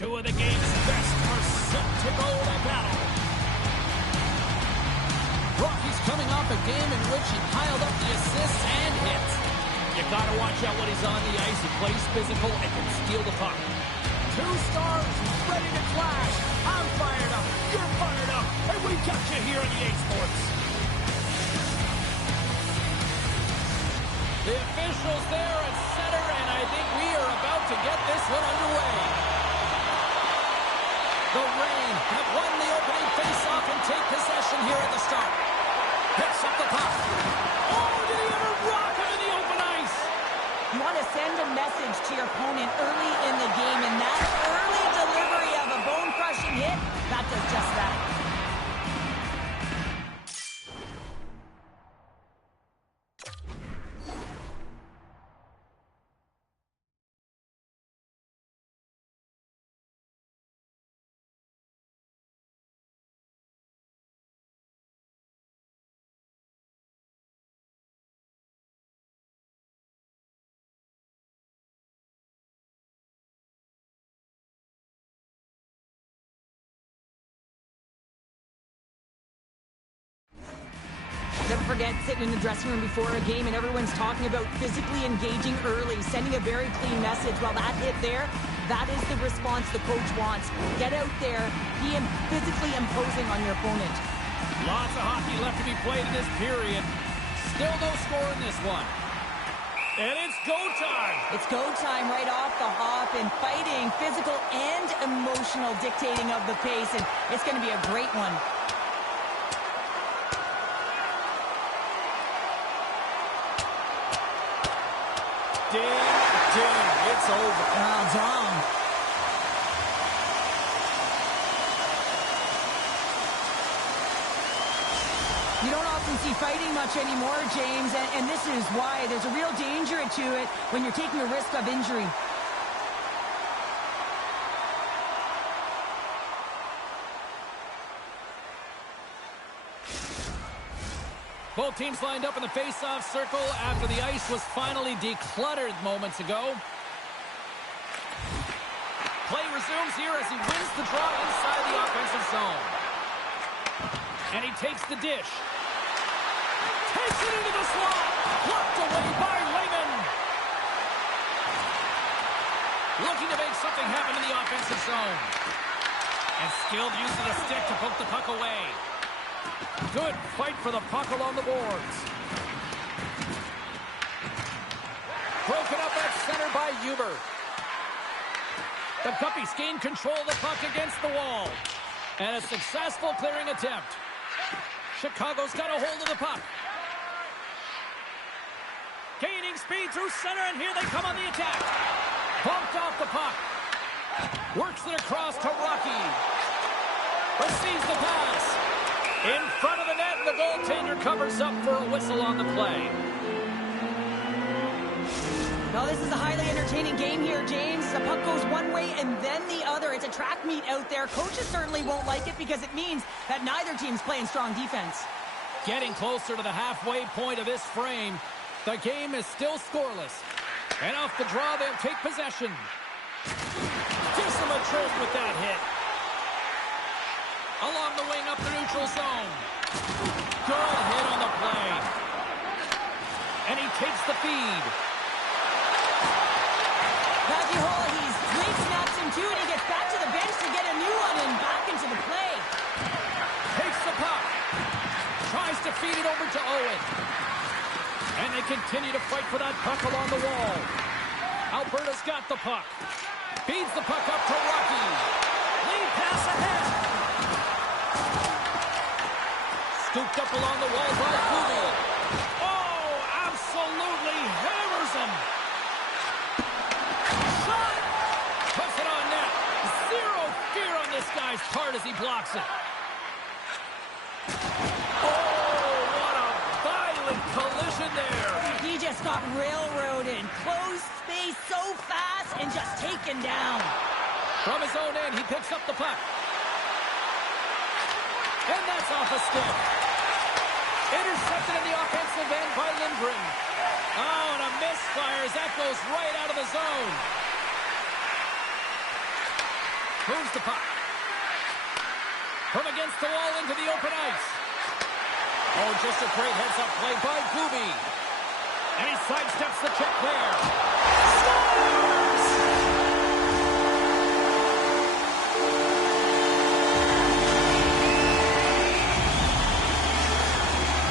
Two of the game's best are set to go to battle. Rocky's coming off a game in which he piled up the assists and hits. You gotta watch out when he's on the ice. He plays physical and can steal the puck. Two stars ready to clash. I'm fired up. You're fired up. And we got you here on EA Sports. The officials there at center, and I think we are about to get this one underway. The Reign have won the opening faceoff and take possession here at the start. Picks up the puck. Oh, did he ever rock him in the open ice? You want to send a message to your opponent early in the game, and that early delivery of a bone-crushing hit, that does just that. Never forget sitting in the dressing room before a game and everyone's talking about physically engaging early, sending a very clean message. Well, that hit there, that is the response the coach wants. Get out there, be physically imposing on your opponent. Lots of hockey left to be played in this period. Still no score in this one. And it's go time. It's go time right off the hop, and fighting, physical and emotional dictating of the pace, and it's going to be a great one. Ding, ding, it's over. Down. You don't often see fighting much anymore, James, and this is why. There's a real danger to it when you're taking a risk of injury. Both teams lined up in the face-off circle after the ice was finally decluttered moments ago. Play resumes here as he wins the draw inside the offensive zone. And he takes the dish. Takes it into the slot. Blocked away by Raymond. Looking to make something happen in the offensive zone. And skilled use of the stick to poke the puck away. Good fight for the puck along the boards. Broken up at center by Huber. The Guppies gain control of the puck against the wall. And a successful clearing attempt. Chicago's got a hold of the puck. Gaining speed through center, and here they come on the attack. Bumped off the puck. Works it across to Rocky. Receives the pass. In front of the net, and the goaltender covers up for a whistle on the play. Well, this is a highly entertaining game here, James. The puck goes one way and then the other. It's a track meet out there. Coaches certainly won't like it because it means that neither team's playing strong defense. Getting closer to the halfway point of this frame, the game is still scoreless. And off the draw, they'll take possession. Gives them a jolt with that hit. Along the wing, up the neutral zone. Good hit on the play. And he takes the feed. Rajihola, he's late snaps him too, and he gets back to the bench to get a new one and back into the play. Takes the puck. Tries to feed it over to Owen. And they continue to fight for that puck along the wall. Alberta's got the puck. Feeds the puck up to Rocky. Lead pass ahead. Scooped up along the wall by Kubi. Oh, absolutely hammers him. Shot. Puts it on net. Zero fear on this guy's part as he blocks it. Oh, what a violent collision there. He just got railroaded. Closed space so fast and just taken down. From his own end, he picks up the puck. And that's off a stick. Intercepted in the offensive end by Lindgren. Oh, and a misfire as that goes right out of the zone. Moves the puck. From against the wall into the open ice. Oh, just a great heads-up play by Kubi. And he sidesteps the check there. Scores!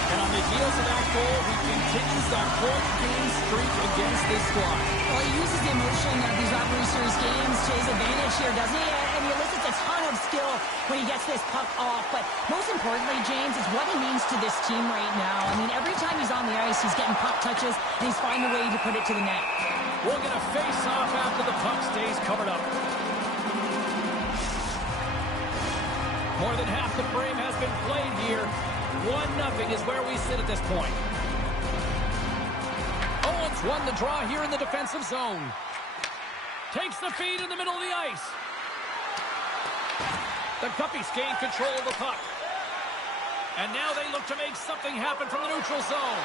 And on the heels of that goal, he continues that fourth-game streak against this squad. Well, he uses the emotion of these rivalry series games to his advantage here, doesn't he? And he elicits a ton of skill when he gets this puck off. But most importantly, James, is what he means to this team right now. I mean, every time he's on the ice, he's getting puck touches, and he's finding a way to put it to the net. We're going to face off after the puck stays covered up. More than half the frame has been played here. 1-0 is where we sit at this point. Owens won the draw here in the defensive zone. Takes the feed in the middle of the ice. The Guppies gain control of the puck. And now they look to make something happen from the neutral zone.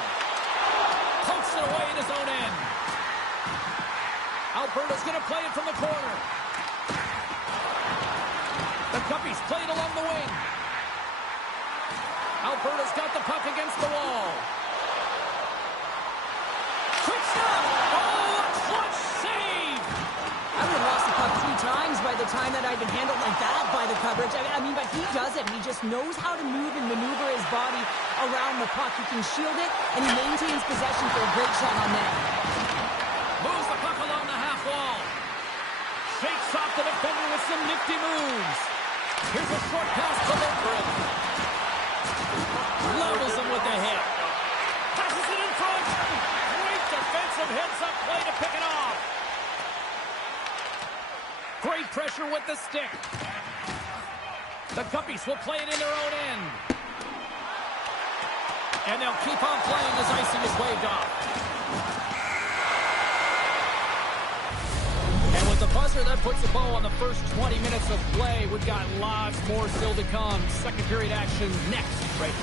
Pokes it away in his own end. Alberta's going to play it from the corner. The Guppies play it along the wing. Alberta's got the puck against the wall. Quick stop! Oh, a clutch save! I would have lost the puck 3 times by the time that I'd been handled like that by the coverage. I mean, but he does it. He just knows how to move and maneuver his body around the puck. He can shield it, and he maintains possession for a great shot on net. the defender with some nifty moves. Here's a short pass to Lindgren. Levels him with the hit. Passes it in front. Great defensive heads-up play to pick it off. Great pressure with the stick. The Guppies will play it in their own end. And they'll keep on playing as icing is waved off. And with the buzzer, that puts a bow on the first 20 minutes of play. We've got lots more still to come. Second period action next, right?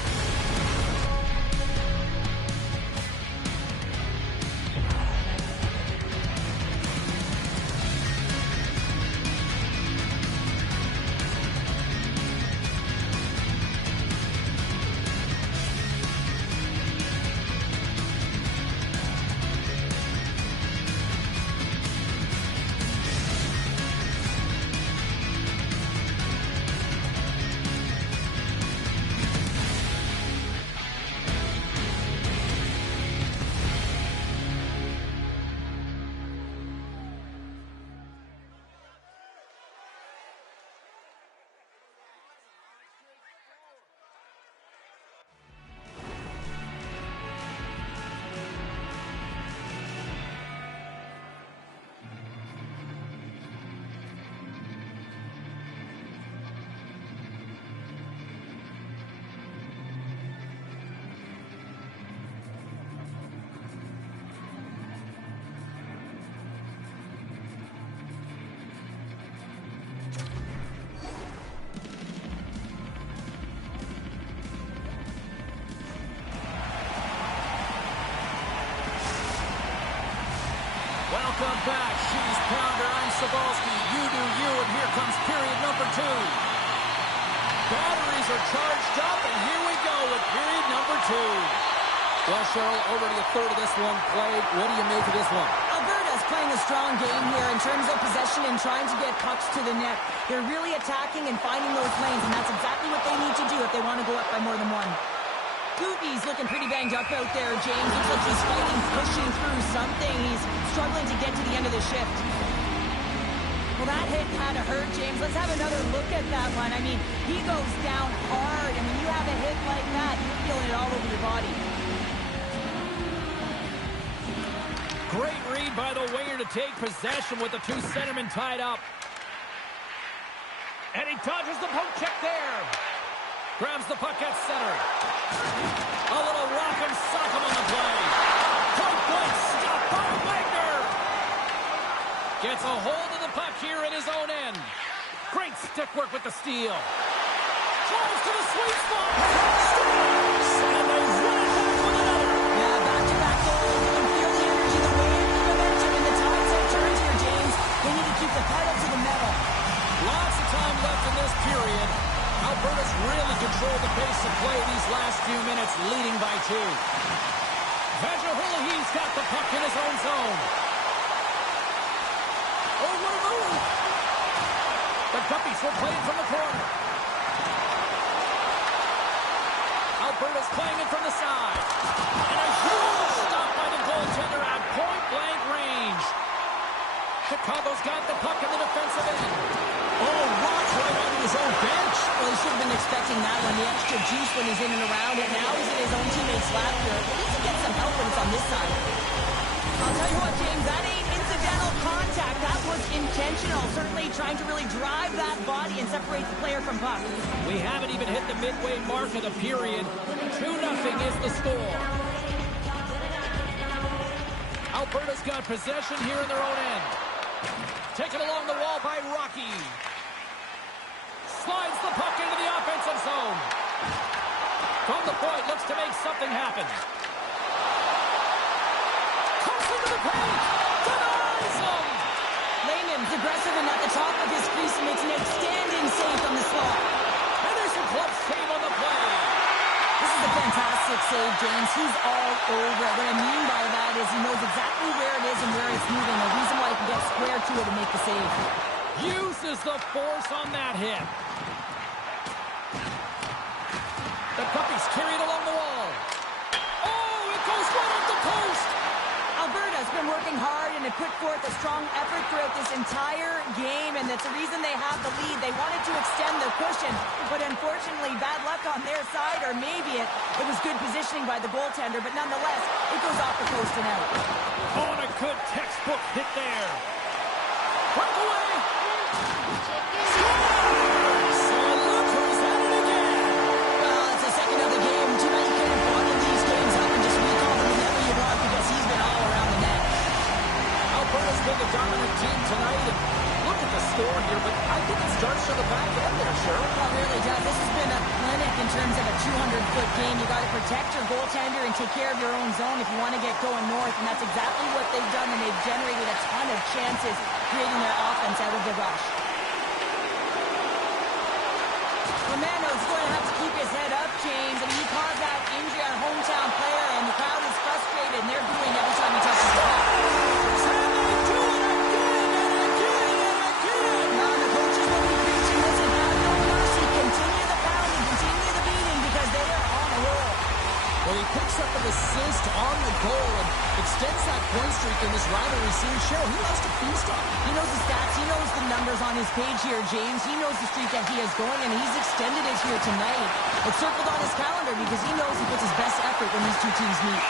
Welcome back. She's Pounder. I'm Cybulski. You do you, and here comes period number 2. Batteries are charged up, and here we go with period number 2. Well, Cheryl, already a third of this one played. What do you make of this one? Alberta's playing a strong game here in terms of possession and trying to get pucks to the net. They're really attacking and finding those lanes, and that's exactly what they need to do if they want to go up by more than one. Goopy's looking pretty banged up out there, James. Looks like he's fighting, pushing through something. He's struggling to get to the end of the shift. Well, that hit had to hurt, James. Let's have another look at that one. I mean, he goes down hard, and when you have a hit like that, you're feeling it all over your body. Great read by the winger to take possession with the two centermen tied up. And he dodges the poke check there. Grabs the puck at center. A little rock'em sock'em on the play. Point blank stop by Wagner. Gets a hold of the puck here in his own end. Great stick work with the steal. Drives to the sweet spot. Scores! And they run it back with another. Yeah, back-to-back goals. You can feel the energy, the wave, the momentum, and the tides have turned here, James. They need to keep the pedal to the metal. Lots of time left in this period. Alberta's really controlled the pace of play these last few minutes, leading by 2. Vajuhulahi's got the puck in his own zone. Oh, what a move! The Guppies will play it from the corner. Alberta's playing it from the side. And a huge stop by the goaltender at point-blank range. Chicago's got the puck in the defensive end. Oh, Rock's right onto his own bench. Well, he should have been expecting that one. The extra juice when he's in and around it. Now he's in his own teammate's lap here. He needs to get some help when it's on this side. I'll tell you what, James, that ain't incidental contact. That was intentional. Certainly trying to really drive that body and separate the player from puck. We haven't even hit the midway mark of the period. 2-0 is the score. Alberta's got possession here in their own end. Taken along the wall by Rocky. Slides the puck into the offensive zone. From the point, looks to make something happen. Comes into the paint. Denies him. Lehman's aggressive and at the top of his crease and makes an outstanding save from the slot. And there's a glove save on the play. This is a fantastic save, James. He's all over it. What I mean by that is he knows exactly where it is and where it's moving. A reason why he can get square to it and make the save. Uses the force on that hit. The Guppies carry it along the wall. Oh, it goes right up the post. Alberta's been working hard and and have put forth a strong effort throughout this entire game, and that's the reason they have the lead. They wanted to extend their cushion, but unfortunately, bad luck on their side, or maybe it was good positioning by the goaltender, but nonetheless, it goes off the post and out. Oh, and a good textbook hit there. Breakaway! So look who's at it again. Well, it's the second of the game. Too bad you couldn't bottle these games up and just recall them whenever you want, because he's been all around the net. Alberta's been the dominant team tonight. And look at the score here, but I think it starts to the back end there, Cheryl. Well, it really does. This has been a clinic in terms of a 200-foot game. You got to protect your goaltender and take care of your own zone if you want to get going north, and that's exactly what they've done, and they've generated a ton of chances creating their offense out of the rush. Romano's going to have to keep his head up, James. I mean, he caused that injury on a hometown player, and the crowd is frustrated, and they're booing every time he touches the puck. Now the coaches will be preaching, listen, have no mercy. Continue the pounding, continue the beating, because they are on a roll. Well, he picks up an assist on the goal and extends that point streak in this rivalry series. Cheryl, he loves to feast on it. He knows the stats. He knows the numbers on his page here, James. He knows the streak that he is going, and he's extended it here tonight. It's circled on his calendar because he knows he puts his best effort when these two teams meet.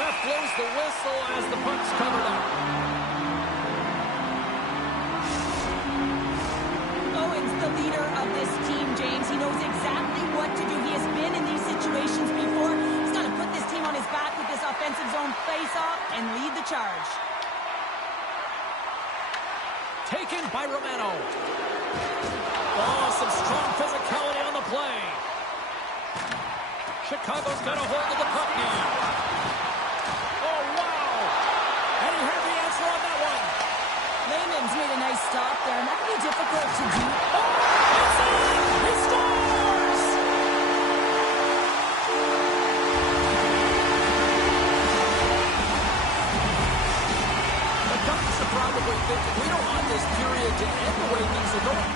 Ref blows the whistle as the puck's covered up. Owen's the leader of this team, James. He knows exactly what to do. He has been in these situations before. He's got to put this team on his back with this offensive zone face-off and lead the charge. Taken by Romano. Oh, some strong physicality on the play. Chicago's got a hold of the puck now. Oh, wow. And he heard the answer on that one. Lehman's made a nice stop there, and that can be difficult to do. Oh, it's in! He scores! The Ducks are probably thinking, we don't want this period to end the way things are going.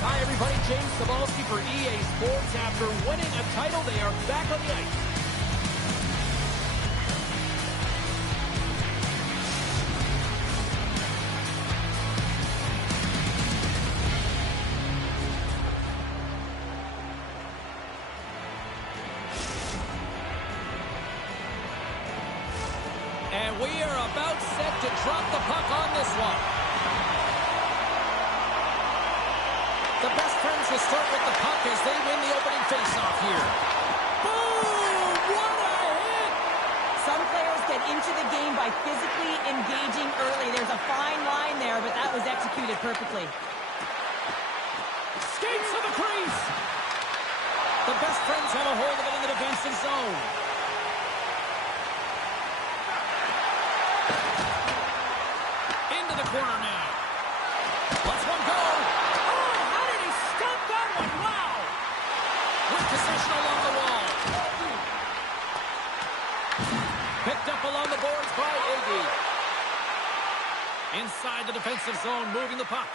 Hi, everybody. James Cebulski for EA Sports. After winning a title, they are back on the ice. And we are about set to drop the puck on this one. The best friends will start with the puck as they win the opening faceoff here. Boom! What a hit! Some players get into the game by physically engaging early. There's a fine line there, but that was executed perfectly. Skates to the crease! The best friends have a hold of it in the defensive zone. Into the corner now. Let's one go. Possession along the wall. Picked up along the boards by Iggy. Inside the defensive zone, moving the puck.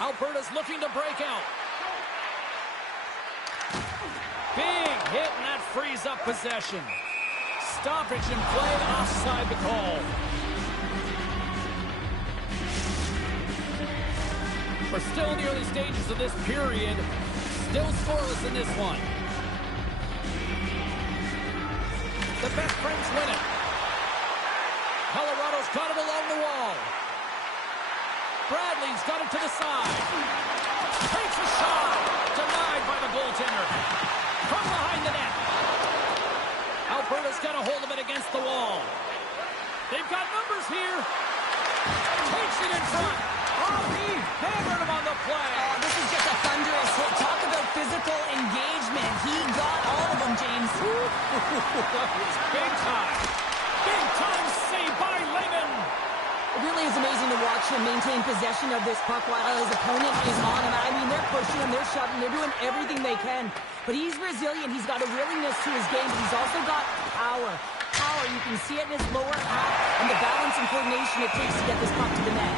Alberta's looking to break out. Big hit, and that frees up possession. Stoppage in play, offside the call. We're still in the early stages of this period. Still scoreless in this one. The best friends win it. Colorado's got it along the wall. Bradley's got it to the side. Takes a shot. Denied by the goaltender. From behind the net. Alberta's got a hold of it against the wall. They've got numbers here. Takes it in front. Oh, he hammered him on the play. Oh, this is just a thunderous hit. Talk about physical engagement. He got all of them, James. That was big time. Big time save by Lehman. It really is amazing to watch him maintain possession of this puck while his opponent is on him. I mean, they're pushing him, they're shoving, they're doing everything they can. But he's resilient. He's got a willingness to his game, but he's also got power. Power, you can see it in his lower half and the balance and coordination it takes to get this puck to the net.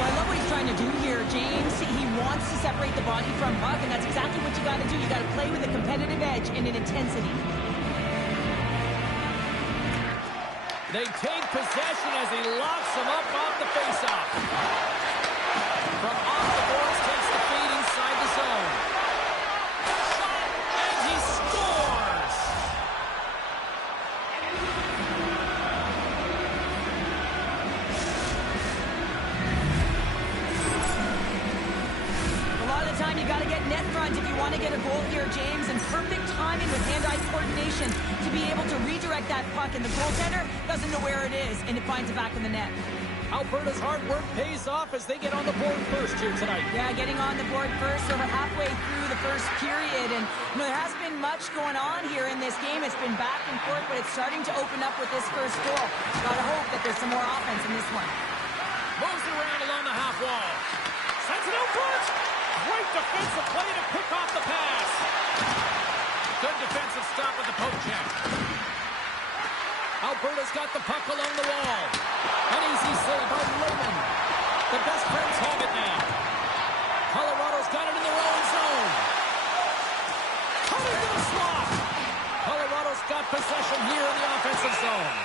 Well, I love what he's trying to do here, James. He wants to separate the body from puck, and that's exactly what you got to do. You got to play with a competitive edge and an intensity. They take possession as he locks him up off the faceoff. From off the boards, takes the feed inside the zone. Shot, and he scores! A lot of the time, you got to get net front if you want to get a goal here, James, and perfect timing with hand-eye coordination to be able to redirect that puck, and the goaltender doesn't know where it is, and it finds it back in the net. Alberta's hard work pays off as they get on the board first here tonight. Yeah, getting on the board first, over halfway through the first period, and there hasn't been much going on here in this game. It's been back and forth, but it's starting to open up with this first goal. Gotta hope that there's some more offense in this one. Moves it around along the half wall. Sends it out front. Great defensive play to pick off the pass. Good defensive stop with the poke check. Alberta's got the puck along the wall. An easy save by Lehman. The best friends have it now. Colorado's got it in their own zone. Coming to the slot. Colorado's got possession here in the offensive zone.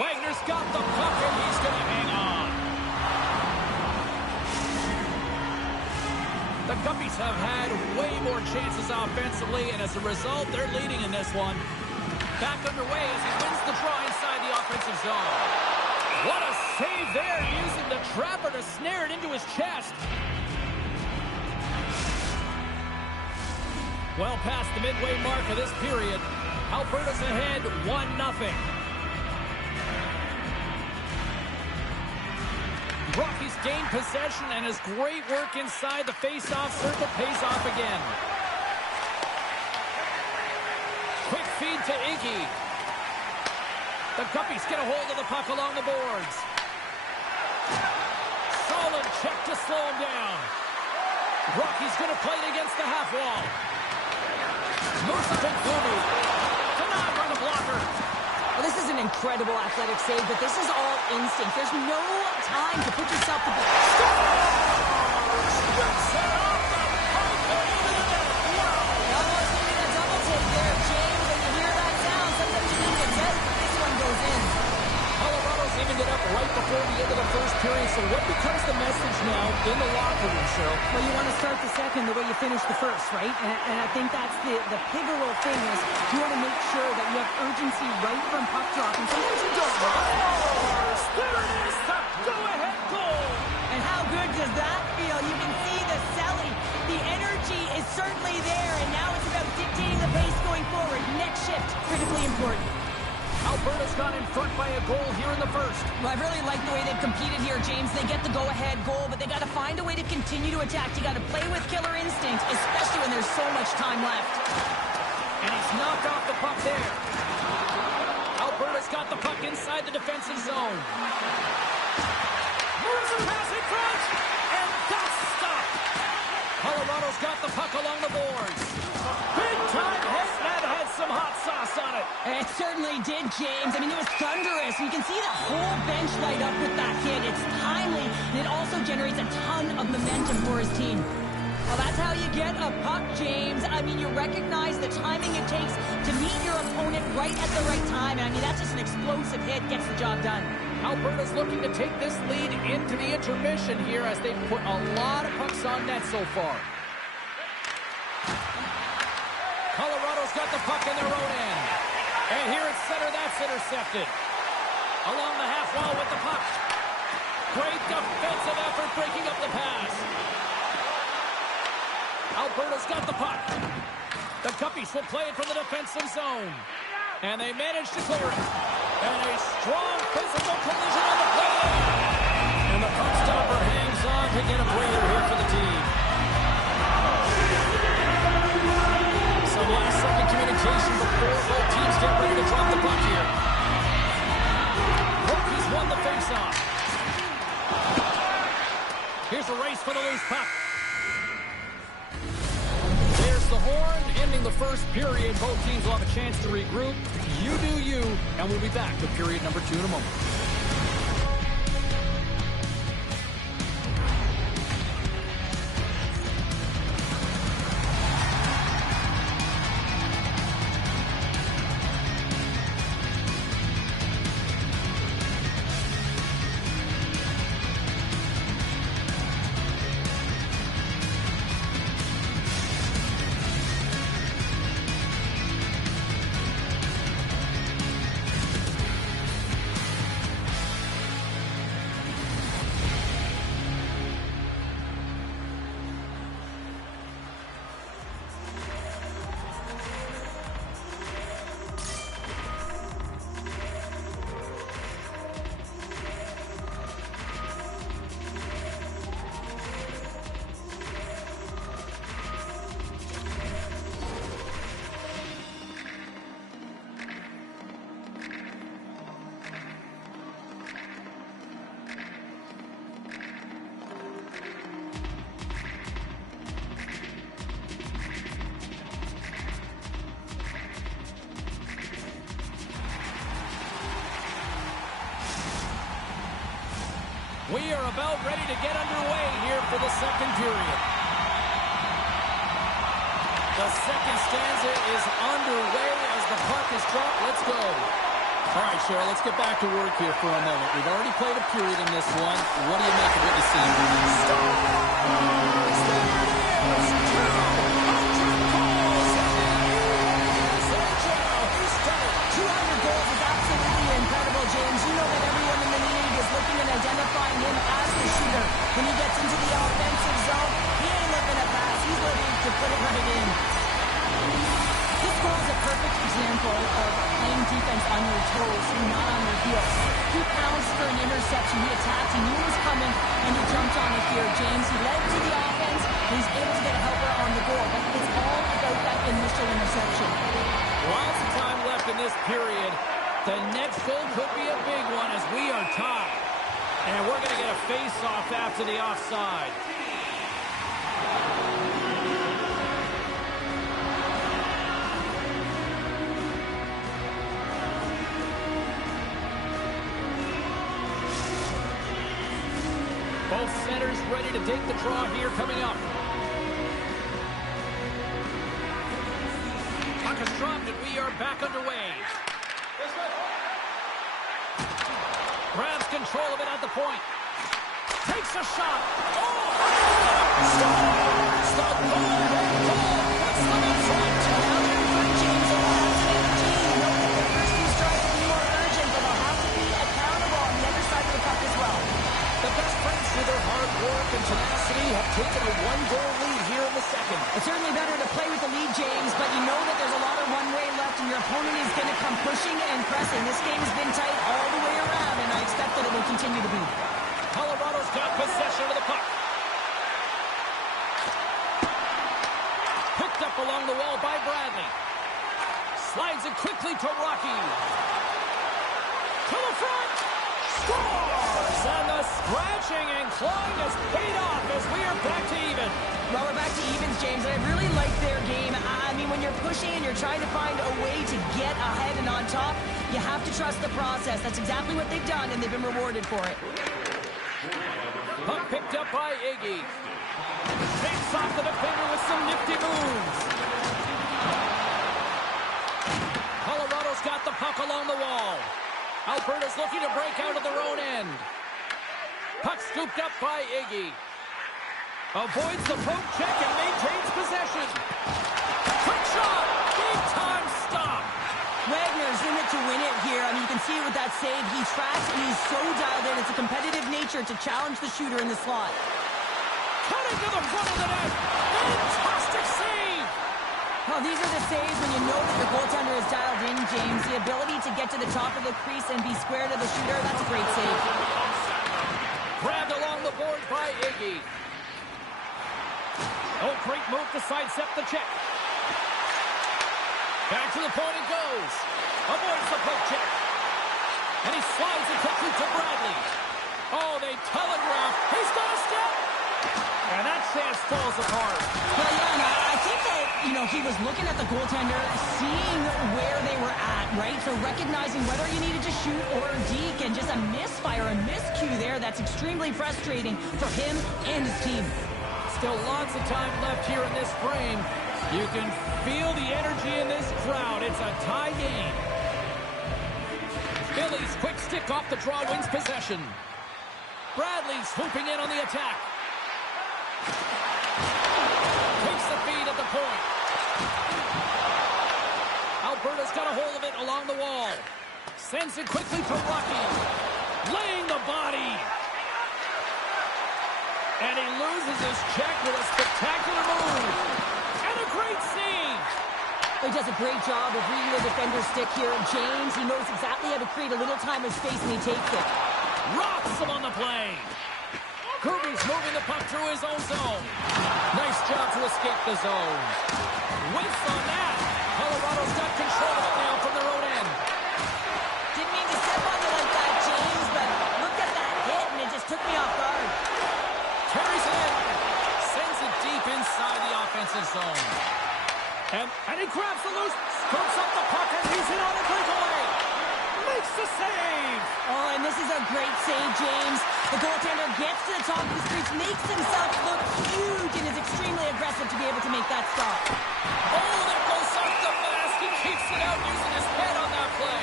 Wagner's got the puck and he's going to hang on. The Guppies have had way more chances offensively, and as a result, they're leading in this one. Back underway as he wins the draw inside the offensive zone. What a save there, using the trapper to snare it into his chest. Well past the midway mark of this period, Alberta's ahead 1-0. Rockies gain possession, and his great work inside the face-off circle pays off again. Quick feed to Iggy. The Guppies get a hold of the puck along the boards. Solid check to slow him down. Rocky's going to play it against the half wall. Merciful Fumu. Denied by the blocker. Well, this is an incredible athletic save, but this is all instinct. There's no time to put yourself to... It up right before the end of the first period. So what becomes the message now in the locker room, Cheryl? Well, you want to start the second the way you finish the first, right? And I think that's the pivotal thing is you want to make sure that you have urgency right from puck drop. And sometimes you don't. There it is, the go-ahead goal. And how good does that feel? You can see the selling. The energy is certainly there, and now it's about dictating the pace going forward. Next shift, critically important. Alberta's gone in front by a goal here in the first. Well, I really like the way they've competed here, James. They get the go-ahead goal, but they got to find a way to continue to attack. You got to play with killer instinct, especially when there's so much time left. And he's knocked off the puck there. Alberta's got the puck inside the defensive zone. Moves a pass in front, and that's stopped. Colorado's got the puck along the boards. Big time hit, that had some hot sauce on it. It certainly did, James. I mean, it was thunderous. You can see the whole bench light up with that hit. It's timely, and it also generates a ton of momentum for his team. Well, that's how you get a puck, James. I mean, you recognize the timing it takes to meet your opponent right at the right time. And I mean, that's just an explosive hit, gets the job done. Alberta's looking to take this lead into the intermission here as they've put a lot of pucks on net so far. Colorado's got the puck in their own end. And here at center, that's intercepted. Along the half wall with the puck. Great defensive effort breaking up the pass. Alberta's got the puck. The Guppies will play it from the defensive zone. And they manage to clear it. And a strong physical collision on the play. And the puck stopper hangs on to get a breather here for the team. Some last-second communication before both teams get ready to drop the puck here. Rockies won the face-off. Here's a race for the loose puck. There's the horn, ending the first period. Both teams will have a chance to regroup. You do you, and we'll be back with period number 2 in a moment. We are about ready to get underway here for the second period. The second stanza is underway as the puck is dropped. Let's go. All right, Cheryl, let's get back to work here for a moment. We've already played a period in this one. What do you make of what you see? James, you know that everyone in the league is looking and identifying him as the shooter. When he gets into the offensive zone, he ain't looking to pass. He's looking to put it right in. This goal is a perfect example of playing defense on your toes and not on your heels. He pounced for an interception. He attacked. He knew it was coming, and he jumped on it here, James. He led to the offense, and he's able to get a helper on the goal. But it's all about that initial interception. Lots of time left in this period. The next goal could be a big one as we are tied. And we're going to get a face-off after the offside. Both centers ready to take the draw here coming up. Puck is dropped and we are back underway. Grabs control of it at the point. Takes a shot. Oh! Scores! The golden goal puts them in front. James will have to make a team. Know that the first two strikes will be more urgent, but they'll have to be accountable on the other side of the puck as well. The best friends through their hard work and tenacity have taken a one-goal lead here in the second. It's certainly better to play with the lead, James, but you know that there's a lot of one-way left, and your opponent is going to come pushing and pressing. This game has been tight all the way around, and I expect that it will continue to be. Colorado's got possession of the puck. Picked up along the wall by Bradley. Slides it quickly to Rocky. To the front. Scores! And the scratching and clawing has paid off as we are back to even. Well, we're back to evens, James, and I really like their game. I mean, when you're pushing and you're trying to find a way to get ahead and on top, you have to trust the process. That's exactly what they've done, and they've been rewarded for it. Puck picked up by Iggy. Takes off the defender with some nifty moves. Colorado's got the puck along the wall. Alberta's looking to break out of their own end. Puck scooped up by Iggy. Avoids the poke check and maintains possession. Quick shot! Big time stop! Wagner's in it to win it here. I mean, you can see it with that save. He tracks and he's so dialed in. It's a competitive nature to challenge the shooter in the slot. Cutting to the front of the net. Fantastic save. Well, these are the saves when you know that your goaltender is dialed in, James. The ability to get to the top of the crease and be square to the shooter, that's a great save. Grabbed along the boards by Iggy. Oh, great move to sidestep the check. Back to the point it goes. Avoids the poke check. And he slides it quickly to Bradley. Oh, they telegraph. He's got a step. And that chance falls apart. Well, yeah, and I think that, he was looking at the goaltender, seeing where they were at, right? So recognizing whether you needed to shoot or deke, and just a misfire, a miscue there. That's extremely frustrating for him and his team. Still lots of time left here in this frame. You can feel the energy in this crowd. It's a tie game. Philly's quick stick off the draw wins possession. Bradley swooping in on the attack. Takes the feed at the point. Alberta's got a hold of it along the wall. Sends it quickly to Rocky. Laying the body. And he loses his check with a spectacular move. And a great save. He does a great job of reading the defender's stick here. James, he knows exactly how to create a little time and space, and he takes it. Rocks him on the play. Kirby's moving the puck through his own zone. Nice job to escape the zone. Whiffs on that. Colorado's got control of it now from their own end. Didn't mean to step on you like that, James, but look at that hit, and it just took me off guard. Carries it in. Sends it deep inside the offensive zone. And he grabs the loose. Scoops up the puck, and he's in on a breakaway. Makes the save. Oh, and this is a great save, James. The goaltender gets to the top of the crease, makes himself look huge, and is extremely aggressive to be able to make that stop. Oh, there goes off the mask. He keeps it out using his head on that play.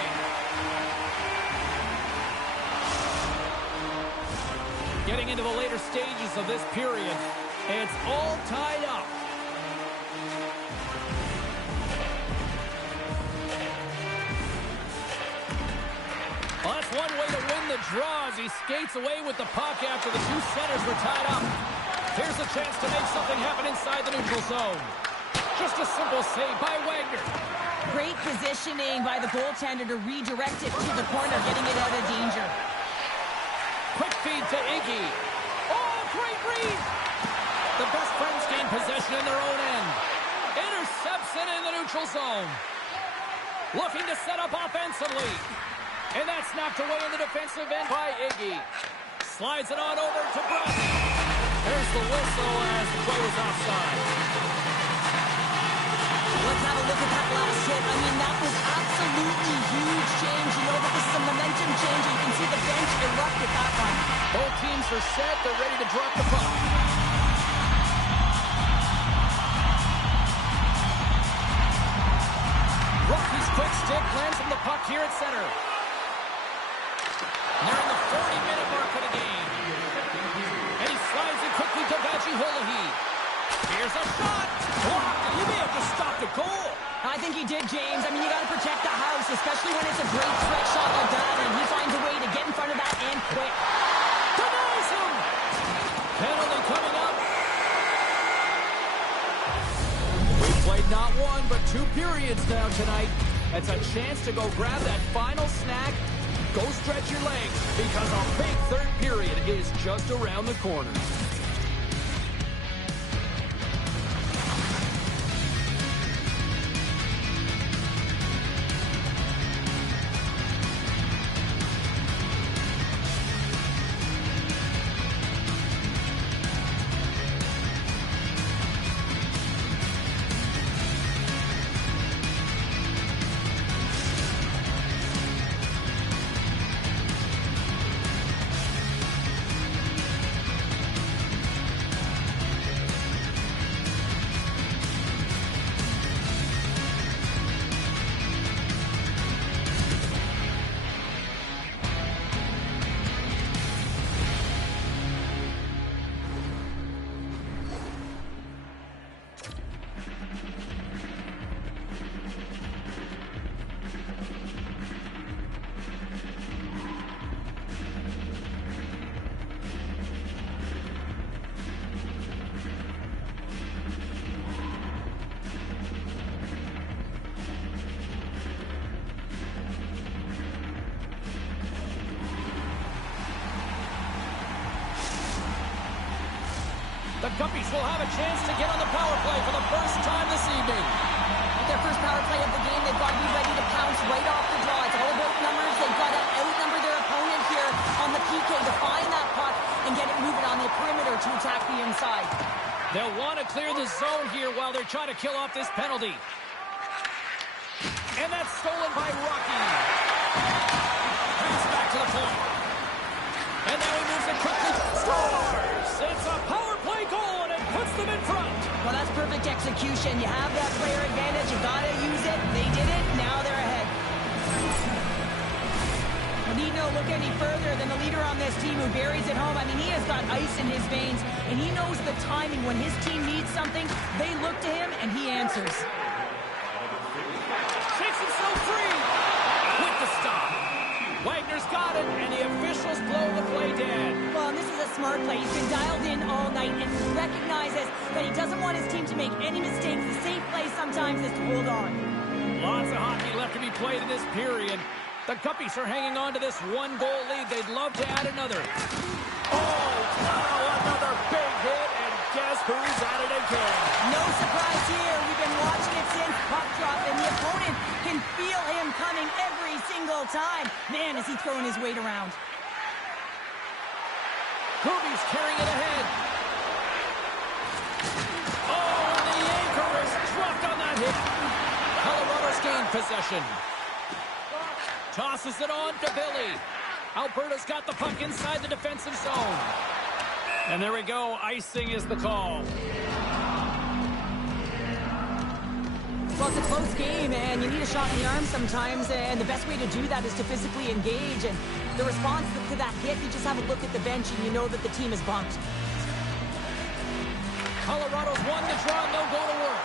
Getting into the later stages of this period, it's all tied up. Well, that's one way to win the draw as he skates away with the puck after the two centers were tied up. Here's a chance to make something happen inside the neutral zone. Just a simple save by Wagner. Great positioning by the goaltender to redirect it to the corner, getting it out of danger. Quick feed to Iggy. Oh, great read! The best friends gain possession in their own end. Intercepts it in the neutral zone. Looking to set up offensively. And that's knocked away in the defensive end by Iggy. Slides it on over to Bradley. There's the whistle as the play was offside. Let's have a look at that last hit. I mean, that was absolutely huge, James. You know that this is a momentum changer. You can see the bench erupt at that one. Both teams are set. They're ready to drop the puck. Rocky's quick stick lands on the puck here at center. Nearing the 40-minute mark of the game. And he slides it quickly to Vajiolahi. Here's a shot. Blocked, and he may have just stopped a goal. I think he did, James. I mean, you got to protect the house, especially when it's a great threat shot like that, and he finds a way to get in front of that and quick. Denies him. Penalty coming up. We've played not one, but two periods now tonight. It's a chance to go grab that final snack. Go stretch your legs, because our big third period is just around the corner. The Guppies will have a chance to get on the power play for the first time this evening. Their first power play of the game, they've got to be ready to pounce right off the draw. It's all about numbers. They've got to outnumber their opponent here on the PK to find that puck and get it moving on the perimeter to attack the inside. They'll want to clear the zone here while they're trying to kill off this penalty. And that's stolen by Rocky. Pass back to the point. And now he moves it quickly. Scores! It's a power play goal, and it puts them in front. Well, that's perfect execution. You have that player advantage. You got to use it. They did it. Now they're ahead. We need no look any further than the leader on this team who buries it home. I mean, he has got ice in his veins, and he knows the timing. When his team needs something, they look to him, and he answers. Shakes himself free with the stop. Wagner's got it, and the officials blow the play dead. Well, and this is a smart play. He's been dialed in all night and recognizes that he doesn't want his team to make any mistakes. The safe play sometimes is to hold on. Lots of hockey left to be played in this period. The Guppies are hanging on to this one-goal lead. They'd love to add another. Oh, wow, another big hit, and guess who's at it again? No surprise here. We've been watching it since puck drop, and the opponent can feel him coming every single time. Man, is he throwing his weight around. Kirby's carrying it ahead. Oh, and the anchor is dropped on that hit. Colorado's gained possession. Tosses it on to Billy. Alberta's got the puck inside the defensive zone. And there we go. Icing is the call. Well, it's a close game, and you need a shot in the arm sometimes, and the best way to do that is to physically engage. And the response to that hit, you just have a look at the bench, and you know that the team is bumped. Colorado's won the draw, and they'll go to work.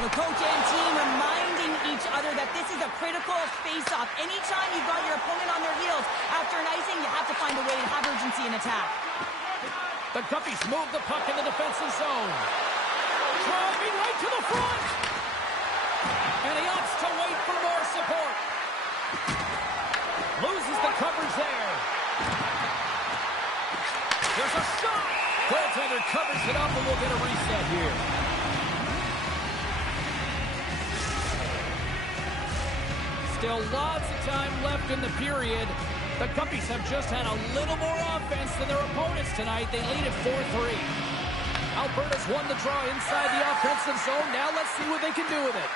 The coach and team reminding each other that this is a critical face-off. Anytime you've got your opponent on their heels after an icing, you have to find a way to have urgency in attack. The Guppies move the puck in the defensive zone. Driving right to the front. And he opts to wait for more support. Loses the coverage there. There's a shot. Goaltender covers it up, and we'll get a reset here. Still lots of time left in the period. The Guppies have just had a little more offense than their opponents tonight. They lead at 4-3. Alberta's won the draw inside the offensive zone. Now let's see what they can do with it.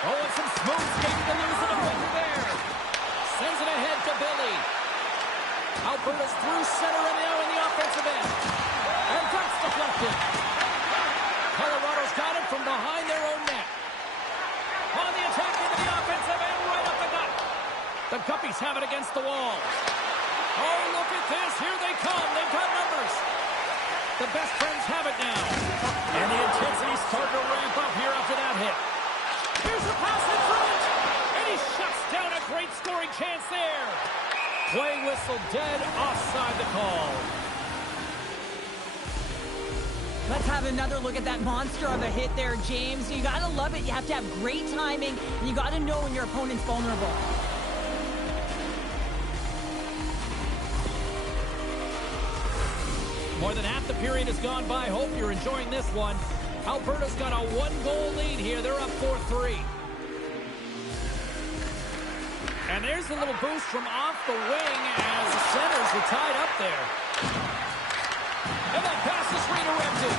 Oh, and some smooth skating to lose the defender there. Sends it ahead to Billy. Alberta's through center and now in the offensive end. And that's deflected. Colorado's got it from behind their own net. On the attack into the offensive end, right up the gut. The Guppies have it against the wall. Oh, look at this. Here they come. They've got numbers. The best friends have it now. And the intensity's starting to ramp up here after that hit. Here's a pass in front. And he shuts down a great scoring chance there. Play whistle dead, offside the call. Let's have another look at that monster of a hit there, James. You gotta love it. You have to have great timing, and you gotta know when your opponent's vulnerable. More than half the period has gone by. Hope you're enjoying this one. Alberta's got a one-goal lead here. They're up 4-3. And there's a little boost from off the wing as the centers are tied up there. And that pass is redirected.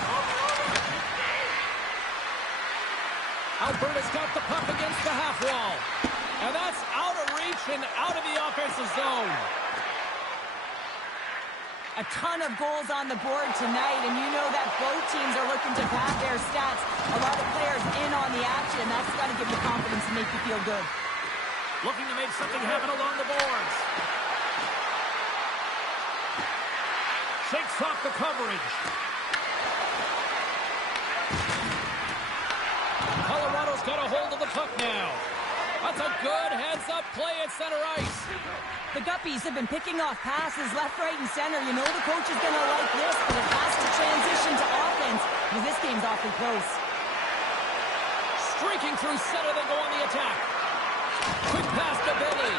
Alberta's got the puck against the half wall. And that's out of reach and out of the offensive zone. A ton of goals on the board tonight, and you know that both teams are looking to pad their stats. A lot of players in on the action. That's got to give you confidence and make you feel good. Looking to make something happen along the boards. Shakes off the coverage. Colorado's got a hold of the puck now. That's a good heads-up play at center ice. The Guppies have been picking off passes left, right, and center. You know the coach is going to like this, but it has to transition to offense because this game's awfully close. Streaking through center, they go on the attack. Quick pass to Billy.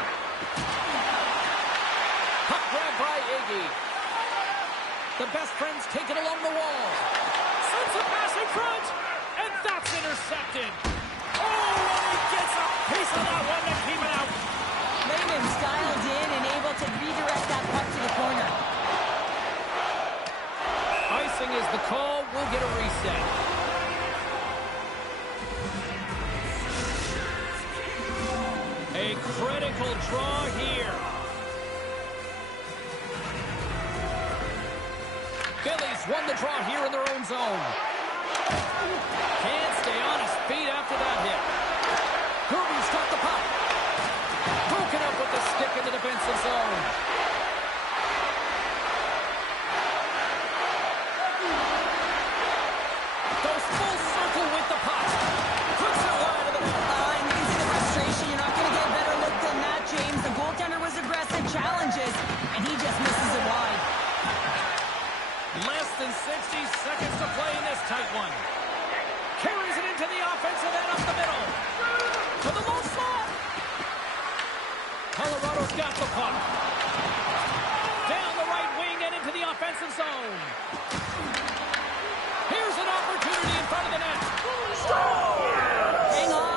Puck grab by Iggy. The best friends take it along the wall. Sends a pass in front. And that's intercepted. Oh, and he gets a piece of that one to keep it out. Layman's dialed in and able to redirect that puck to the corner. Icing is the call. We'll get a reset. A critical draw here. Phillies won the draw here in their own zone. Can't stay on his feet after that hit. Kirby's got the puck. Broken up with the stick in the defensive zone. Goes full circle with the puck. Puts it wide of the net. And you can see the frustration. You're not going to get a better look than that, James. The goaltender was aggressive, challenges, and he just misses it wide. Less than 60 seconds to play in this tight one. Carries it into the offensive end up the middle. To the low slot. Colorado's got the puck. Down the right wing and into the offensive zone. Here's an opportunity in front of the net.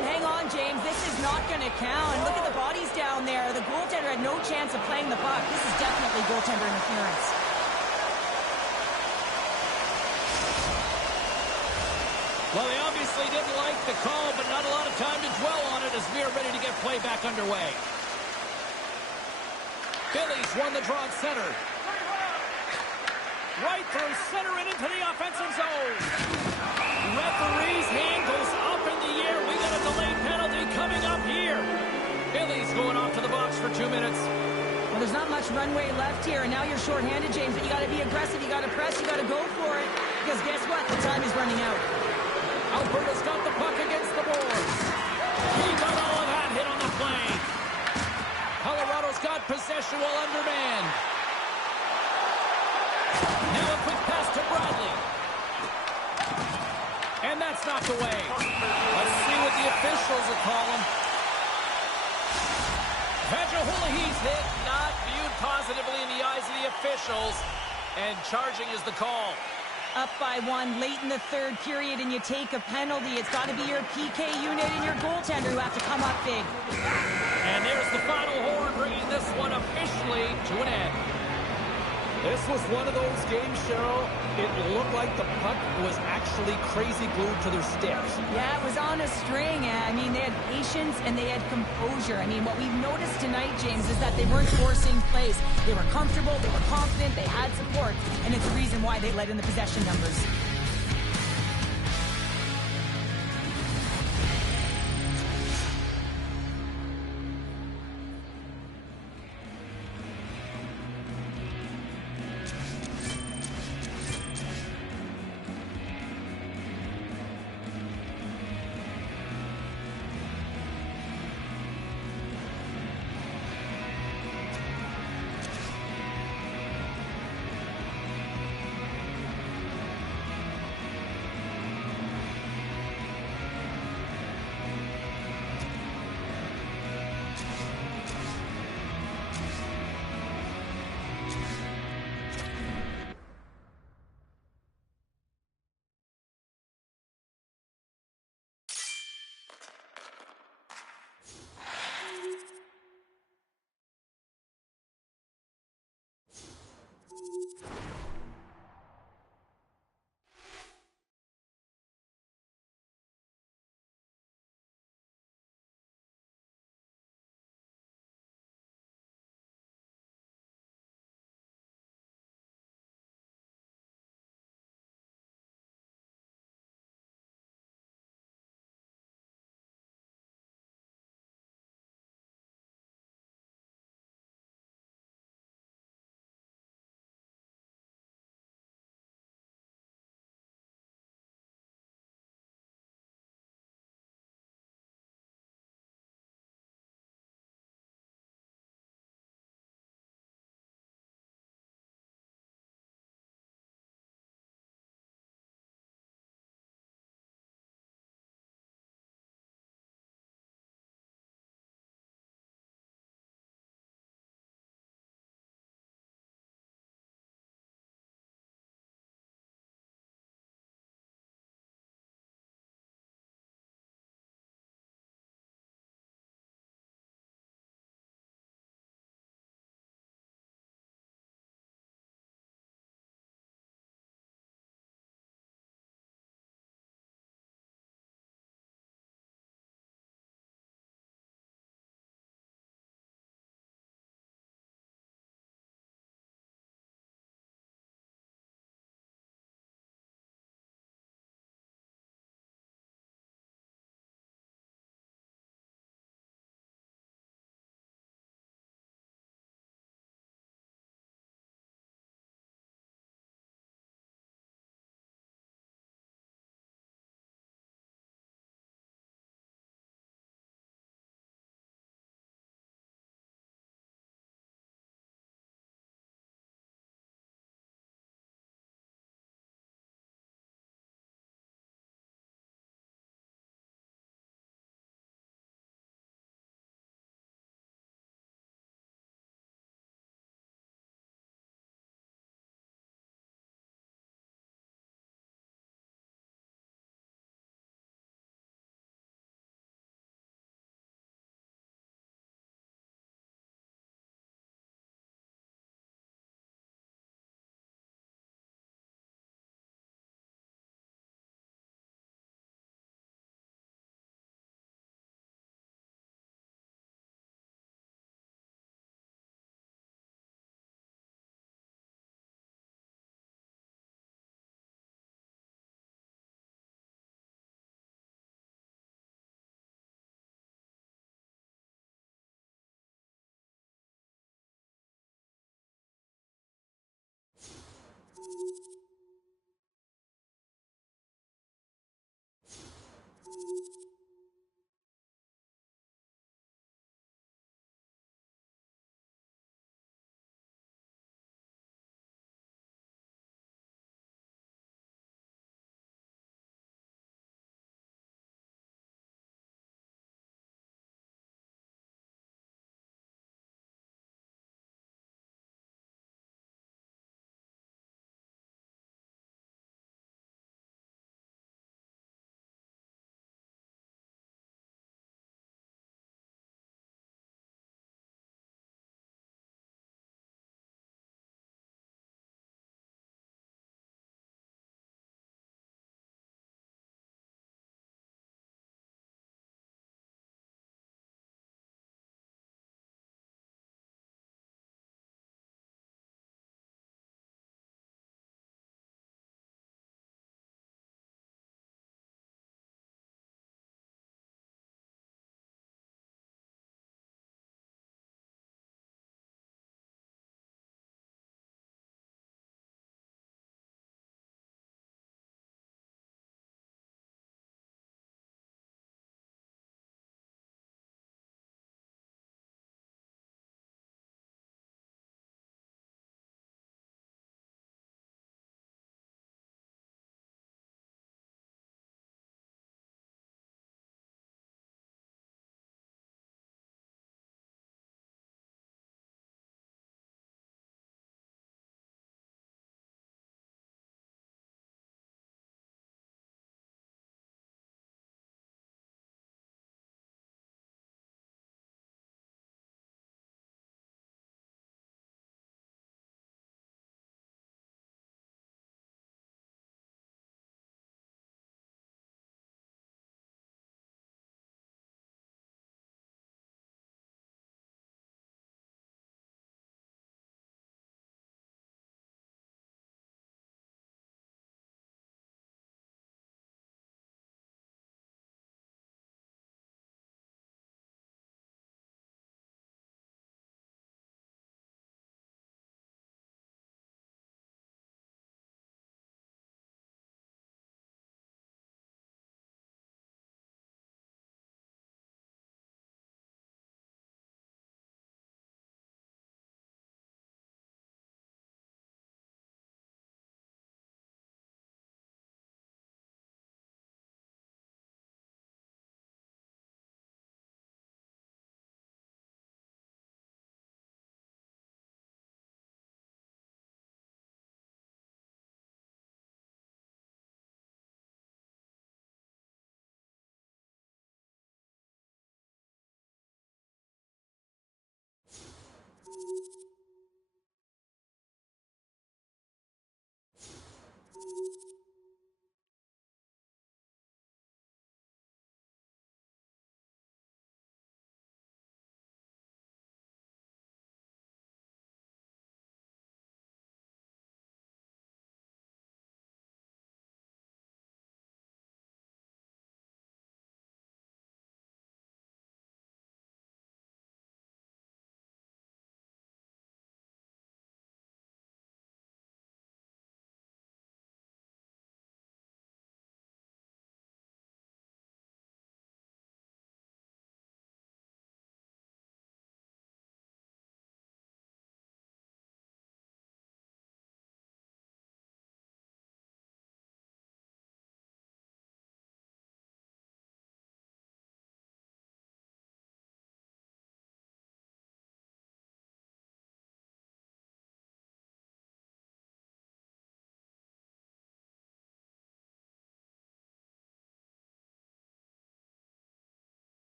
Hang on, James. This is not going to count. And look at the bodies down there. The goaltender had no chance of playing the puck. This is definitely goaltender interference. Well, they obviously didn't like the call, but not a lot of time to dwell on it as we are ready to get play back underway. Phillies won the draw at center. Right through center and into the offensive zone. Referee's hand goes up in the air. We got a delayed penalty coming up here. Phillies going off to the box for 2 minutes. Well, there's not much runway left here, and now you're shorthanded, James, but you got to be aggressive. You got to press. You got to go for it. Because guess what? The time is running out. Alberta's got the puck against the boards. He got all of that hit on the plane. Colorado's got possession while undermanned. Now a quick pass to Bradley. And that's knocked away. Let's see what the officials will call him. Vajuhulahi's hit not viewed positively in the eyes of the officials. And charging is the call. Up by one late in the third period and you take a penalty. It's got to be your PK unit and your goaltender who have to come up big. And there's the final horn, bringing this one officially to an end. This was one of those games, Cheryl. It looked like the puck was actually crazy glued to their sticks. Yeah, it was on a string. I mean, they had patience and they had composure. I mean, what we've noticed tonight, James, is that they weren't forcing plays. They were comfortable, they were confident, they had support, and it's the reason why they led in the possession numbers.